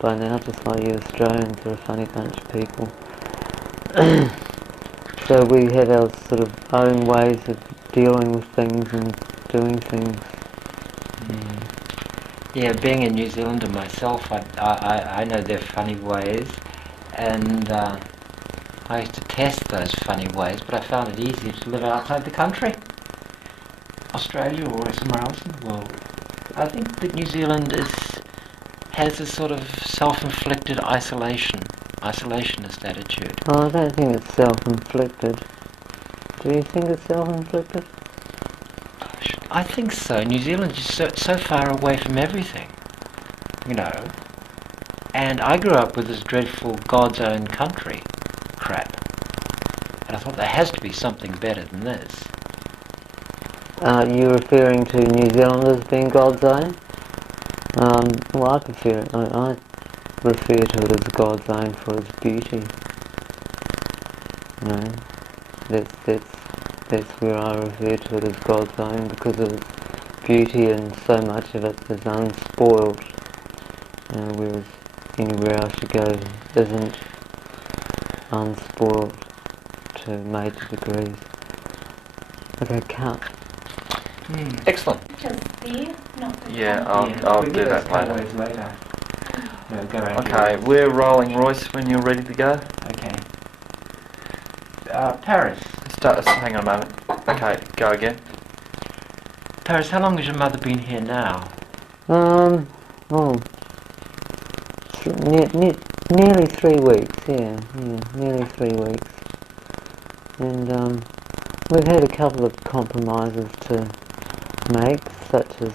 by now, just like you Australians are a funny bunch of people. So we have our sort of own ways of dealing with things and doing things. Yeah, being a New Zealander myself, I know their funny ways, and I used to test those funny ways, but I found it easier to live outside the country, Australia or somewhere else in the world. I think that New Zealand has a sort of self-inflicted isolationist attitude. Oh, I don't think it's self-inflicted. Do you think it's self-inflicted? I think so. New Zealand is so far away from everything, you know. And I grew up with this dreadful God's own country crap. And I thought there has to be something better than this. Are you referring to New Zealand as being God's own? Well, I refer to it as God's own for its beauty. You know, that's where I refer to it as God's own, because of its beauty, and so much of it is unspoiled. Whereas anywhere else you go isn't unspoiled to major degrees. Okay, cut. Excellent. Just there, not the Yeah, front. I'll we do get that those later. cutaways later. No, go around Okay, here. we're rolling, Royce, when you're ready to go. Okay. Paris. Hang on a moment. Okay, go again. Paris, how long has your mother been here now? Nearly 3 weeks, yeah, nearly 3 weeks. And we've had a couple of compromises to make, such as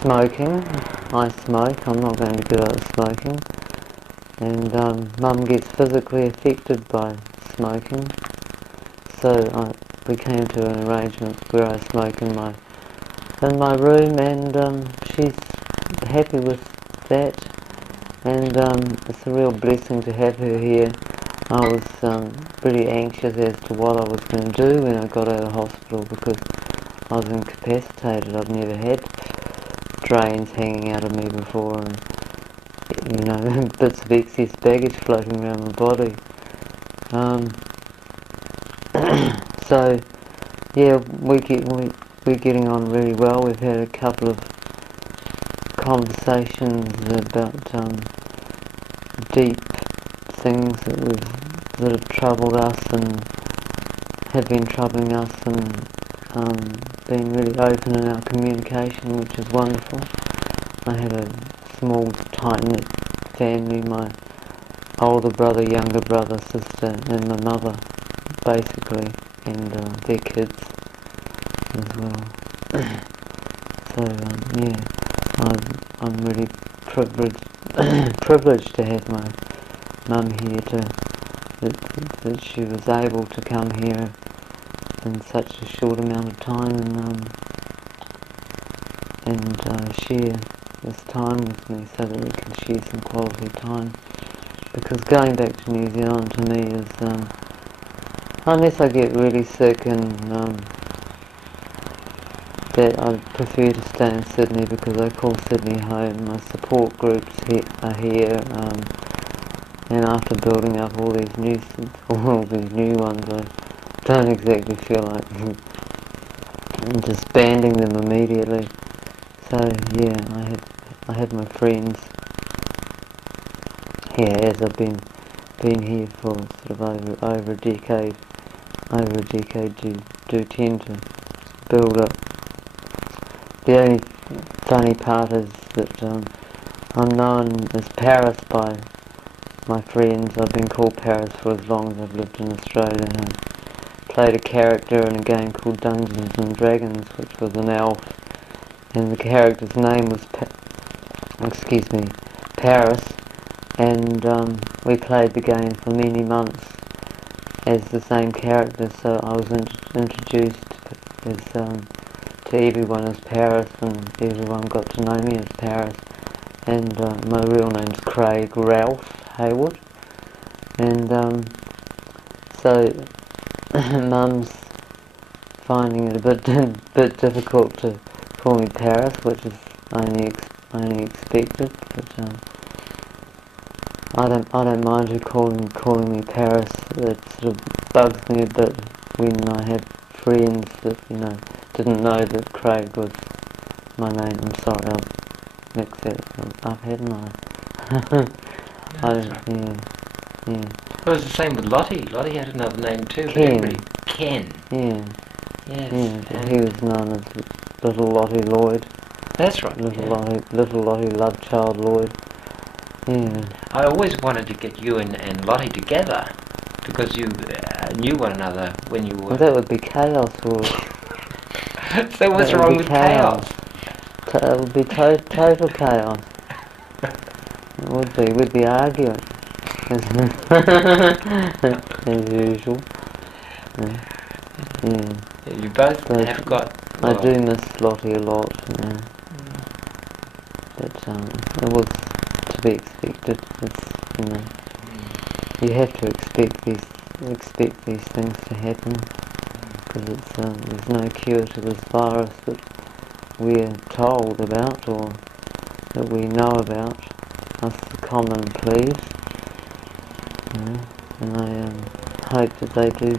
smoking. I smoke, I'm not going to give up smoking. And Mum gets physically affected by smoking. So we came to an arrangement where I smoke in my room, and she's happy with that. And it's a real blessing to have her here. I was pretty anxious as to what I was going to do when I got out of hospital, because I was incapacitated. I've never had drains hanging out of me before, and bits of excess baggage floating around my body. So yeah, we're getting on really well. We've had a couple of conversations about deep things that have troubled us, and have been troubling us and being really open in our communication, which is wonderful. I had a small, tight-knit family, my older brother, younger brother, sister, and my mother, basically, and their kids as well. So, yeah, I'm really privileged to have my mum here, that she was able to come here in such a short amount of time and share this time with me so that we can share some quality time. Because going back to New Zealand to me is, unless I get really sick, and that I prefer to stay in Sydney because I call Sydney home. My support groups are here, and after building up all these new ones, I don't exactly feel like disbanding them immediately. So yeah, I have my friends here, as I've been here for sort of over a decade. Do tend to build up. The only funny part is that I'm known as Paris by my friends. I've been called Paris for as long as I've lived in Australia. I played a character in a game called Dungeons and Dragons, which was an elf, and the character's name was Paris, and we played the game for many months as the same character, so I was introduced as to everyone as Paris, and everyone got to know me as Paris. And my real name's Craig Ralph Hayward, and so Mum's finding it a bit difficult to call me Paris, which is only expected, but I don't mind her calling me Paris. It sort of bugs me a bit when I have friends that didn't know that Craig was my name. I'm sorry, I'll mix that up, hadn't I? Yeah. It was the same with Lottie. Lottie had another name too. Ken. Ken. Yeah. Yes. Yeah, but he was known as Little Lottie Lloyd. That's right. Little Lottie Lovechild Lloyd. Yeah. I always wanted to get you and Lottie together because you knew one another when you were. Well, that would be chaos, or So what's wrong with chaos? It would be total chaos. It would be. We'd be arguing as usual. Yeah. You both But have got. I do miss Lottie a lot. But it was to be expected. It's, you have to expect these things to happen, because there's no cure to this virus that we're told about or that we know about, us the common plebes. And I hope that they do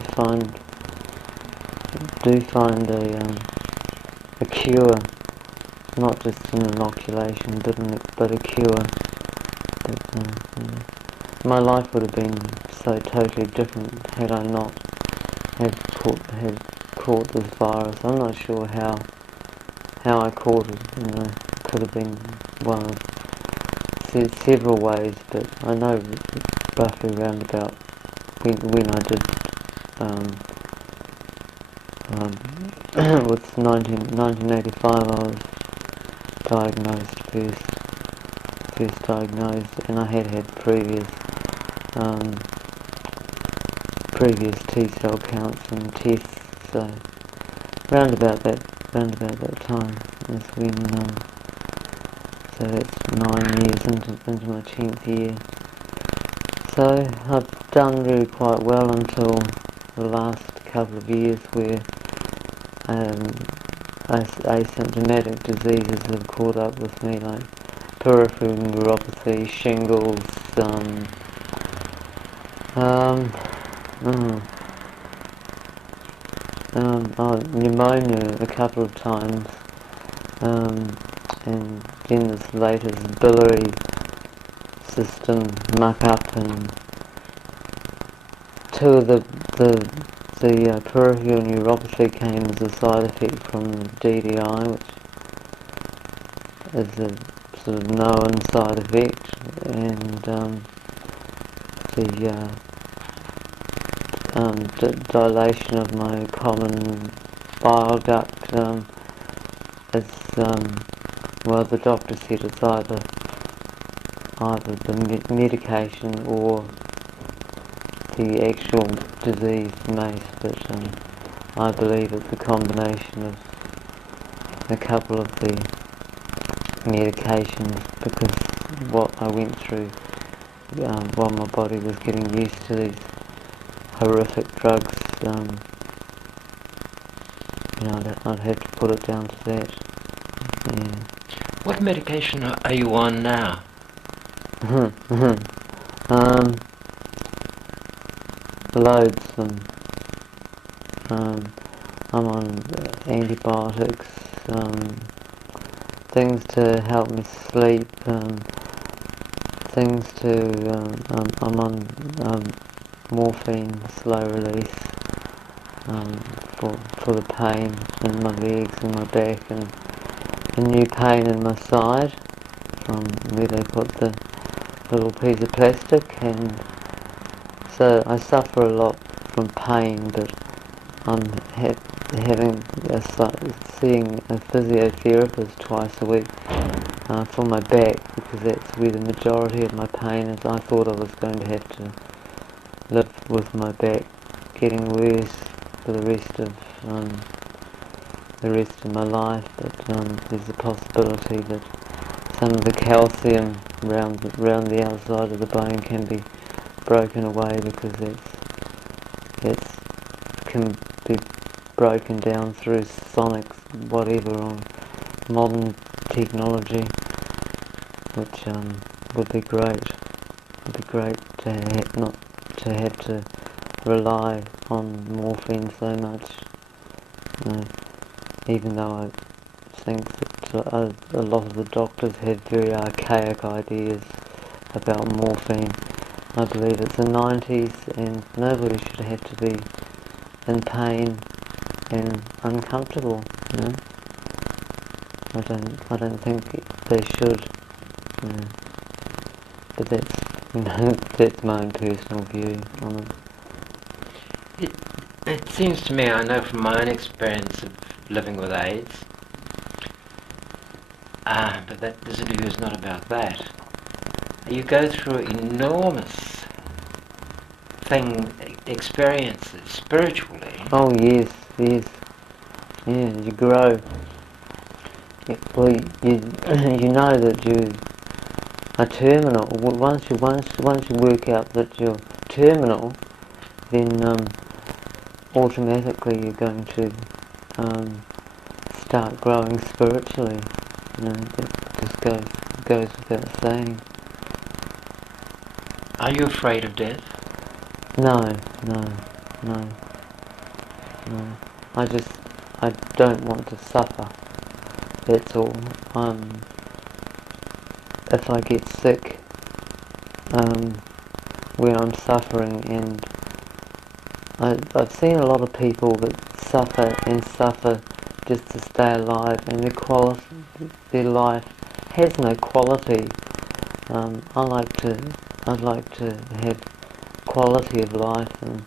find a cure, not just an inoculation, but a cure. But, my life would have been so totally different had I not had caught this virus. I'm not sure how I caught it. Could have been one of several ways, but I know roughly round about when I did. With 1985, I was diagnosed first diagnosed, and I had previous T-cell counts and tests. So round about that time is when. So that's 9 years into my 10th year. So I've done really quite well until the last couple of years, where asymptomatic diseases have caught up with me, like peripheral neuropathy, shingles, pneumonia a couple of times, and then this latest biliary system muck up, and two of the the peripheral neuropathy came as a side effect from DDI, which is a sort of known side effect, and the dilation of my common bile duct is, well, the doctor said it's either the medication or the actual disease MACE, but I believe it's a combination of a couple of the medications, because what I went through while my body was getting used to these horrific drugs, I'd have to put it down to that. Yeah. What medication are you on now? Loads of them. I'm on antibiotics, things to help me sleep, things to, I'm on morphine, slow release, for the pain in my legs and my back, and a new pain in my side from where they put the little piece of plastic, and so I suffer a lot from pain, but I'm seeing a physiotherapist twice a week for my back, because that's where the majority of my pain is. I thought I was going to have to live with my back getting worse for the rest of my life, but there's a possibility that some of the calcium around the outside of the bone can be broken away, because it's can be broken down through sonics, whatever, or modern technology, which would be great. It'd be great to not to have to rely on morphine so much. Even though I think that a lot of the doctors had very archaic ideas about morphine. I believe it's the 90s, and nobody should have to be in pain and uncomfortable. I don't think they should. But that's that's my own personal view on it. It seems to me, I know from my own experience of living with AIDS, but that this interview is not about that. You go through enormous experiences spiritually. Oh yes. Yeah, you grow. Well, you know that you are terminal. Once you work out that you're terminal, then automatically you're going to start growing spiritually. That just goes without saying. Are you afraid of death? No. I don't want to suffer. That's all. If I get sick, where I'm suffering, and I've seen a lot of people that suffer just to stay alive, and their life has no quality. I'd like to have quality of life, and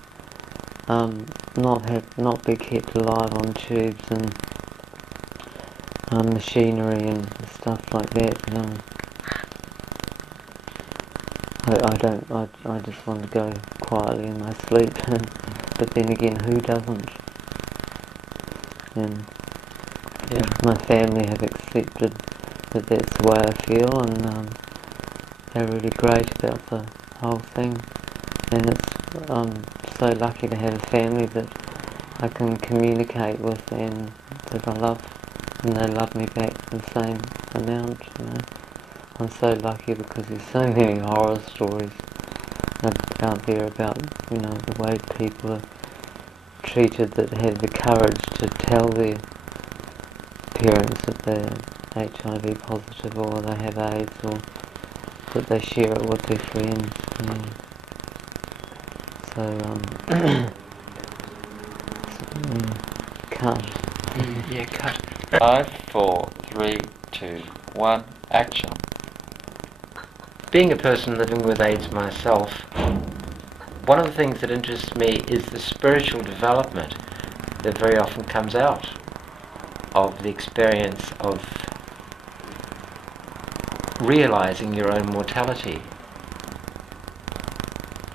not be kept alive on tubes and machinery and stuff like that. I just want to go quietly in my sleep. But then again, who doesn't? And my family have accepted that that's the way I feel, and they're really great about the whole thing. And I'm so lucky to have a family that I can communicate with and that I love, and they love me back the same amount. I'm so lucky, because there's so many horror stories out there about the way people are treated that have the courage to tell their parents that they're HIV positive, or they have AIDS, or that they share it with their friends. So Cut. Yeah, cut. 5, 4, 3, 2, 1, action. Being a person living with AIDS myself, one of the things that interests me is the spiritual development that very often comes out of the experience of realizing your own mortality.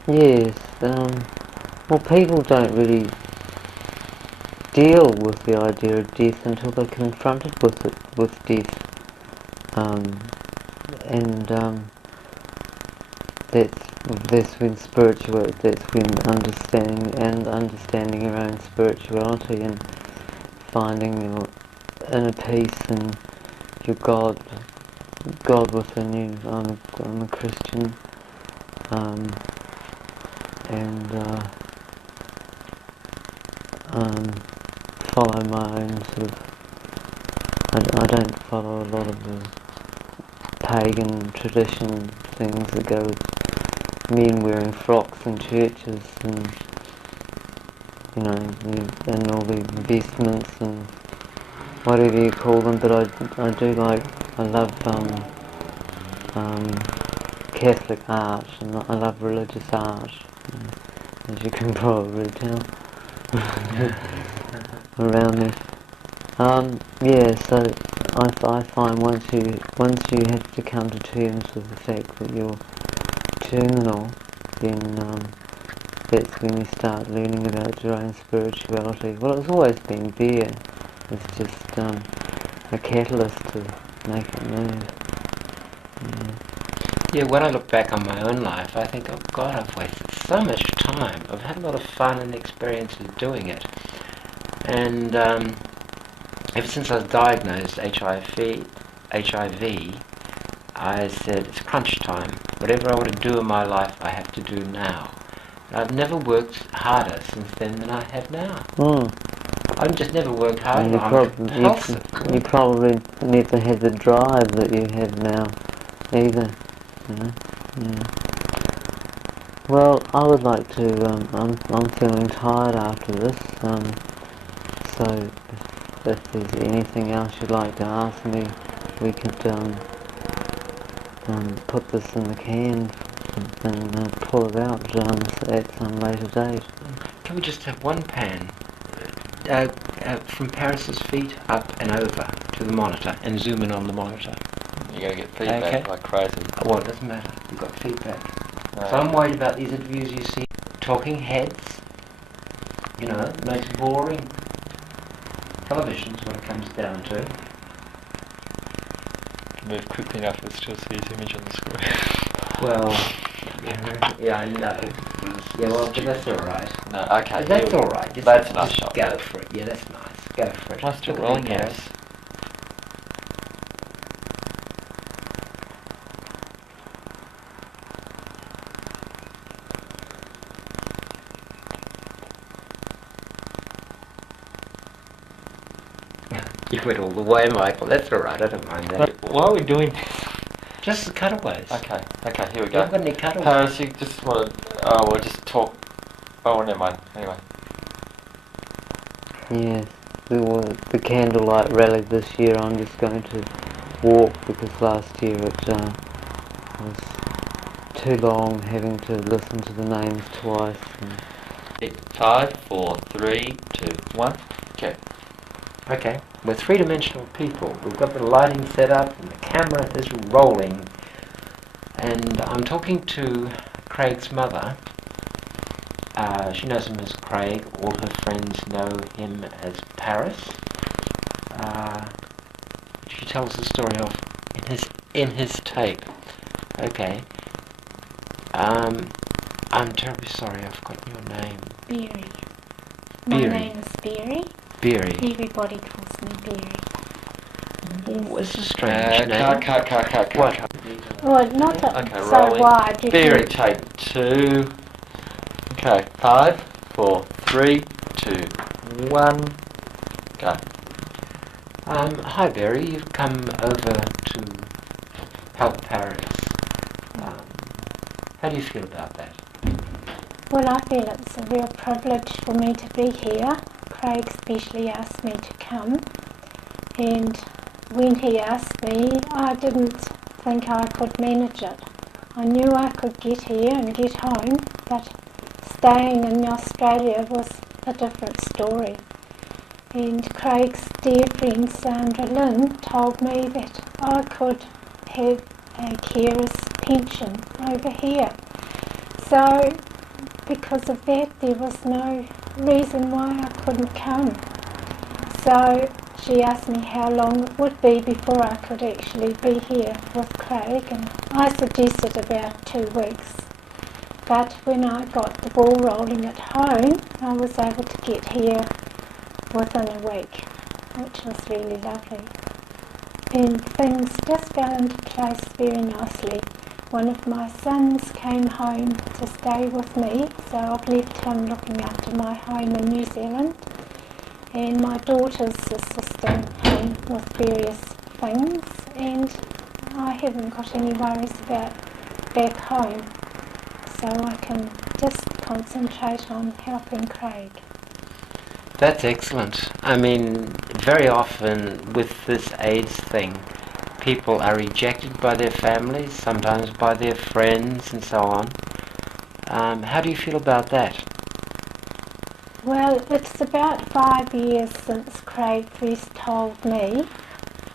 Yes. Well, people don't really deal with the idea of death until they're confronted with death, and that's when that's when understanding your own spirituality and finding your inner peace and your God within you. I'm a Christian, and follow my own sort of. I don't follow a lot of the pagan tradition things that go with men wearing frocks in churches and and all the vestments and whatever you call them. But I do like, I love Catholic art, and I love religious art, as you can probably tell around me. So I find once you have to come to terms with the fact that you're terminal, then that's when you start learning about your own spirituality. Well, it's always been there. It's just a catalyst to make it move. Yeah, when I look back on my own life, I think, oh God, I've wasted so much time. I've had a lot of fun and experiences doing it. And ever since I was diagnosed HIV, I said, it's crunch time. Whatever I want to do in my life, I have to do now. And I've never worked harder since then than I have now. I've just never worked harder. You probably never had the drive that you have now, either. Yeah. Well, I would like to. I'm feeling tired after this. So if there's anything else you'd like to ask me, we could put this in the can and pull it out at some later date. Can we just have one pan from Paris's feet up and over to the monitor and zoom in on the monitor? You're going to get feedback like crazy. Well, it doesn't matter. You've got feedback. No. So I'm worried about these interviews you see. Talking heads. Most boring television is what it comes down to. Move quickly enough, we'll still see his image on the screen. Well, yeah, I know. Yeah, well, but that's all right. No, okay. That's all right. That's enough just shot. go for it. Yeah, that's nice. Go for it. Am I still Look at rolling? the cameras. Yes. You went all the way, Michael. That's all right. I don't mind that. Why are we doing this? Just the cutaways. Okay, here we You go. haven't got any cutaways. Paris, you just want to... Oh, we'll just talk... Oh, never mind. Anyway. Yes, the candlelight rally this year. I'm just going to walk because last year it was too long having to listen to the names twice. 5, 4, 3, 2, 1. Okay. Okay, we're three-dimensional people. We've got the lighting set up and the camera is rolling. And I'm talking to Craig's mother. She knows him as Craig. All her friends know him as Paris. She tells the story of in his tape. Okay. I'm terribly sorry I've forgotten your name. Beery. My Beery. name is Beery. Beery. Everybody calls me Beery. Oh, it's a strange name. Cut. What? Well, not that Okay, so rolling. wide. You Beery, can, take 2. Okay, 5, 4, 3, 2, 1. Go. Hi Barry, you've come over to help Paris. How do you feel about that? well, I feel it's a real privilege for me to be here. Craig specially asked me to come, and when he asked me, I didn't think I could manage it. I knew I could get here and get home, but staying in Australia was a different story. And Craig's dear friend Sandra Lynn told me that I could have a carer's pension over here. So because of that, there was no reason why I couldn't come. So she asked me how long it would be before I could actually be here with Craig, and I suggested about 2 weeks. But when I got the ball rolling at home, I was able to get here within a week, which was really lovely. And things just fell into place very nicely. One of my sons came home to stay with me, so I've left him looking after my home in New Zealand. And my daughter's assisting him with various things, and I haven't got any worries about back home, so I can just concentrate on helping Craig. That's excellent. I mean, very often with this AIDS thing, people are rejected by their families, sometimes by their friends and so on. How do you feel about that? Well, it's about 5 years since Craig first told me,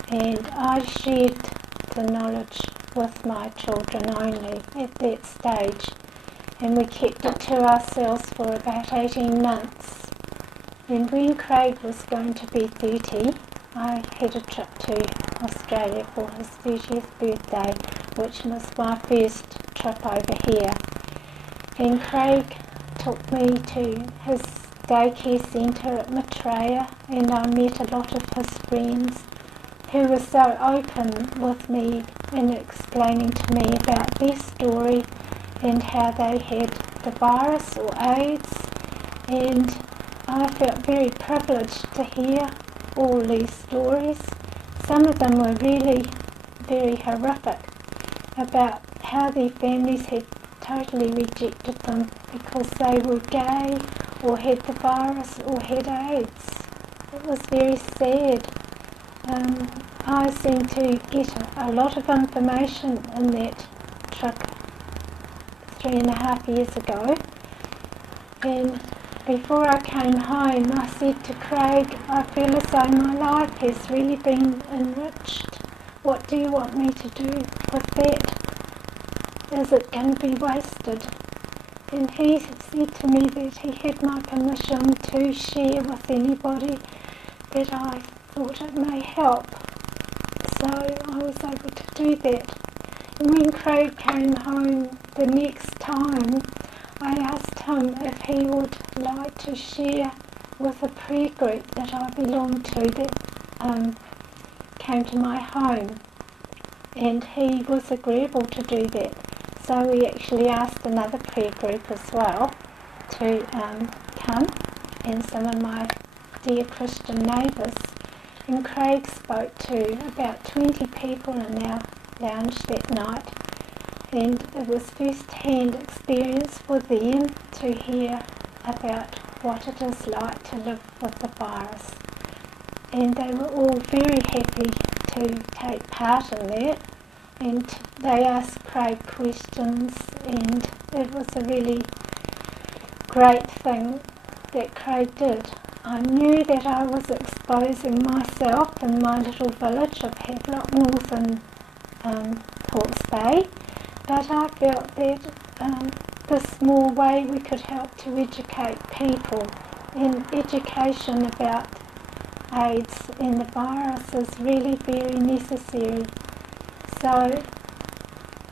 and I shared the knowledge with my children only at that stage, and we kept it to ourselves for about 18 months. And when Craig was going to be 30, I had a trip to Australia for his 30th birthday, which was my first trip over here. And Craig took me to his daycare centre at Maitreya, and I met a lot of his friends who were so open with me in explaining to me about their story and how they had the virus or AIDS, and I felt very privileged to hear all these stories. Some of them were really very horrific about how their families had totally rejected them because they were gay or had the virus or had AIDS. It was very sad. I seemed to get a lot of information in that trip 3.5 years ago, and before I came home I said to Craig, I feel as though my life has really been enriched. What do you want me to do with that? Is it going to be wasted? And he said to me that he had my permission to share with anybody that I thought it may help. So I was able to do that. And when Craig came home the next time, I asked him if he would like to share with a prayer group that I belonged to that came to my home. And he was agreeable to do that. So we actually asked another prayer group as well to come, and some of my dear Christian neighbours. And Craig spoke to about 20 people in our lounge that night, and it was first-hand experience for them to hear about what it is like to live with the virus. And they were all very happy to take part in that, and they asked Craig questions, and it was a really great thing that Craig did. I knew that I was exposing myself in my little village of Havelock North in Hawke's Bay, but I felt that this small way we could help to educate people, and education about AIDS and the virus is really very necessary. So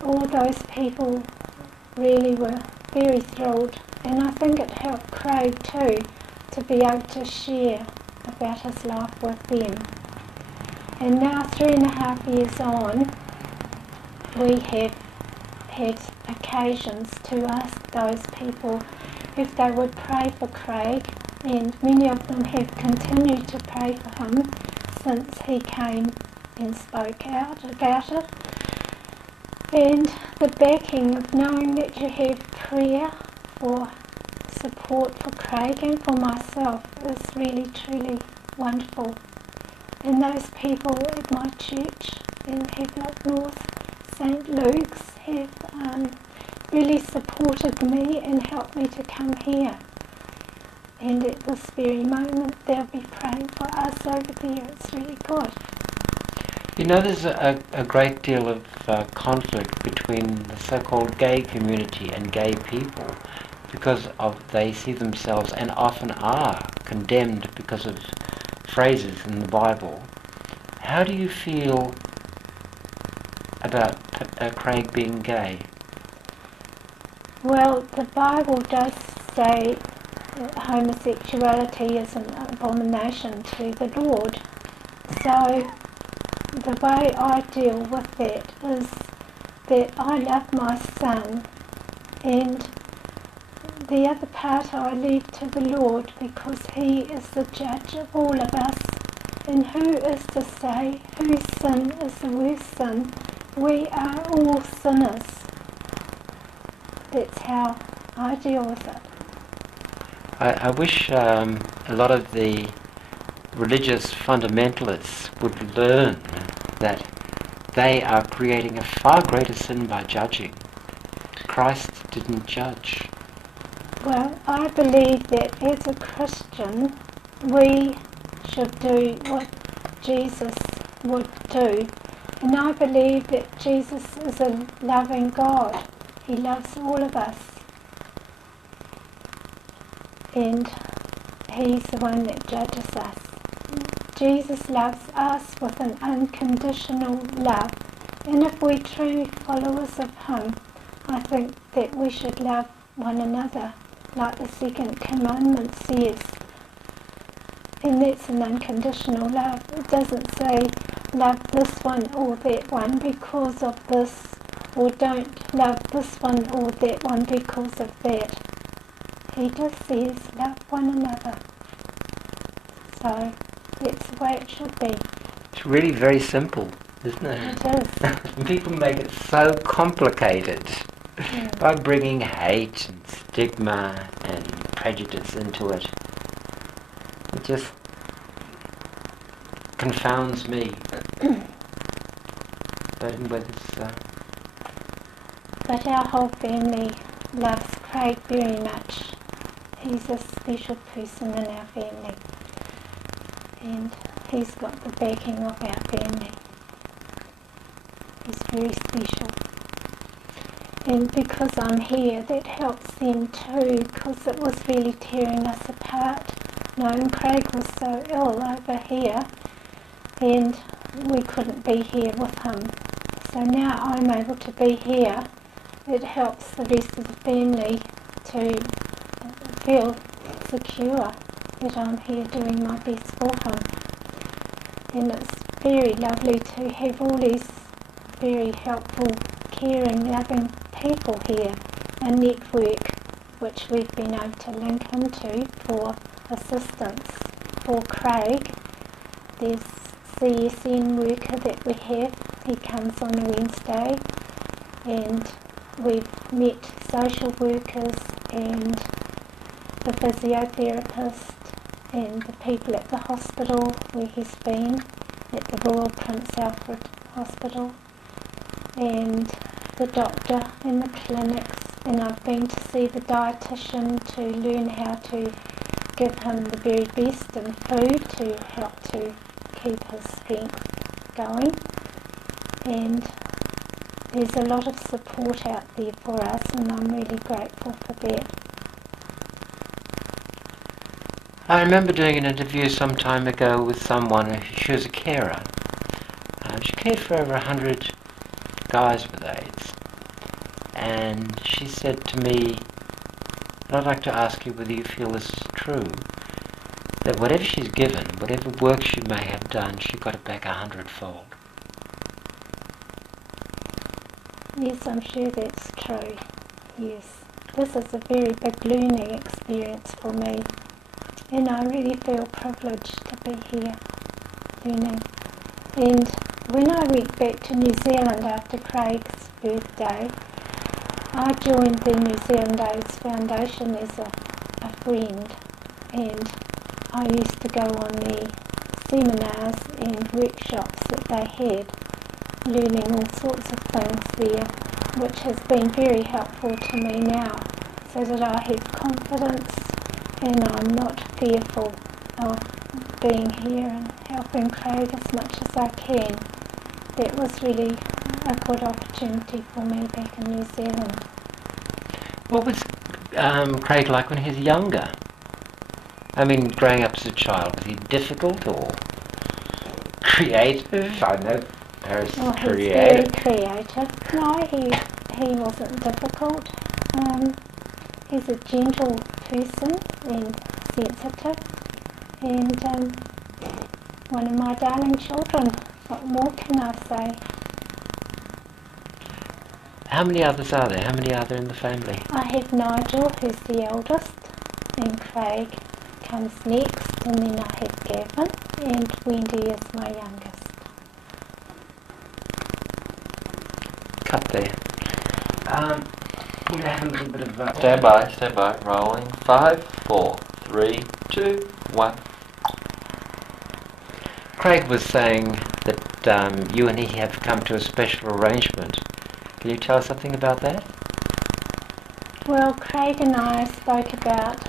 all those people really were very thrilled, and I think it helped Craig too to be able to share about his life with them. And now 3.5 years on, we have had occasions to ask those people if they would pray for Craig, and many of them have continued to pray for him since he came and spoke out about it. And the backing of knowing that you have prayer for support for Craig and for myself is really, truly wonderful. And those people at my church in Havelock North, St. Luke's, have really supported me and helped me to come here. And at this very moment, they'll be praying for us over there. It's really good. You know, there's a great deal of conflict between the so-called gay community and gay people because they see themselves, and often are, condemned because of phrases in the Bible. How do you feel about Craig being gay? Well, the Bible does say that homosexuality is an abomination to the Lord. So the way I deal with that is that I love my son, and the other part I leave to the Lord, because he is the judge of all of us. And who is to say whose sin is the worst sin? We are all sinners. That's how I deal with it. I wish a lot of the religious fundamentalists would learn that they are creating a far greater sin by judging. Christ didn't judge. Well, I believe that as a Christian, we should do what Jesus would do. And I believe that Jesus is a loving God. He loves all of us. And he's the one that judges us. Jesus loves us with an unconditional love. And if we're true followers of him, I think that we should love one another, like the second commandment says. And that's an unconditional love. It doesn't say love this one or that one because of this, or don't love this one or that one because of that. He just says love one another. So that's the way it should be. It's really very simple, isn't it? It is. People make it so complicated by bringing hate and stigma and prejudice into it. It just confounds me. But our whole family loves Craig very much. He's a special person in our family. And he's got the backing of our family. He's very special. And because I'm here, that helps them too, because it was really tearing us apart. Knowing Craig was so ill over here, and we couldn't be here with him. So now I'm able to be here. It helps the rest of the family to feel secure that I'm here doing my best for him. And it's very lovely to have all these very helpful, caring, loving people here, a network which we've been able to link into for assistance for Craig. There's CSN worker that we have. He comes on a Wednesday, and we've met social workers and the physiotherapist and the people at the hospital where he's been, at the Royal Prince Alfred Hospital, and the doctor and the clinics, and I've been to see the dietitian to learn how to give him the very best in food to help to keep his strength going. And there's a lot of support out there for us, and I'm really grateful for that. I remember doing an interview some time ago with someone. She was a carer. She cared for over 100 guys with AIDS. And she said to me, and I'd like to ask you whether you feel this is true, that whatever she's given, whatever work she may have done, she got it back 100-fold. Yes, I'm sure that's true. Yes. This is a very big learning experience for me. And I really feel privileged to be here learning. And when I went back to New Zealand after Craig's birthday, I joined the New Zealand AIDS Foundation as a a friend, and I used to go on the seminars and workshops that they had, learning all sorts of things there, which has been very helpful to me now, so that I have confidence and I'm not fearful of being here and helping Craig as much as I can. That was really a good opportunity for me back in New Zealand. What was Craig like when he was younger? I mean, growing up as a child, was he difficult or creative? I know Paris Well, is he's creative. very creative. No, he wasn't difficult. He's a gentle person and sensitive, and one of my darling children. What more can I say? How many others are there? How many are there in the family? I have Nigel, who's the eldest, and Craig comes next, and then I have Gavin, and Wendy is my youngest. Cut there. We'll have a little bit of... Stand by, rolling. 5, 4, 3, 2, 1. Craig was saying that you and he have come to a special arrangement. Can you tell us something about that? Well, Craig and I spoke about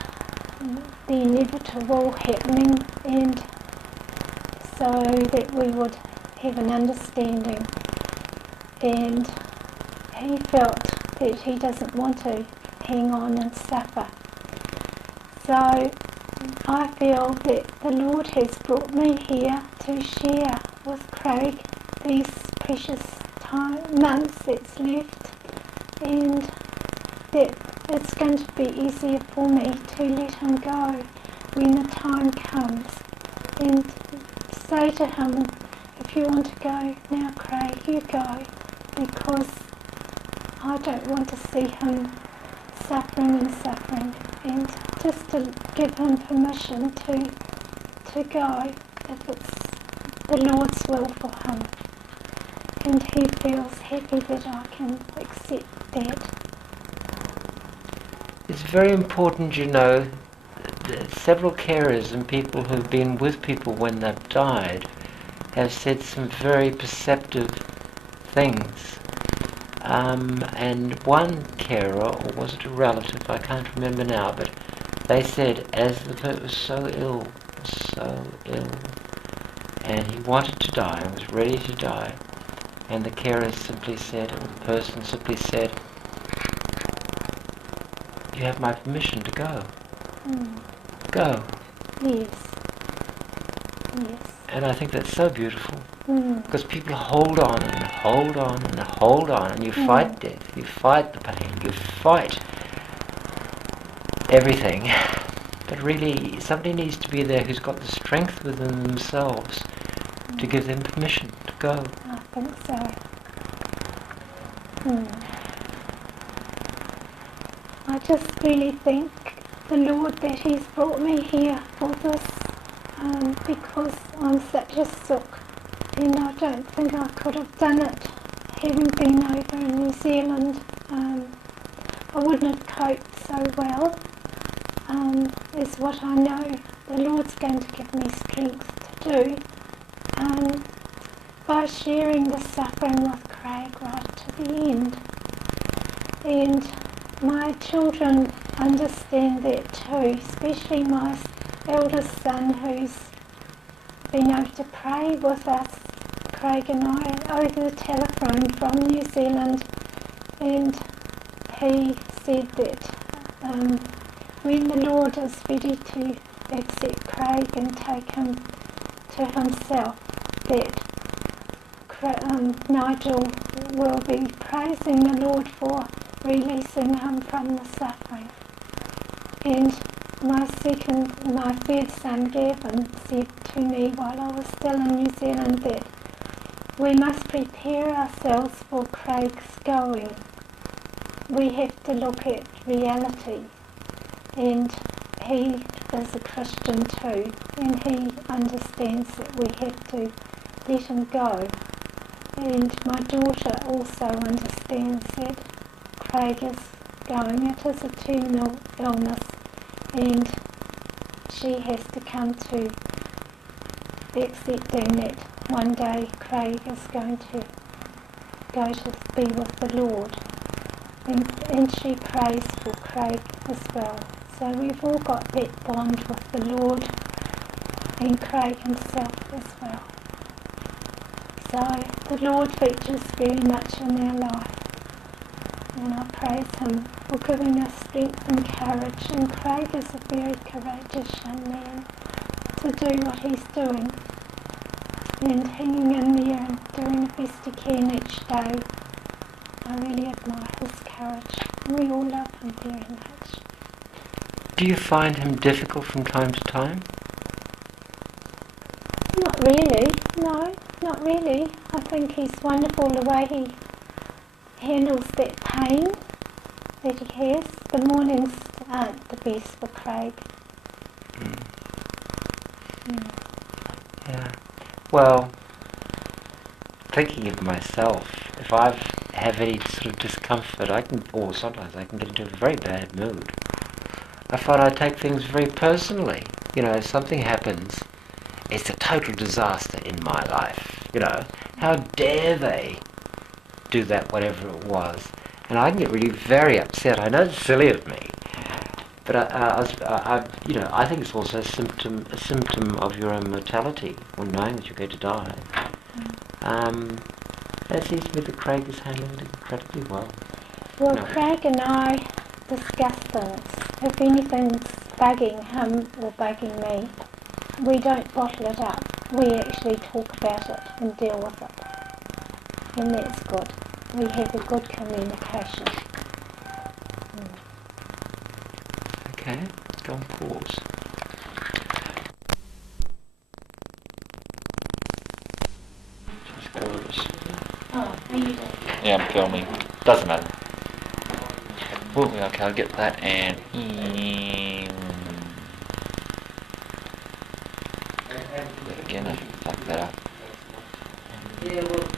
the inevitable happening, and so that we would have an understanding, and he felt that he doesn't want to hang on and suffer. So I feel that the Lord has brought me here to share with Craig these precious months that's left, and that it's going to be easier for me to let him go when the time comes, and say to him, if you want to go now, Craig, you go, because I don't want to see him suffering, and just to give him permission to go if it's the Lord's will for him. And he feels happy that I can accept that. It's very important, you know, that several carers and people who've been with people when they've died have said some very perceptive things. And one carer, or was it a relative, I can't remember now, but they said as the person was so ill, and he wanted to die, and was ready to die, and the carer simply said, or the person simply said, you have my permission to go. Go. Yes. Yes. And I think that's so beautiful. Mm. Because people hold on and hold on and hold on, and you fight death, you fight the pain, you fight everything. But really, somebody needs to be there who's got the strength within themselves to give them permission to go. I think so. I just really thank the Lord that He's brought me here for this, because I'm such a sook, and I don't think I could have done it having been over in New Zealand. I wouldn't have coped so well, is what I know the Lord's going to give me strength to do, by sharing the suffering with Craig right to the end. And my children understand that too, especially my eldest son, who's been able to pray with us, Craig and I, over the telephone from New Zealand, and he said that when the Lord is ready to accept Craig and take him to himself, that Nigel will be praising the Lord for releasing him from the suffering. And my third son Gavin said to me while I was still in New Zealand that we must prepare ourselves for Craig's going. We have to look at reality, and he is a Christian too, and he understands that we have to let him go. And my daughter also understands that Craig is going. It is a terminal illness, and she has to come to accepting that one day Craig is going to go to be with the Lord. And she prays for Craig as well. So we've all got that bond with the Lord and Craig himself as well. So the Lord features very much in our life. And I praise him for giving us strength and courage. And Craig is a very courageous young man to do what he's doing. And hanging in there and doing the best he can each day. I really admire his courage. We all love him very much. Do you find him difficult from time to time? Not really, no, not really. I think he's wonderful the way he handles that pain that he has. The mornings aren't the best for Craig. Yeah. Well, thinking of myself, if I have any sort of discomfort, or sometimes I can get into a very bad mood. I find I take things very personally. You know, if something happens, it's a total disaster in my life. You know, how dare they do that, whatever it was. And I can get really very upset. I know it's silly of me, but I think it's also a symptom of your own mortality, or knowing that you're going to die. It seems to me that Craig is handling it incredibly well. Well, No. Craig and I discuss things. If anything's bugging him or bugging me, we don't bottle it up. We actually talk about it and deal with it. And that's good. We have a good communication. Okay, go on pause. Just go with us. Oh, are you doing? Yeah, I'm filming. Doesn't matter. Well, okay, I'll get that and... Again, I fucked that up. Yeah, well,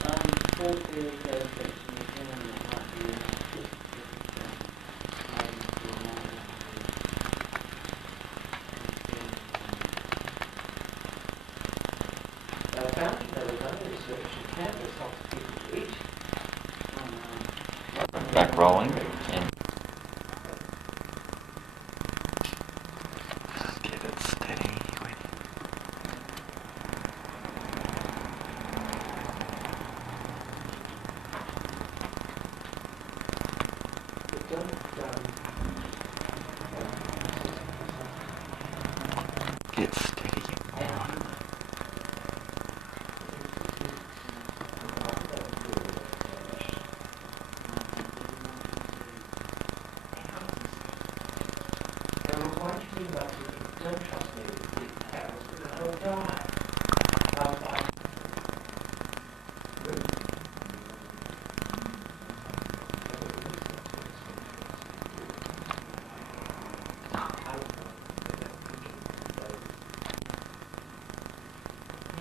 Paul Theory goes back to New Zealand, it might be apparently there was only research in Canada, it's not for people to eat. Back rolling. And get it steady. Get steady, you moron. Don't trust me with big cows, because I'll die.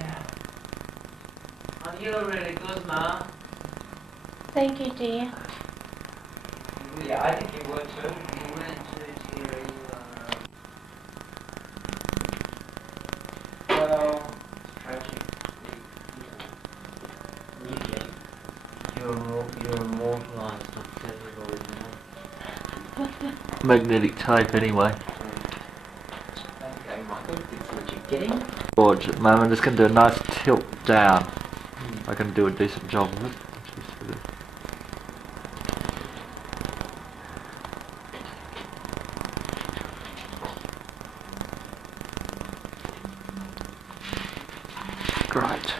Yeah. Oh, you're really good, Ma. Thank you, dear. Yeah, I think you were too. You weren't too, Terry. Well, it's tragic. You're immortalised on celluloid now. Magnetic tape, anyway. Okay, Michael, that's what you're getting. George, at the moment, I'm just going to do a nice tilt down. I can do a decent job of it. Great.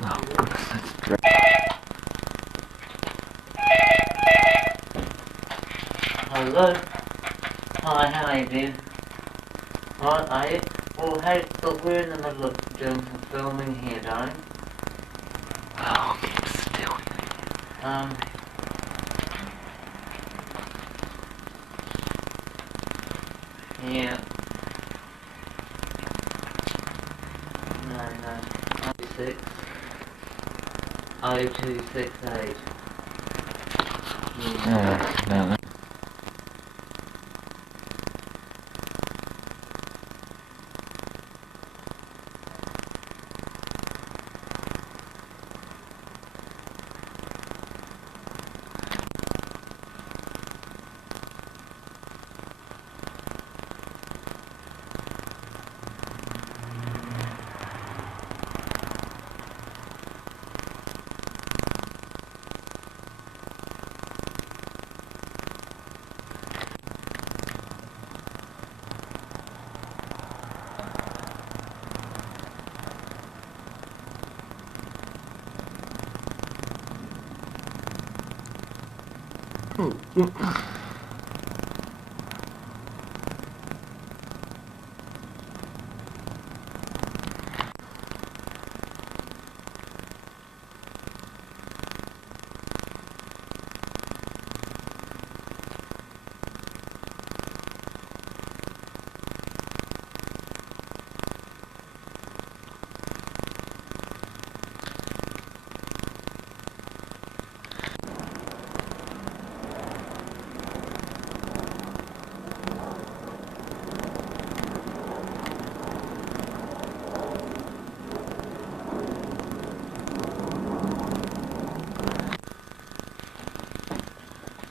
Oh goodness, that's Hello. Hi, how are you, dear? Right, are you? Well, hey, look, we're in the middle of doing some filming here, darling. Oh, keep still. Yeah. 6 0268. No.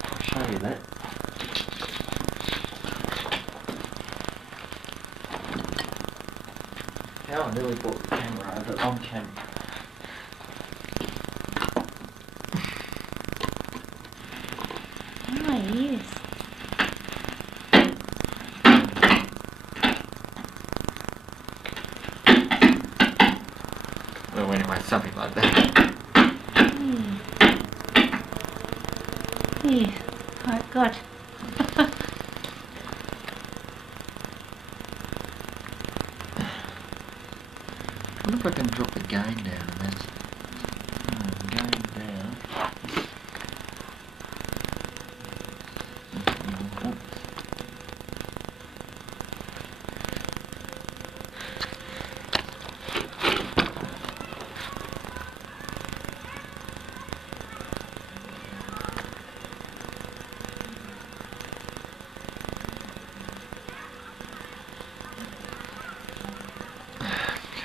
I'll show you that. How I nearly brought the camera over on camera. Oh, yes. Well, anyway, something like that. Yes, quite good. I wonder if I can drop the gain down and that's gain down.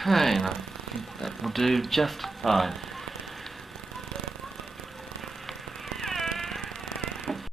Okay, and I think that will do just fine.